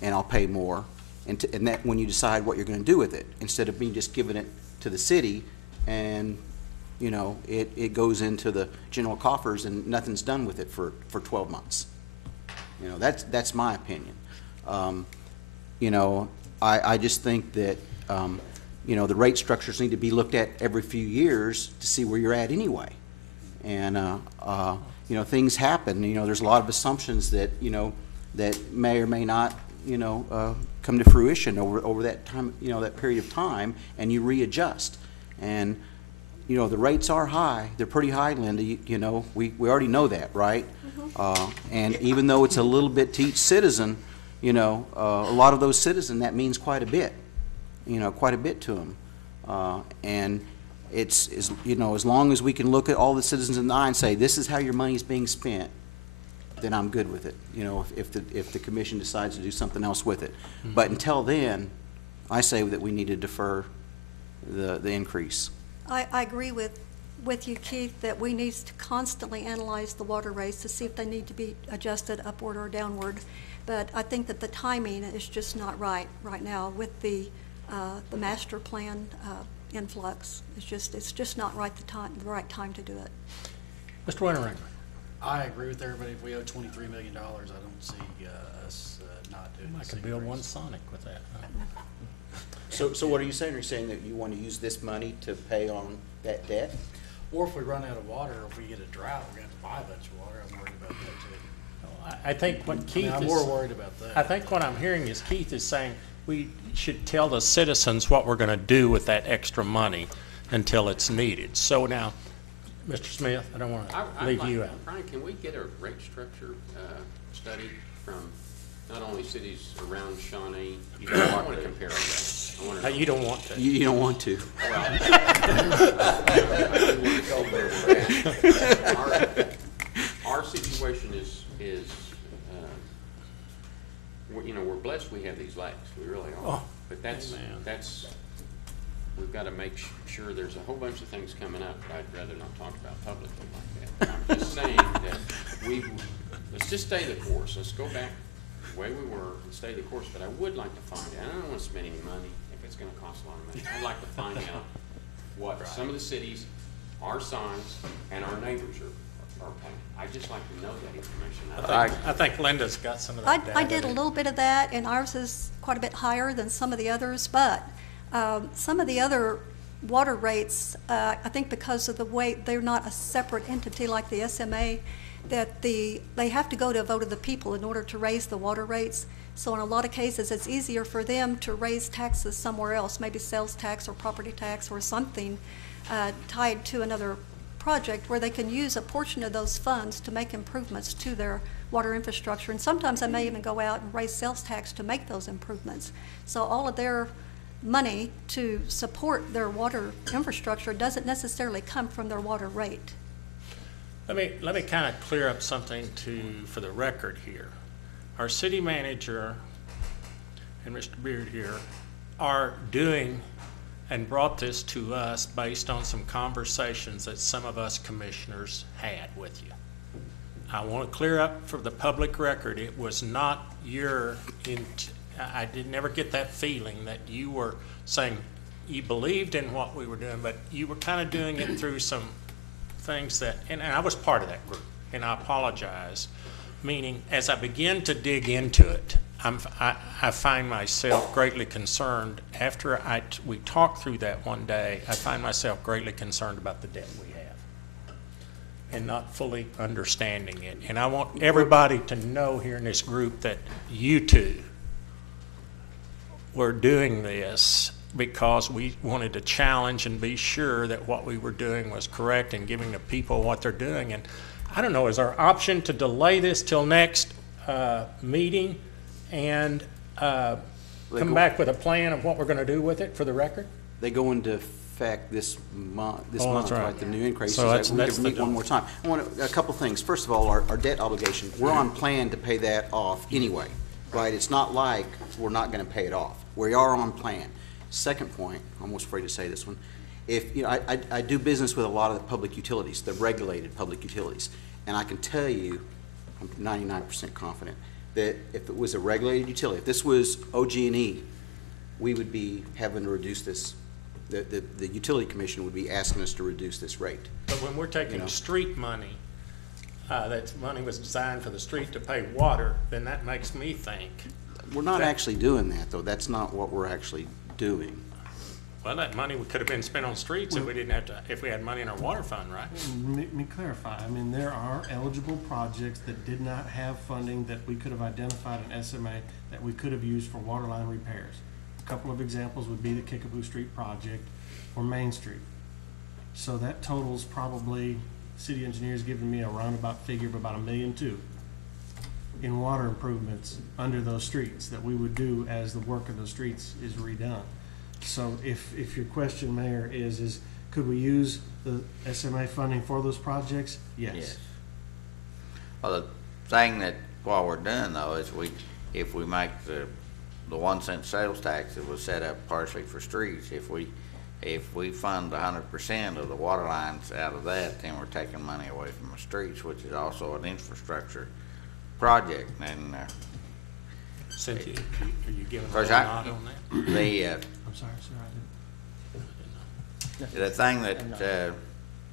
and I'll pay more, and that when you decide what you're going to do with it, instead of me just giving it to the city and, you know, it goes into the general coffers and nothing's done with it for 12 months. You know, that's my opinion. You know, I just think that, you know, the rate structures need to be looked at every few years to see where you're at anyway. And, you know, things happen. You know, there's a lot of assumptions that, you know, that may or may not, you know, come to fruition over that time, you know, that period of time, and you readjust. And, you know, the rates are high. They're pretty high, Linda. You know, we already know that, right? And even though it's a little bit to each citizen, you know, a lot of those citizens, that means quite a bit, you know, quite a bit to them. And it's, you know, as long as we can look at all the citizens in the eye and say, this is how your money's being spent, then I'm good with it, you know, if the commission decides to do something else with it. But until then, I say that we need to defer the increase. I agree with you, Keith, that we need to constantly analyze the water rates to see if they need to be adjusted upward or downward. But I think that the timing is just not right now with the master plan influx. It's just not right the right time to do it. Mr. Winteringer. I agree with everybody. If we owe $23 million, I don't see us not doing I this could build increase. one Sonic with that. So what are you saying? Are you saying that you want to use this money to pay on that debt? Or if we run out of water, or if we get a drought, we're going to have to buy a bunch of water. I'm worried about that too. I think what Keith I'm is... more worried about that. I think what I'm hearing is Keith is saying we should tell the citizens what we're going to do with that extra money until it's needed. So now, Mr. Smith, I don't want to leave you out. Brian, can we get a rate structure study from not only cities around Shawnee? You don't want to compare that. You don't want to. You don't want to. Our situation is you know, we're blessed we have these lakes. We really are. Oh, but that's we've got to make sure there's a whole bunch of things coming up that I'd rather not talk about publicly like that. I'm just saying that let's just stay the course. Let's go back the way we were and stay the course. But I would like to find out. I don't want to spend any money if it's going to cost a lot of money. I'd like to find out what some of the cities, our size, and our neighbors are paying. I'd just like to know that information. I think Linda's got some of that data. I did a little bit of that, and ours is quite a bit higher than some of the others, but some of the other water rates, I think because of the way they're not a separate entity like the SMA, that they have to go to a vote of the people in order to raise the water rates. So in a lot of cases, it's easier for them to raise taxes somewhere else, maybe sales tax or property tax or something tied to another project where they can use a portion of those funds to make improvements to their water infrastructure. And sometimes they may even go out and raise sales tax to make those improvements. So all of their money to support their water infrastructure doesn't necessarily come from their water rate. Let me kind of clear up something for the record here. Our city manager and Mr. Beard here are doing and brought this to us based on some conversations that some of us commissioners had with you. I want to clear up for the public record, it was not I did never get that feeling that you were saying you believed in what we were doing, but you were kind of doing it through some things that, and I was part of that group, and I apologize, meaning as I begin to dig into it, I find myself greatly concerned. After we talked through that one day, I find myself greatly concerned about the debt we have. and not fully understanding it. And I want everybody to know here in this group that you two were doing this because we wanted to challenge and be sure that what we were doing was correct and giving the people what they're doing. And I don't know, is our option to delay this till next meeting and come back with a plan of what we're going to do with it for the record? They go into effect this month, Oh, that's right. right, the new increases. So that's- We that's could the meet one more time. I want a couple things. First of all, our debt obligation, we're on plan to pay that off anyway, right? It's not like we're not gonna pay it off. We are on plan. Second point, I'm almost afraid to say this one. If, you know, I do business with a lot of the public utilities, the regulated public utilities, and I can tell you, I'm 99% confident, that if it was a regulated utility, if this was OG&E, we would be having to reduce this. The utility commission would be asking us to reduce this rate. But when we're taking You know. street money, that money was designed for the street to pay water, then that makes me think. We're not actually doing that, though. That's not what we're actually doing. Well, that money could have been spent on streets if we didn't have to, if we had money in our water fund, right? Let me clarify. I mean, there are eligible projects that did not have funding that we could have identified in SMA that we could have used for water line repairs. A couple of examples would be the Kickapoo Street project or Main Street. So that totals probably, city engineers giving me a roundabout figure of about $1.2 million in water improvements under those streets that we would do as the work of those streets is redone. So if your question, Mayor, is could we use the SMA funding for those projects? Yes. Well, the thing that, what we're doing though, is if we make the 1 cent sales tax, it was set up partially for streets. If we fund 100% of the water lines out of that, then we're taking money away from the streets, which is also an infrastructure project. And Cynthia, are you giving a course, nod on that? I'm sorry, sir, I didn't. the thing that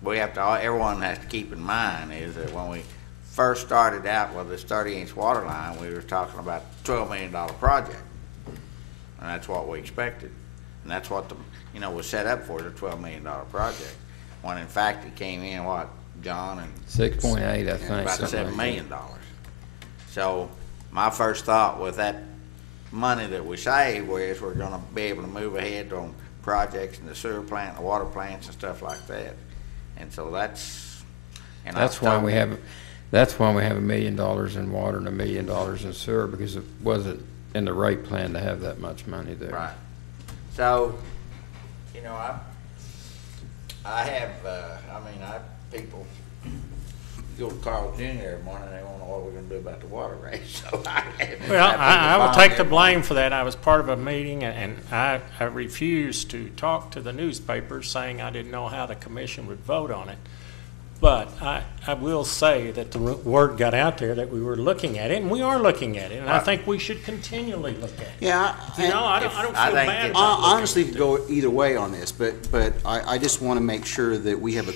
we have to, everyone has to keep in mind is that when we first started out with this 30-inch water line, we were talking about a $12 million project. And that's what we expected. And that's what was set up for, the $12 million project. When in fact it came in, what, John? And 6.8, I think. about something $7 like million. So my first thought with that money that we saved was we're gonna be able to move ahead on projects in the sewer plant, the water plants and stuff like that. And so that's why we have $1 million in water and $1 million in sewer, because it wasn't in the rate plan to have that much money there. Right. So, people go to Carl Jr. every morning, they want to know what we're gonna do about the water rate, so Well, I will take the blame for that. I was part of a meeting and I refused to talk to the newspapers saying I didn't know how the commission would vote on it. But I will say that the word got out there that we were looking at it, and we are looking at it, and I think we should continually look at it. Yeah. I don't feel bad about I honestly could go either way on this, but I just want to make sure that we have a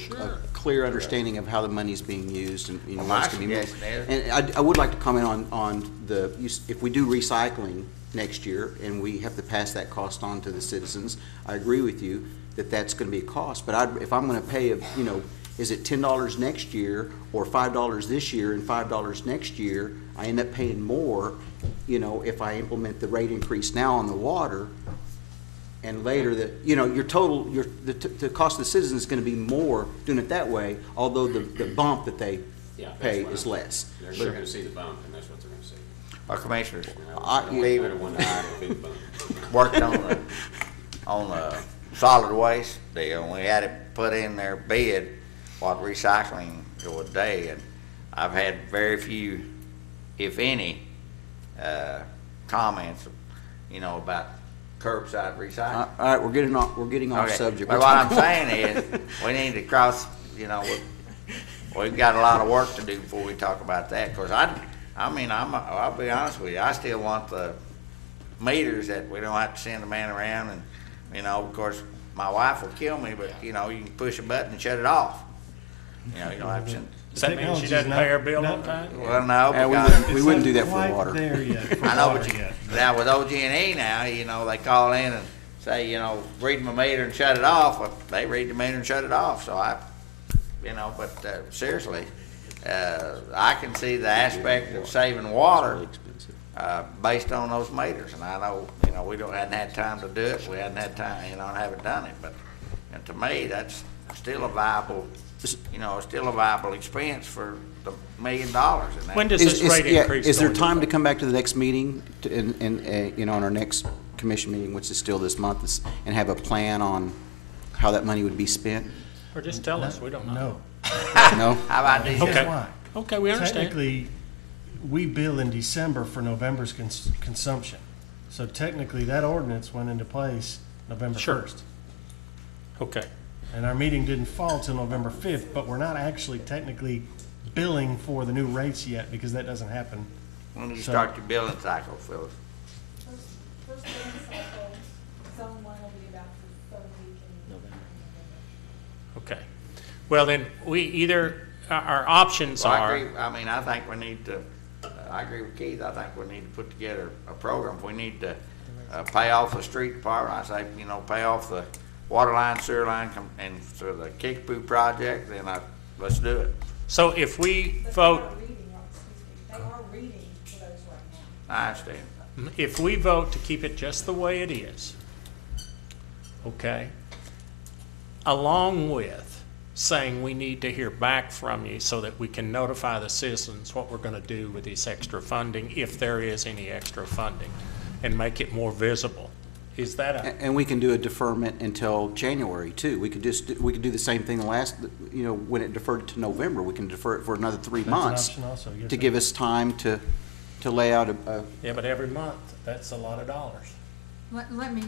clear understanding of how the money's being used and, what's going to be moved. And I would like to comment on if we do recycling next year and we have to pass that cost on to the citizens, I agree with you that that's going to be a cost. But if I'm going to pay, is it $10 next year or $5 this year and $5 next year, I end up paying more, if I implement the rate increase now on the water, and later the cost of the citizen is going to be more doing it that way, although the bump that they pay is less. They're sure going to see the bump, and that's what they're going to see. Our commissioners, we worked on the solid waste deal, and we had it put in their bid what recycling would day, and I've had very few, if any, comments, about curbside recycling. All right, we're getting off subject. But what I'm saying is, we need to cross, we've got a lot of work to do before we talk about that, because I'll be honest with you, I still want the meters that we don't have to send a man around, and, of course, my wife will kill me, but, you can push a button and shut it off. You don't have to send. Does that mean she doesn't pay her bill on time? Well, no, we wouldn't do that for the water. I know, but now with OG&E now, they call in and say, read my meter and shut it off. Well, they read the meter and shut it off. So you know, but, seriously, I can see the aspect of saving water, based on those meters, and I know, you know, hadn't had time to do it, we hadn't had time, you know, and haven't done it, but, and to me, that's still a viable, you know, still a viable expense for the $1 million in that. When does this rate increase? Is there go into time to effect? come back to the next meeting, you know, on our next commission meeting, which is still this month, and have a plan on how that money would be spent? Or just tell us, we don't know. No? How about these? Okay. Why? Okay, we understand. Technically, we bill in December for November's consumption. So technically, that ordinance went into place November Sure. 1st. Okay. And our meeting didn't fall till November 5th, but we're not actually technically billing for the new rates yet, because that doesn't happen. When do you So- start your billing cycle, Phyllis? First billing cycle, zone one will be about the third week in November. Okay. Well, then, we either, our options Well, are. I mean, I think we need to, I agree with Keith, I think we need to put together a program. If we need to, pay off the street department, I say, you know, pay off the water line, sewer line, and for the Kickapoo project, then let's do it. So if we But vote, they are reading for those right now. I understand. if we vote to keep it just the way it is, okay, along with saying we need to hear back from you so that we can notify the citizens what we're going to do with this extra funding, if there is any extra funding, and make it more visible. Is that a, And we can do a deferment until January too. We could do the same thing you know, when it deferred to November, we can defer it for another 3 That's an months option also, yes, to sir. give us time to lay out yeah, but every month, that's a lot of dollars. Let me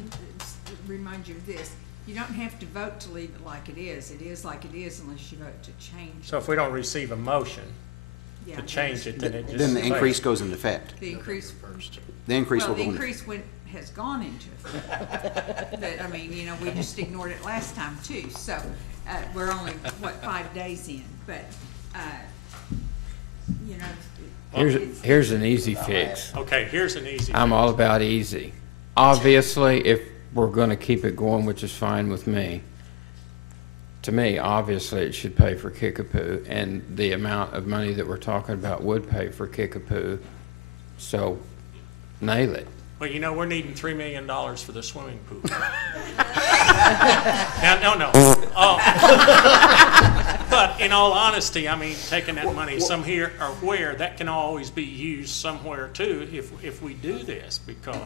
remind you of this. You don't have to vote to leave it like it is. It is like it is unless you vote to change it. So if we don't receive a motion Yeah, to change it, then it just. then the stays. increase goes into effect. The increase first. The increase Well, will the go into. increase has gone into effect. But, I mean, you know, we just ignored it last time too. So, we're only, 5 days in, but, you know. Here's an easy fix. Okay, here's an easy. I'm all about easy. Obviously, if we're going to keep it going, which is fine with me, to me, obviously, it should pay for Kickapoo, and the amount of money that we're talking about would pay for Kickapoo. So, nail it. Well, you know, we're needing $3 million for the swimming pool. Now, no. But in all honesty, I mean, taking that money some here or where, that can always be used somewhere too if we do this, because,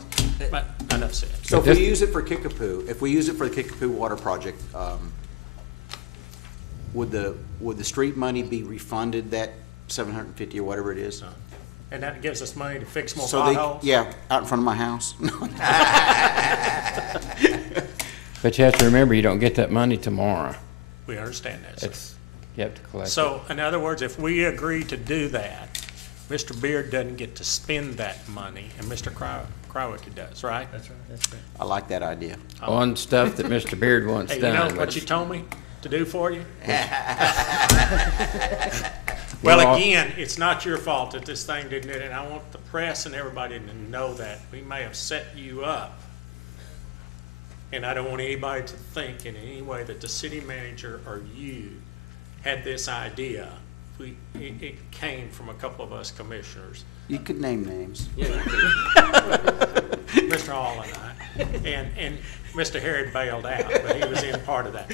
but enough said. So if we use it for Kickapoo, if we use it for the Kickapoo water project, would the street money be refunded, that $750 or whatever it is? And that gives us money to fix more So potholes? yeah, out in front of my house. But you have to remember, you don't get that money tomorrow. We understand that, sir. You have to collect it. So, in other words, if we agree to do that, Mr. Beard doesn't get to spend that money, and Mr. Krywicki does, right? That's right. That's right. I like that idea. On stuff that Mr. Beard wants Hey, done. you know what which- you told me to do for you? Well, Well, again, it's not your fault that this thing didn't do it, and I want the press and everybody to know that. We may have set you up, and I don't want anybody to think in any way that the city manager or you had this idea. It came from a couple of us commissioners. You could name names. Yeah, you could. Mr. Hall and I, and Mr. Harrod bailed out, but he was in part of that.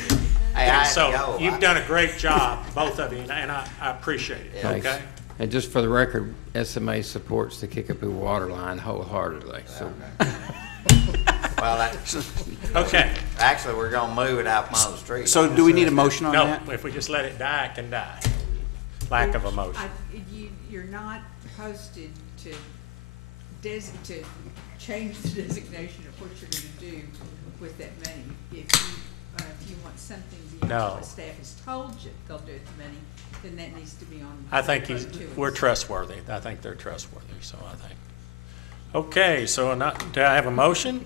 Hey, I had to So go. you've done a great job, both of you, and I appreciate it, Thanks. okay? And just for the record, SMA supports the Kickapoo water line wholeheartedly, so. Well, that's, Okay. actually, we're gonna move it out from the street. So do we need a motion on No, that? if we just let it die, it can die. Lack of a motion. You're not posted to change the designation of what you're gonna do with that money. If you want something beyond No. what staff has told you they'll do with the money, then that needs to be on. I think vote too. we're trustworthy. I think they're trustworthy, so I think. Okay, so do I have a motion?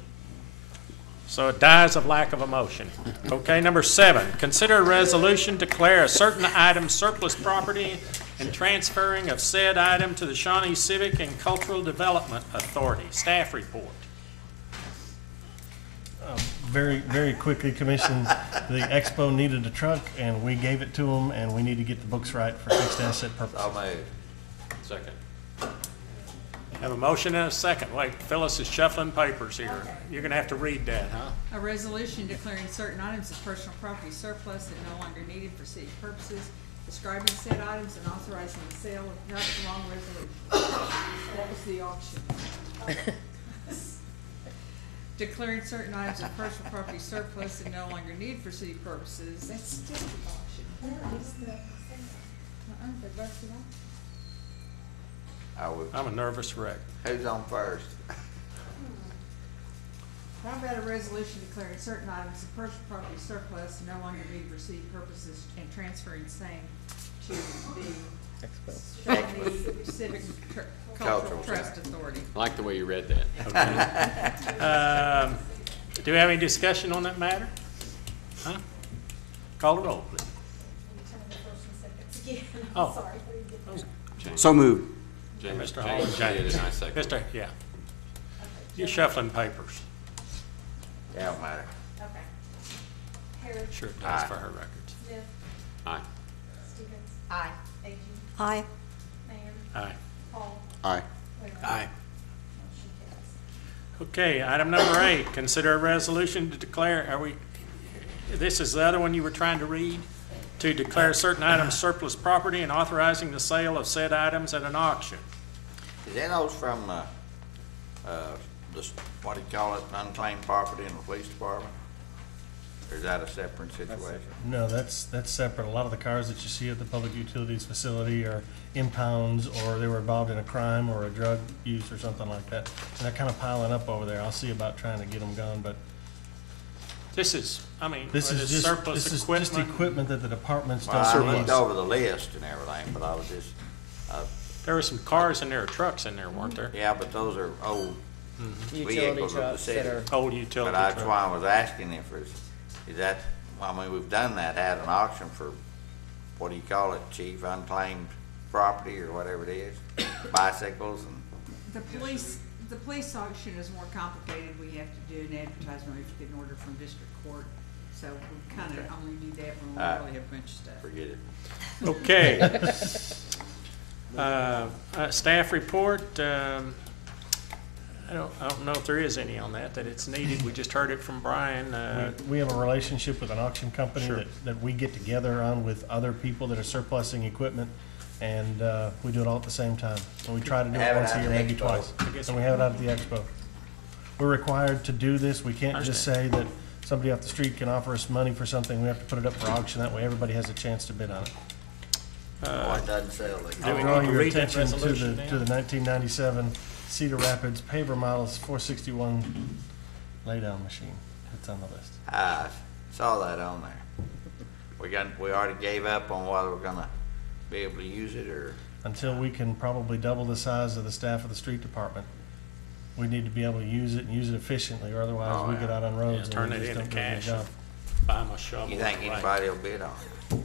So it dies of lack of a motion. Okay, number 7, consider a resolution declare a certain item surplus property and transferring of said item to the Shawnee Civic and Cultural Development Authority. Staff report. very quickly, Commission, the Expo needed a truck, and we gave it to them, and we need to get the books right for fixed asset purposes. So moved. Second. Have a motion and a second. Wait, Phyllis is shuffling papers here. You're gonna have to read that, huh? A resolution declaring certain items of personal property surplus and no longer needed for city purposes, describing said items and authorizing the sale of, that's the wrong resolution. That was the auction. Declaring certain items of personal property surplus and no longer needed for city purposes. That's still the auction. Where is the? They both did I'm a nervous wreck. Who's on first? How about a resolution declaring certain items of personal property surplus and no longer needed for city purposes and transferring same to the Shawnee Civic Cultural Trust Authority? I like the way you read that. Okay. Do we have any discussion on that matter? Huh? Call the roll, please. Oh. So moved. James, Mr. Hall and James did James. and I second. Mr. Yeah. You're shuffling papers. Yeah, don't matter. Sure it does Aye. for her records. Aye. Aye. Aye. Aye. Aye. Aye. Okay, item number 8, consider a resolution to declare, this is the other one you were trying to read? To declare certain items surplus property and authorizing the sale of said items at an auction. Is that those from, this, what do you call it, unclaimed property in the police department? Or is that a separate situation? No, that's separate. A lot of the cars that you see at the Public Utilities Facility are impounds, or they were involved in a crime or a drug use or something like that. And they're kind of piling up over there. I'll see about trying to get them gone, but This is, this is just, surplus this is equipment. just equipment that the departments Well, I don't looked need. over the list and everything, but I was just, There were some cars in there, trucks in there, weren't there? yeah, but those are old Utility vehicles of the trucks that city. are, Old utility But that's truck. why I was asking if there's, is that, we've done that, had an auction for, what do you call it, chief, unclaimed property or whatever it is, bicycles and, The police auction is more complicated. We have to do an advertisement, we have to get an order from district court. So we kind of only do that when we really have a bunch of stuff. forget it. Okay. Staff report, I don't know if there is any on that it's needed. We just heard it from Brian. We have a relationship with an auction company Sure. that we get together on with other people that are surplusing equipment, and we do it all at the same time. So we try to do it Have it once a at year, the maybe expo. twice. I guess And we have it out at the expo. We're required to do this. We can't just say Understand. that somebody off the street can offer us money for something. We have to put it up for auction. That way everybody has a chance to bid on it. Well, it doesn't sell, Do I'll we draw need to your read that attention to resolution the, now? to the 1997 Cedar Rapids paver models 461 laydown machine. It's on the list. I saw that on there. We already gave up on whether we're gonna be able to use it or, Until we can probably double the size of the staff of the street department. We need to be able to use it and use it efficiently, or otherwise Oh, we yeah. get out on roads turn and we it just into don't do a good cash. job. Buy my shovel. you think right. anybody will bid on it?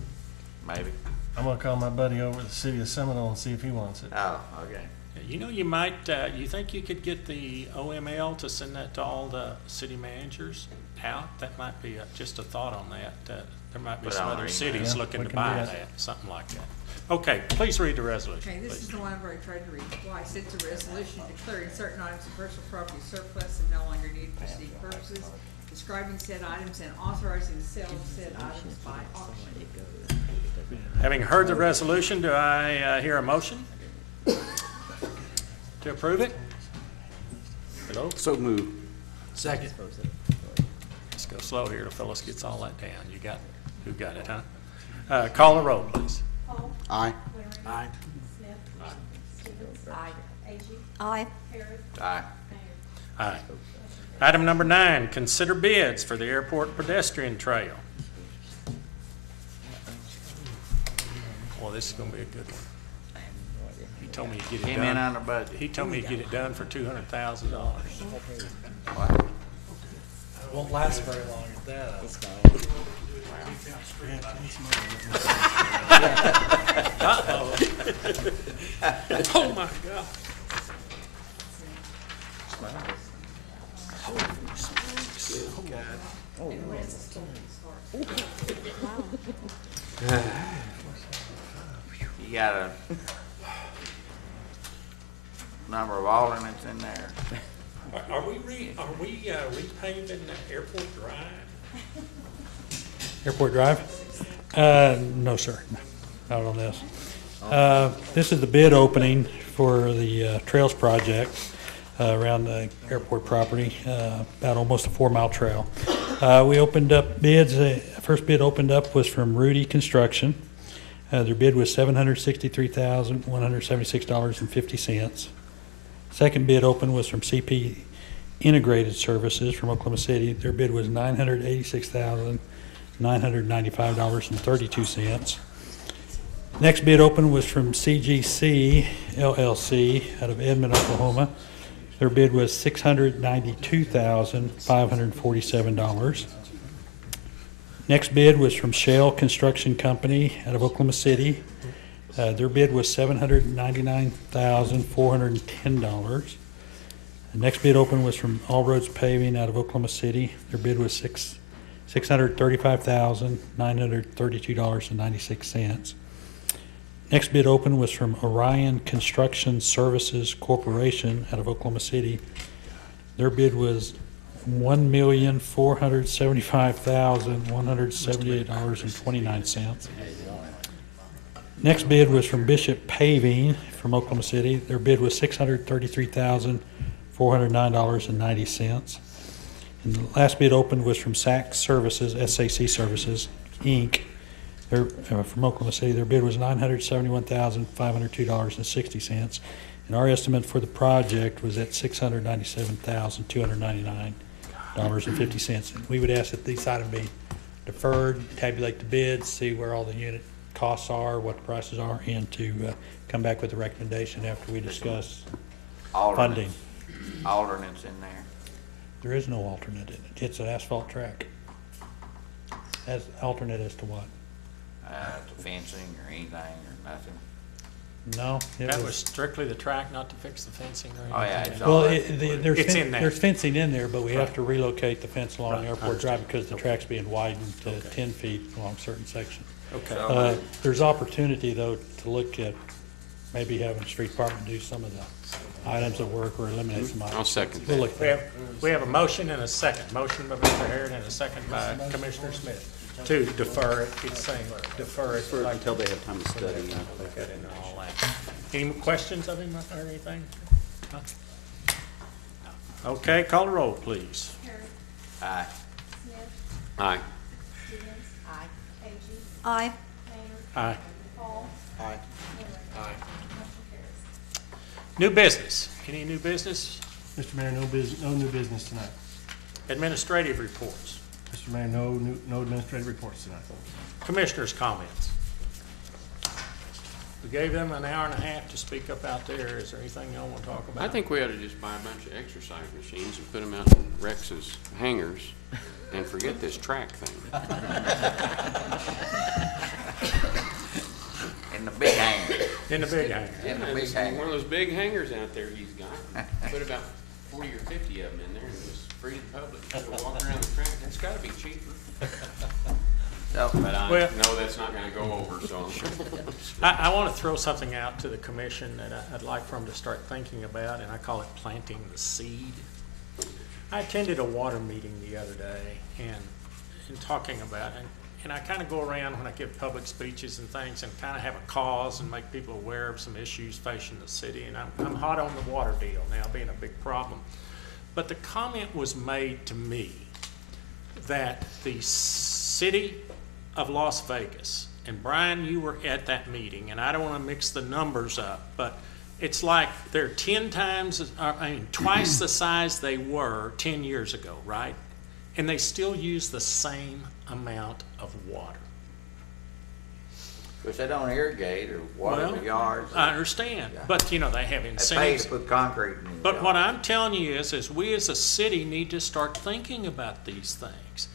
Maybe? I'm gonna call my buddy over at the city of Seminole and see if he wants it. Oh, okay. You know, you might, you think you could get the OML to send that to all the city managers out? That might be just a thought on that. There might be Put some on other our cities email. looking We to can do buy that. that, something like that. Okay, please read the resolution, Okay, this is please. the one I've already tried to read twice. It's a resolution declaring certain items of personal property surplus and no longer needed for city purposes, describing said items and authorizing the sale of said items by auction. Having heard the resolution, do I hear a motion to approve it? Hello? So moved. Second. Let's go slow here till Phyllis gets all that down. Who got it, huh? Call the roll, please. Aye. Aye. Aye. Aye. Aye. Item number 9, consider bids for the airport pedestrian trail. Well, this is gonna be a good one. He told me to get it Came in done. under budget. He told me to get it done for $200,000. What? Won't last very long at that. Uh-oh. Oh, my God. Holy smokes. Oh, God. got a number of alternates in there. Are we repaving the Airport Drive? Airport Drive? No, sir, not on this. This is the bid opening for the Trails Project around the airport property, about almost a 4-mile trail. We opened up bids. First bid opened up was from Rudy Construction. Their bid was $763,176.50. Second bid open was from CP Integrated Services from Oklahoma City. Their bid was $986,995.32. Next bid open was from CGC LLC out of Edmond, Oklahoma. Their bid was $692,547. Next bid was from Shell Construction Company out of Oklahoma City. Their bid was $799,410. The next bid open was from All Roads Paving out of Oklahoma City. Their bid was $635,932.96. Next bid open was from Orion Construction Services Corporation out of Oklahoma City. Their bid was $1,475,178.29. Next bid was from Bishop Paving from Oklahoma City. Their bid was $633,409.90. And the last bid opened was from SAC Services, SAC Services, Inc. They're from Oklahoma City. Their bid was $971,502.60. And our estimate for the project was at $697,299.50. And we would ask that these items be deferred, tabulate the bids, see where all the unit costs are, what the prices are, and to come back with a recommendation after we discuss funding. Alternates in there. There is no alternate in it. It's an asphalt track. As alternate as to what? To fencing or anything or nothing. No. That was strictly the track, not to fix the fencing or anything? Oh, yeah, Well, It's in there. there's fencing in there, but we have Right. to relocate the fence along Right, Airport Drive understood. because the track's being widened to 10 feet along certain sections. Okay. There's opportunity, though, to look at maybe having the street department do some of the items at work or eliminate some items. I'll second We'll that. look at We that. have a motion and a second. Motion by Mr. Harron and a second by Commissioner Smith to defer it. It's saying defer it. Like Until they have time to study. look at it and all that. Any questions of him or anything? Huh? Okay, call the roll, please. Aye. Aye. Aye. Aye. Aye. New business. Any new business? Mr. Mayor, no new business tonight. Administrative reports. Mr. Mayor, no administrative reports tonight. Commissioners' comments. We gave them an hour and a half to speak up out there. Is there anything y'all want to talk about? I think we ought to just buy a bunch of exercise machines and put them out in Rex's hangars and forget this track thing. In the big hangar. In the big hangar. In the Yeah, big just hangar. one of those big hangars out there he's got. Put about 40 or 50 of them in there and just free to the public. Just walk around the track. It's gotta be cheaper. But I Well- know that's not gonna go over, so. I want to throw something out to the commission that I'd like for them to start thinking about, and I call it planting the seed. I attended a water meeting the other day and talking about it, and I kind of go around when I give public speeches and things and kind of have a cause and make people aware of some issues facing the city, and I'm hot on the water deal now being a big problem. But the comment was made to me that the city of Las Vegas, and Brian, you were at that meeting, and I don't want to mix the numbers up, but it's like they're 10 times, twice the size they were 10 years ago, right? And they still use the same amount of water. Because they don't irrigate or water Well, the yards. I understand, but you know, they have They pay incentives. to put concrete in the But what yard. I'm telling you is we as a city need to start thinking about these things.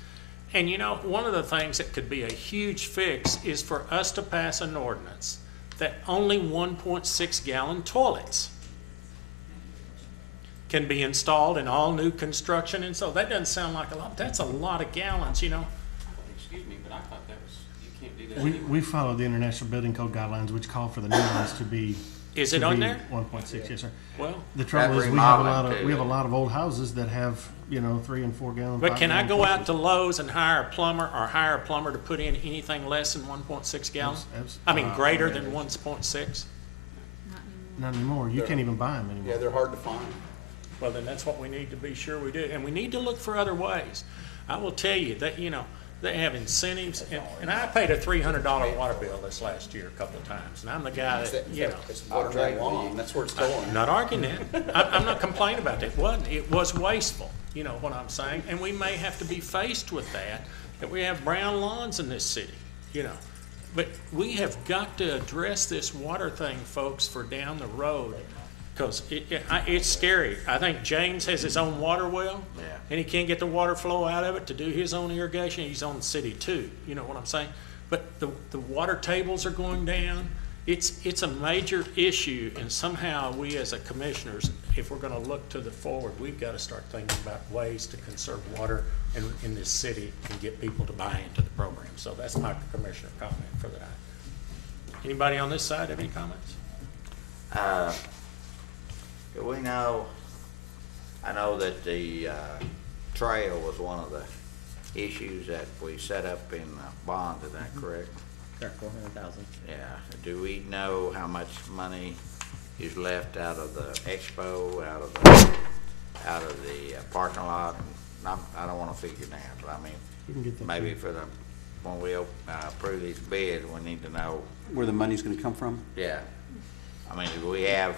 And you know, one of the things that could be a huge fix is for us to pass an ordinance that only 1.6 gallon toilets can be installed in all new construction. And so that doesn't sound like a lot, but that's a lot of gallons, you know. Excuse me, but I thought that was, you can't do We follow the International Building Code guidelines, which call for the new ones to be. Is it on there? 1.6, yes, sir. Well, The trouble is, we have a lot of old houses that have, 3 and 4 gallon. but 5 can I gallon go out faucets. to Lowe's and hire a plumber or hire a plumber to put in anything less than 1.6 gallons? I mean, greater than 1.6? Not anymore. You can't even buy them anymore. Yeah, they're hard to find. Well, then that's what we need to be sure we do. And we need to look for other ways. I will tell you that, they have incentives, and I paid a $300 water bill this last year a couple of times. And I'm the guy that, It's water main line, that's where it's going. I'm not arguing that. I'm not complaining about that. It wasn't. It was wasteful, you know what I'm saying? And we may have to be faced with that we have brown lawns in this city, But we have got to address this water thing, folks, for down the road, because it's scary. I think James has his own water well, and he can't get the water flow out of it to do his own irrigation. He's on the city too, you know what I'm saying? But the water tables are going down. It's a major issue, and somehow we as a commissioners, if we're going to look to the forward, we've got to start thinking about ways to conserve water in this city and get people to buy into the program. So that's my commissioner comment for the night. Anybody on this side have any comments? Do we know, I know that the trail was one of the issues that we set up in bond, is that correct? Correct, 400,000. Yeah, do we know how much money is left out of the expo, out of the parking lot? I don't wanna figure now, but I mean, maybe for when we approve these bids, we need to know. Where the money's gonna come from? Yeah, I mean, do we have,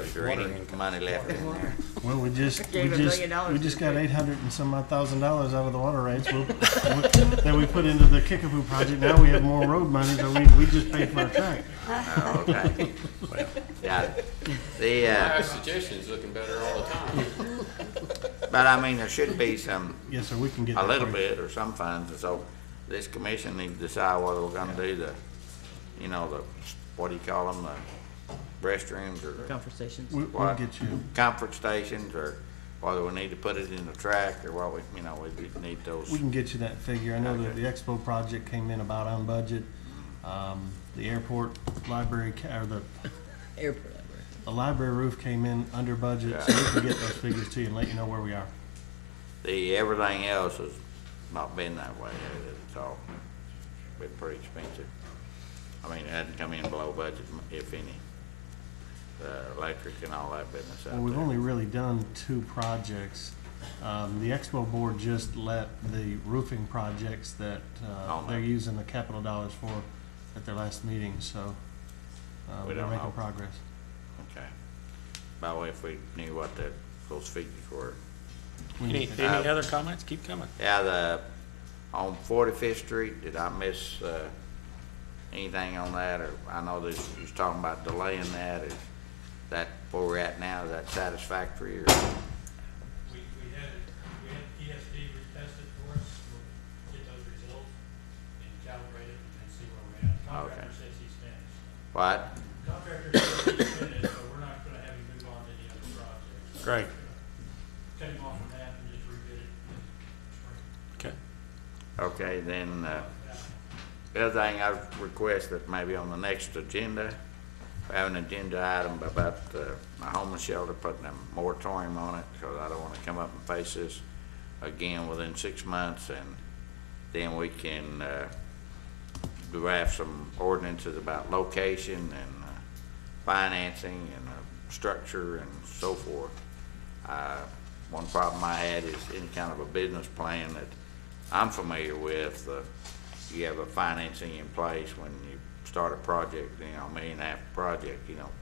is there any money left in there? Well, we just got 800 and some odd $1,000 out of the water rates that we put into the Kickapoo project. Now we have more road money, so we just paid for our track. Oh, okay. Well, got it. My suggestion's looking better all the time. But I mean, there should be some. Yes, sir, we can get a that little for you. bit or some funds, and so this commission needs to decide whether we're gonna do what do you call them, the restrooms or Comfort stations. We'll get you. Comfort stations, or whether we need to put it in the track, or what we need those. We can get you that figure. I know that the Expo project came in about on budget. The airport library, the library roof came in under budget, so we can get those figures to you and let you know where we are. Everything else has not been that way. It's all been pretty expensive. I mean, it hadn't come in below budget, if any. The electric and all that business out Well, we've there. only really done 2 projects. The Expo board just let the roofing projects that they're using the capital dollars for at their last meeting, so We we're don't making know. progress. Okay. By the way, if we knew what those figures were. Any other comments? Keep coming. Yeah, on 45th Street, did I miss anything on that? Or I know that you was talking about delaying that. Is that where we're at now? Is that satisfactory? Or? We had ESD retested for us. We'll get those results and calibrate it and see where we're at. Contractor says he's finished. What? Contractor says he's finished, but we're not gonna have him move on to any other projects. Great. Cut him off from that and just rebid it in spring. Okay. Okay, then, the other thing I request that maybe on the next agenda, we have an agenda item about my homeless shelter, putting a moratorium on it, because I don't wanna come up and face this again within 6 months, and then we can, draft some ordinances about location and financing and structure and so forth. One problem I had is any kind of a business plan that I'm familiar with, you have a financing in place when you start a project, $1.5 million project, you don't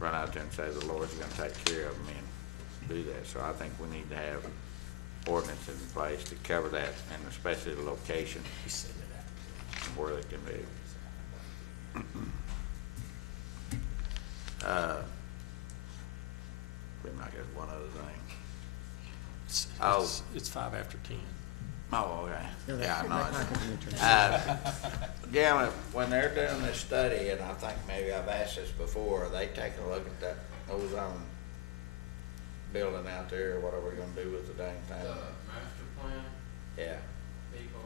run out there and say the Lord's gonna take care of me and do that. So I think we need to have ordinances in place to cover that, and especially the location where they can be. I guess one other thing. It's 5 after 10. Oh, okay. No, Yeah, I know. that clock isn't interesting. Yeah, when they're doing this study, and I think maybe I've asked this before, they take a look at that ozone building out there, what are we gonna do with the dang thing? The master plan, Yeah, people,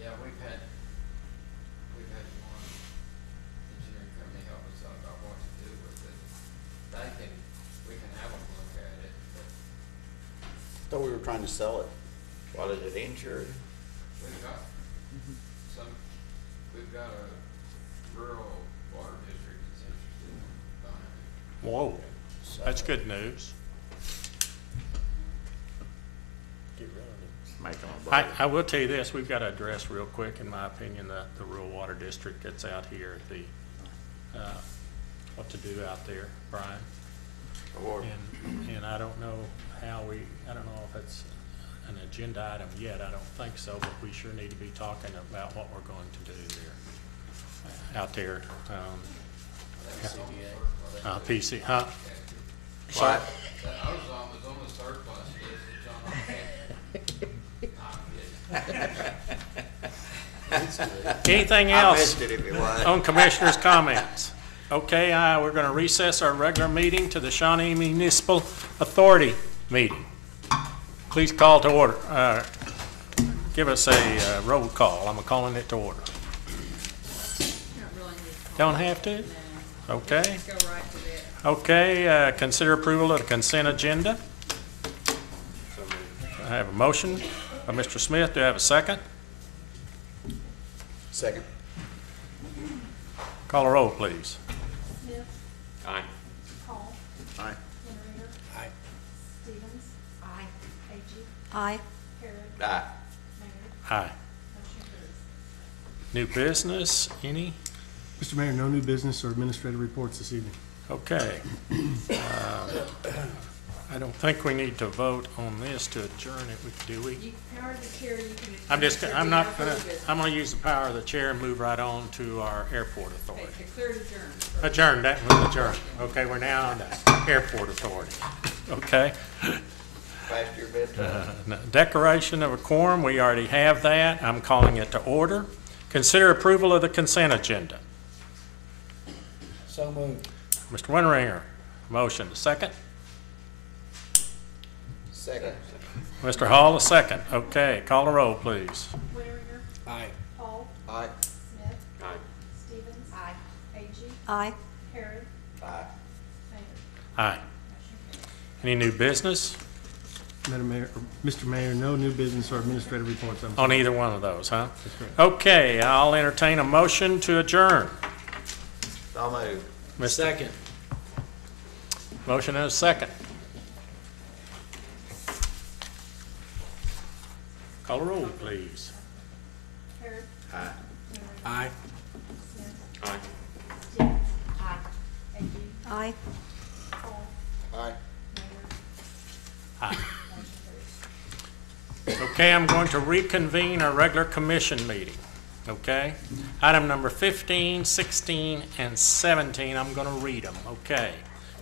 yeah, we've had thought we were trying to sell it. What is it, insured? We've got we've got a rural water district that's interested in buying it. Whoa, that's good news. Make them a budget. I will tell you this, we've got to address real quick, in my opinion, the rural water district that's out here at the, what to do out there, Brian. Or- And I don't know how I don't know if it's an agenda item yet, I don't think so, but we sure need to be talking about what we're going to do there, out there. PC, huh? What? I was on the surplus list that John Anything I else missed it if it was. on commissioners' comments? Okay, we're going to recess our regular meeting to the Shawnee Municipal Authority meeting. Please call to order. Give us a roll call. I'm calling it to order. Don't have to? Okay. Go right to that. Okay, consider approval of the consent agenda. I have a motion by Mr. Smith. Do I have a second? Second. Call a roll, please. Smith, Aye. Hall, Aye. Henringer, Aye. Stevens, Aye. Agee. Aye. Harrod, Aye. Mayor, Aye. motion carries. New business, any? Mr. Mayor, no new business or administrative reports this evening. Okay. I don't think we need to vote on this to adjourn it, do we? You, power of the chair, you can. I'm not gonna, business. I'm gonna use the power of the chair and move right on to our airport authority. Okay, declare it adjourned. Adjourned, that was adjourned. Okay, we're now on the airport authority. Okay? Past your bedtime. Declaration of a quorum, we already have that. I'm calling it to order. Consider approval of the consent agenda. So moved. Mr. Winteringer, motion. Second? Second. Mr. Hall, a second. Okay, call the roll, please. Winteringer, Aye. Hall, Aye. Smith, Aye. Stevens. Aye. Agee. Aye. Harrod, Aye. Mayor, Aye. motion carries. Any new business Madam Mayor, or Mr. Mayor, no new business or administrative reports. I'm on sorry. either one of those, huh? That's correct. Okay, I'll entertain a motion to adjourn. So moved. Second. Motion and a second. Call the roll, please. Harrod, Aye. Winteringer, Aye. Smith, Aye. Stevens, Aye. Agee. Aye. Hall, Aye. Mayor, Aye. motion carries. Okay, I'm going to reconvene our regular commission meeting, okay? Item number 15, 16, and 17, I'm going to read them, okay?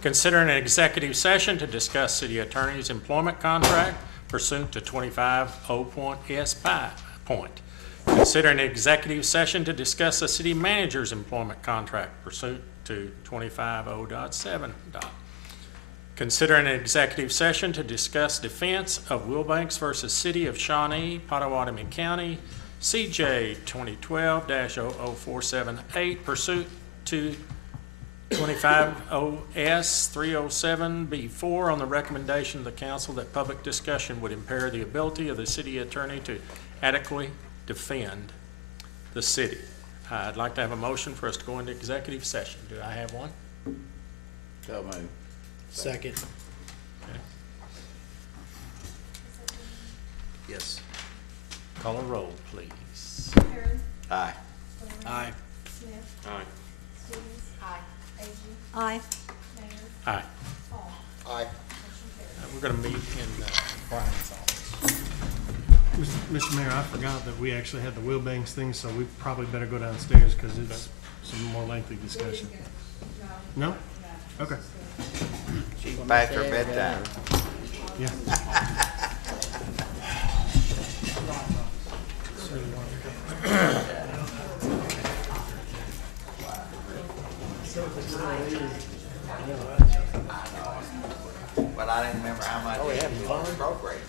Consider an executive session to discuss city attorney's employment contract pursuant to 25.0.S5 point. Consider an executive session to discuss the city manager's employment contract pursuant to 25.0.7. Consider an executive session to discuss defense of Wilbanks versus City of Shawnee, Pottawatomie County, CJ 2012-00478, pursuant to 25 OS 307B4 on the recommendation of the council that public discussion would impair the ability of the city attorney to adequately defend the city. I'd like to have a motion for us to go into executive session. Do I have one? So moved. Second. Okay. Yes. Call a roll, please. Harrod, Aye. Winteringer, Aye. Smith, Aye. Stevens, Aye. Agee. Aye. Mayor, Aye. Hall, Aye. motion carries. We're going to meet in Brian's office. Mr. Mayor, I forgot that we actually had the Wilbanks thing, so we probably better go downstairs because it's some more lengthy discussion. No? Okay. She's past her bedtime. Yeah. But I didn't remember how much it was appropriate.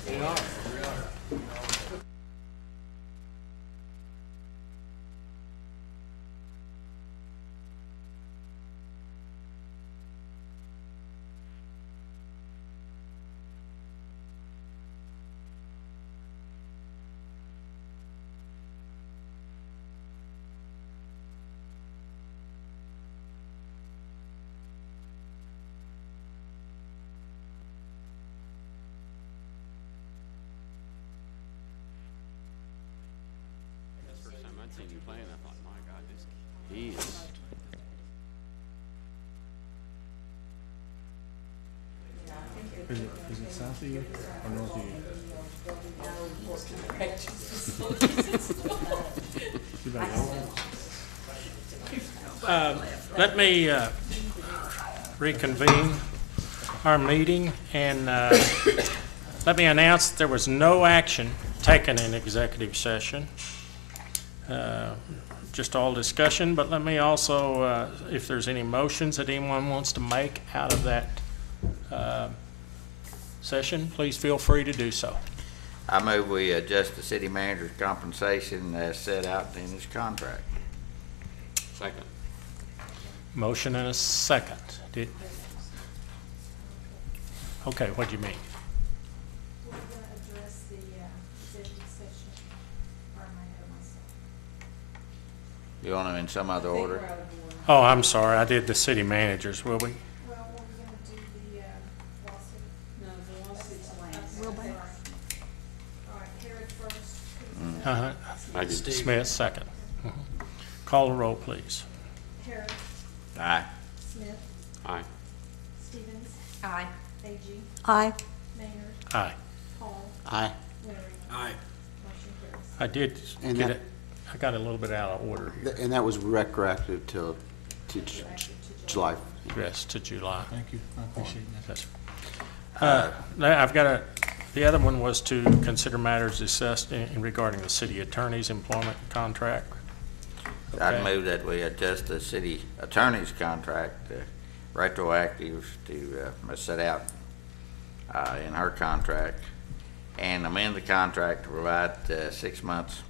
south of you or north of you? Let me reconvene our meeting, and let me announce that there was no action taken in executive session. Just all discussion, but let me also, if there's any motions that anyone wants to make out of that session, please feel free to do so. I move we adjust the city manager's compensation as set out in his contract. Second. Motion and a second. Okay, what do you mean? We're going to address the executive session, or am I ahead of myself? You want them in some other order? Oh, I'm sorry, I did the city managers, will we? Well, we're going to do the lawsuit. No, the lawsuit's last. Will be. All right, Herod first. Uh-huh. I did. Smith, second. Mhm. Call the roll, please. Herod, Aye. Smith, Aye. Stevens, Aye. AG, Aye. Maynard, Aye. Paul, Aye. Winery. Aye. Motion carries. I did And get that- it, I got it a little bit out of order here. And that was retroactive to July. Yes, to July. Thank you, I appreciate that. Yes. Now, I've got the other one was to consider matters discussed in regarding the city attorney's employment contract. I'd Okay. move that we adjust the city attorney's contract retroactive to set out in her contract, and amend the contract to provide 6 months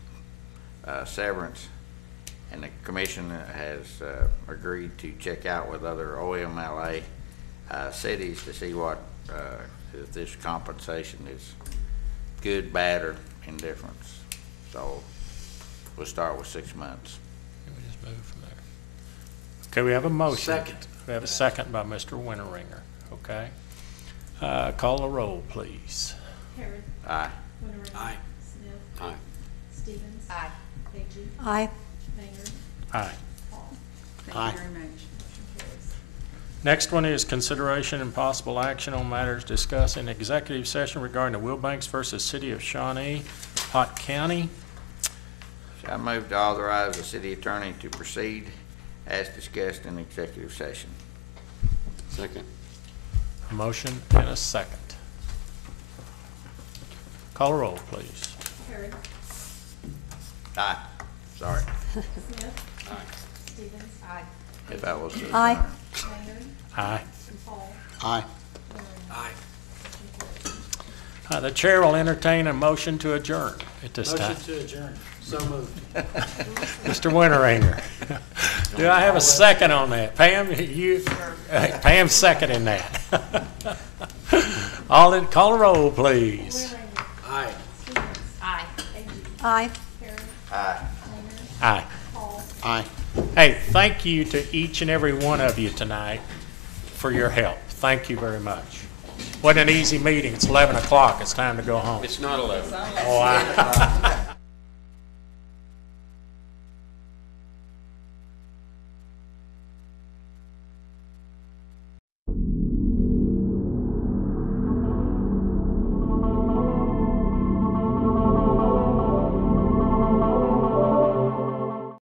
severance. And the commission has agreed to check out with other OMLA cities to see what if this compensation is good, bad, or indifference. So we'll start with 6 months. Can we just move from there? Okay, we have a motion. Second. We have a second by Mr. Winteringer, okay? Call the roll, please. Herod, Aye. Winery. Aye. Smith, Aye. Stevens. Aye. AG, Aye. Maynard, Aye. Paul. Aye. Motion carries. Next one is consideration and possible action on matters discussed in executive session regarding the Wilbanks versus City of Shawnee, Pot County. I move to authorize the city attorney to proceed as discussed in executive session. Second. A motion and a second. Call the roll, please. Herod, Aye. Sorry. Smith. Aye. Stevens. Aye. If I was to Aye. adjourn. Maynard, Aye. and Paul. Aye. Winery. Aye. Motion carries. The chair will entertain a motion to adjourn at this time. Motion to adjourn. So moved. Mr. Winteringer. Do I have a second on that? Pam, Pam's seconding that. Call the roll, please. Winery, Aye. Stevens, Aye. AG, Aye. Herod, Aye. Maynard, Aye. Paul. Aye. Hey, thank you to each and every one of you tonight for your help. Thank you very much. Wasn't an easy meeting. It's 11 o'clock. It's time to go home. It's not 11. Oh,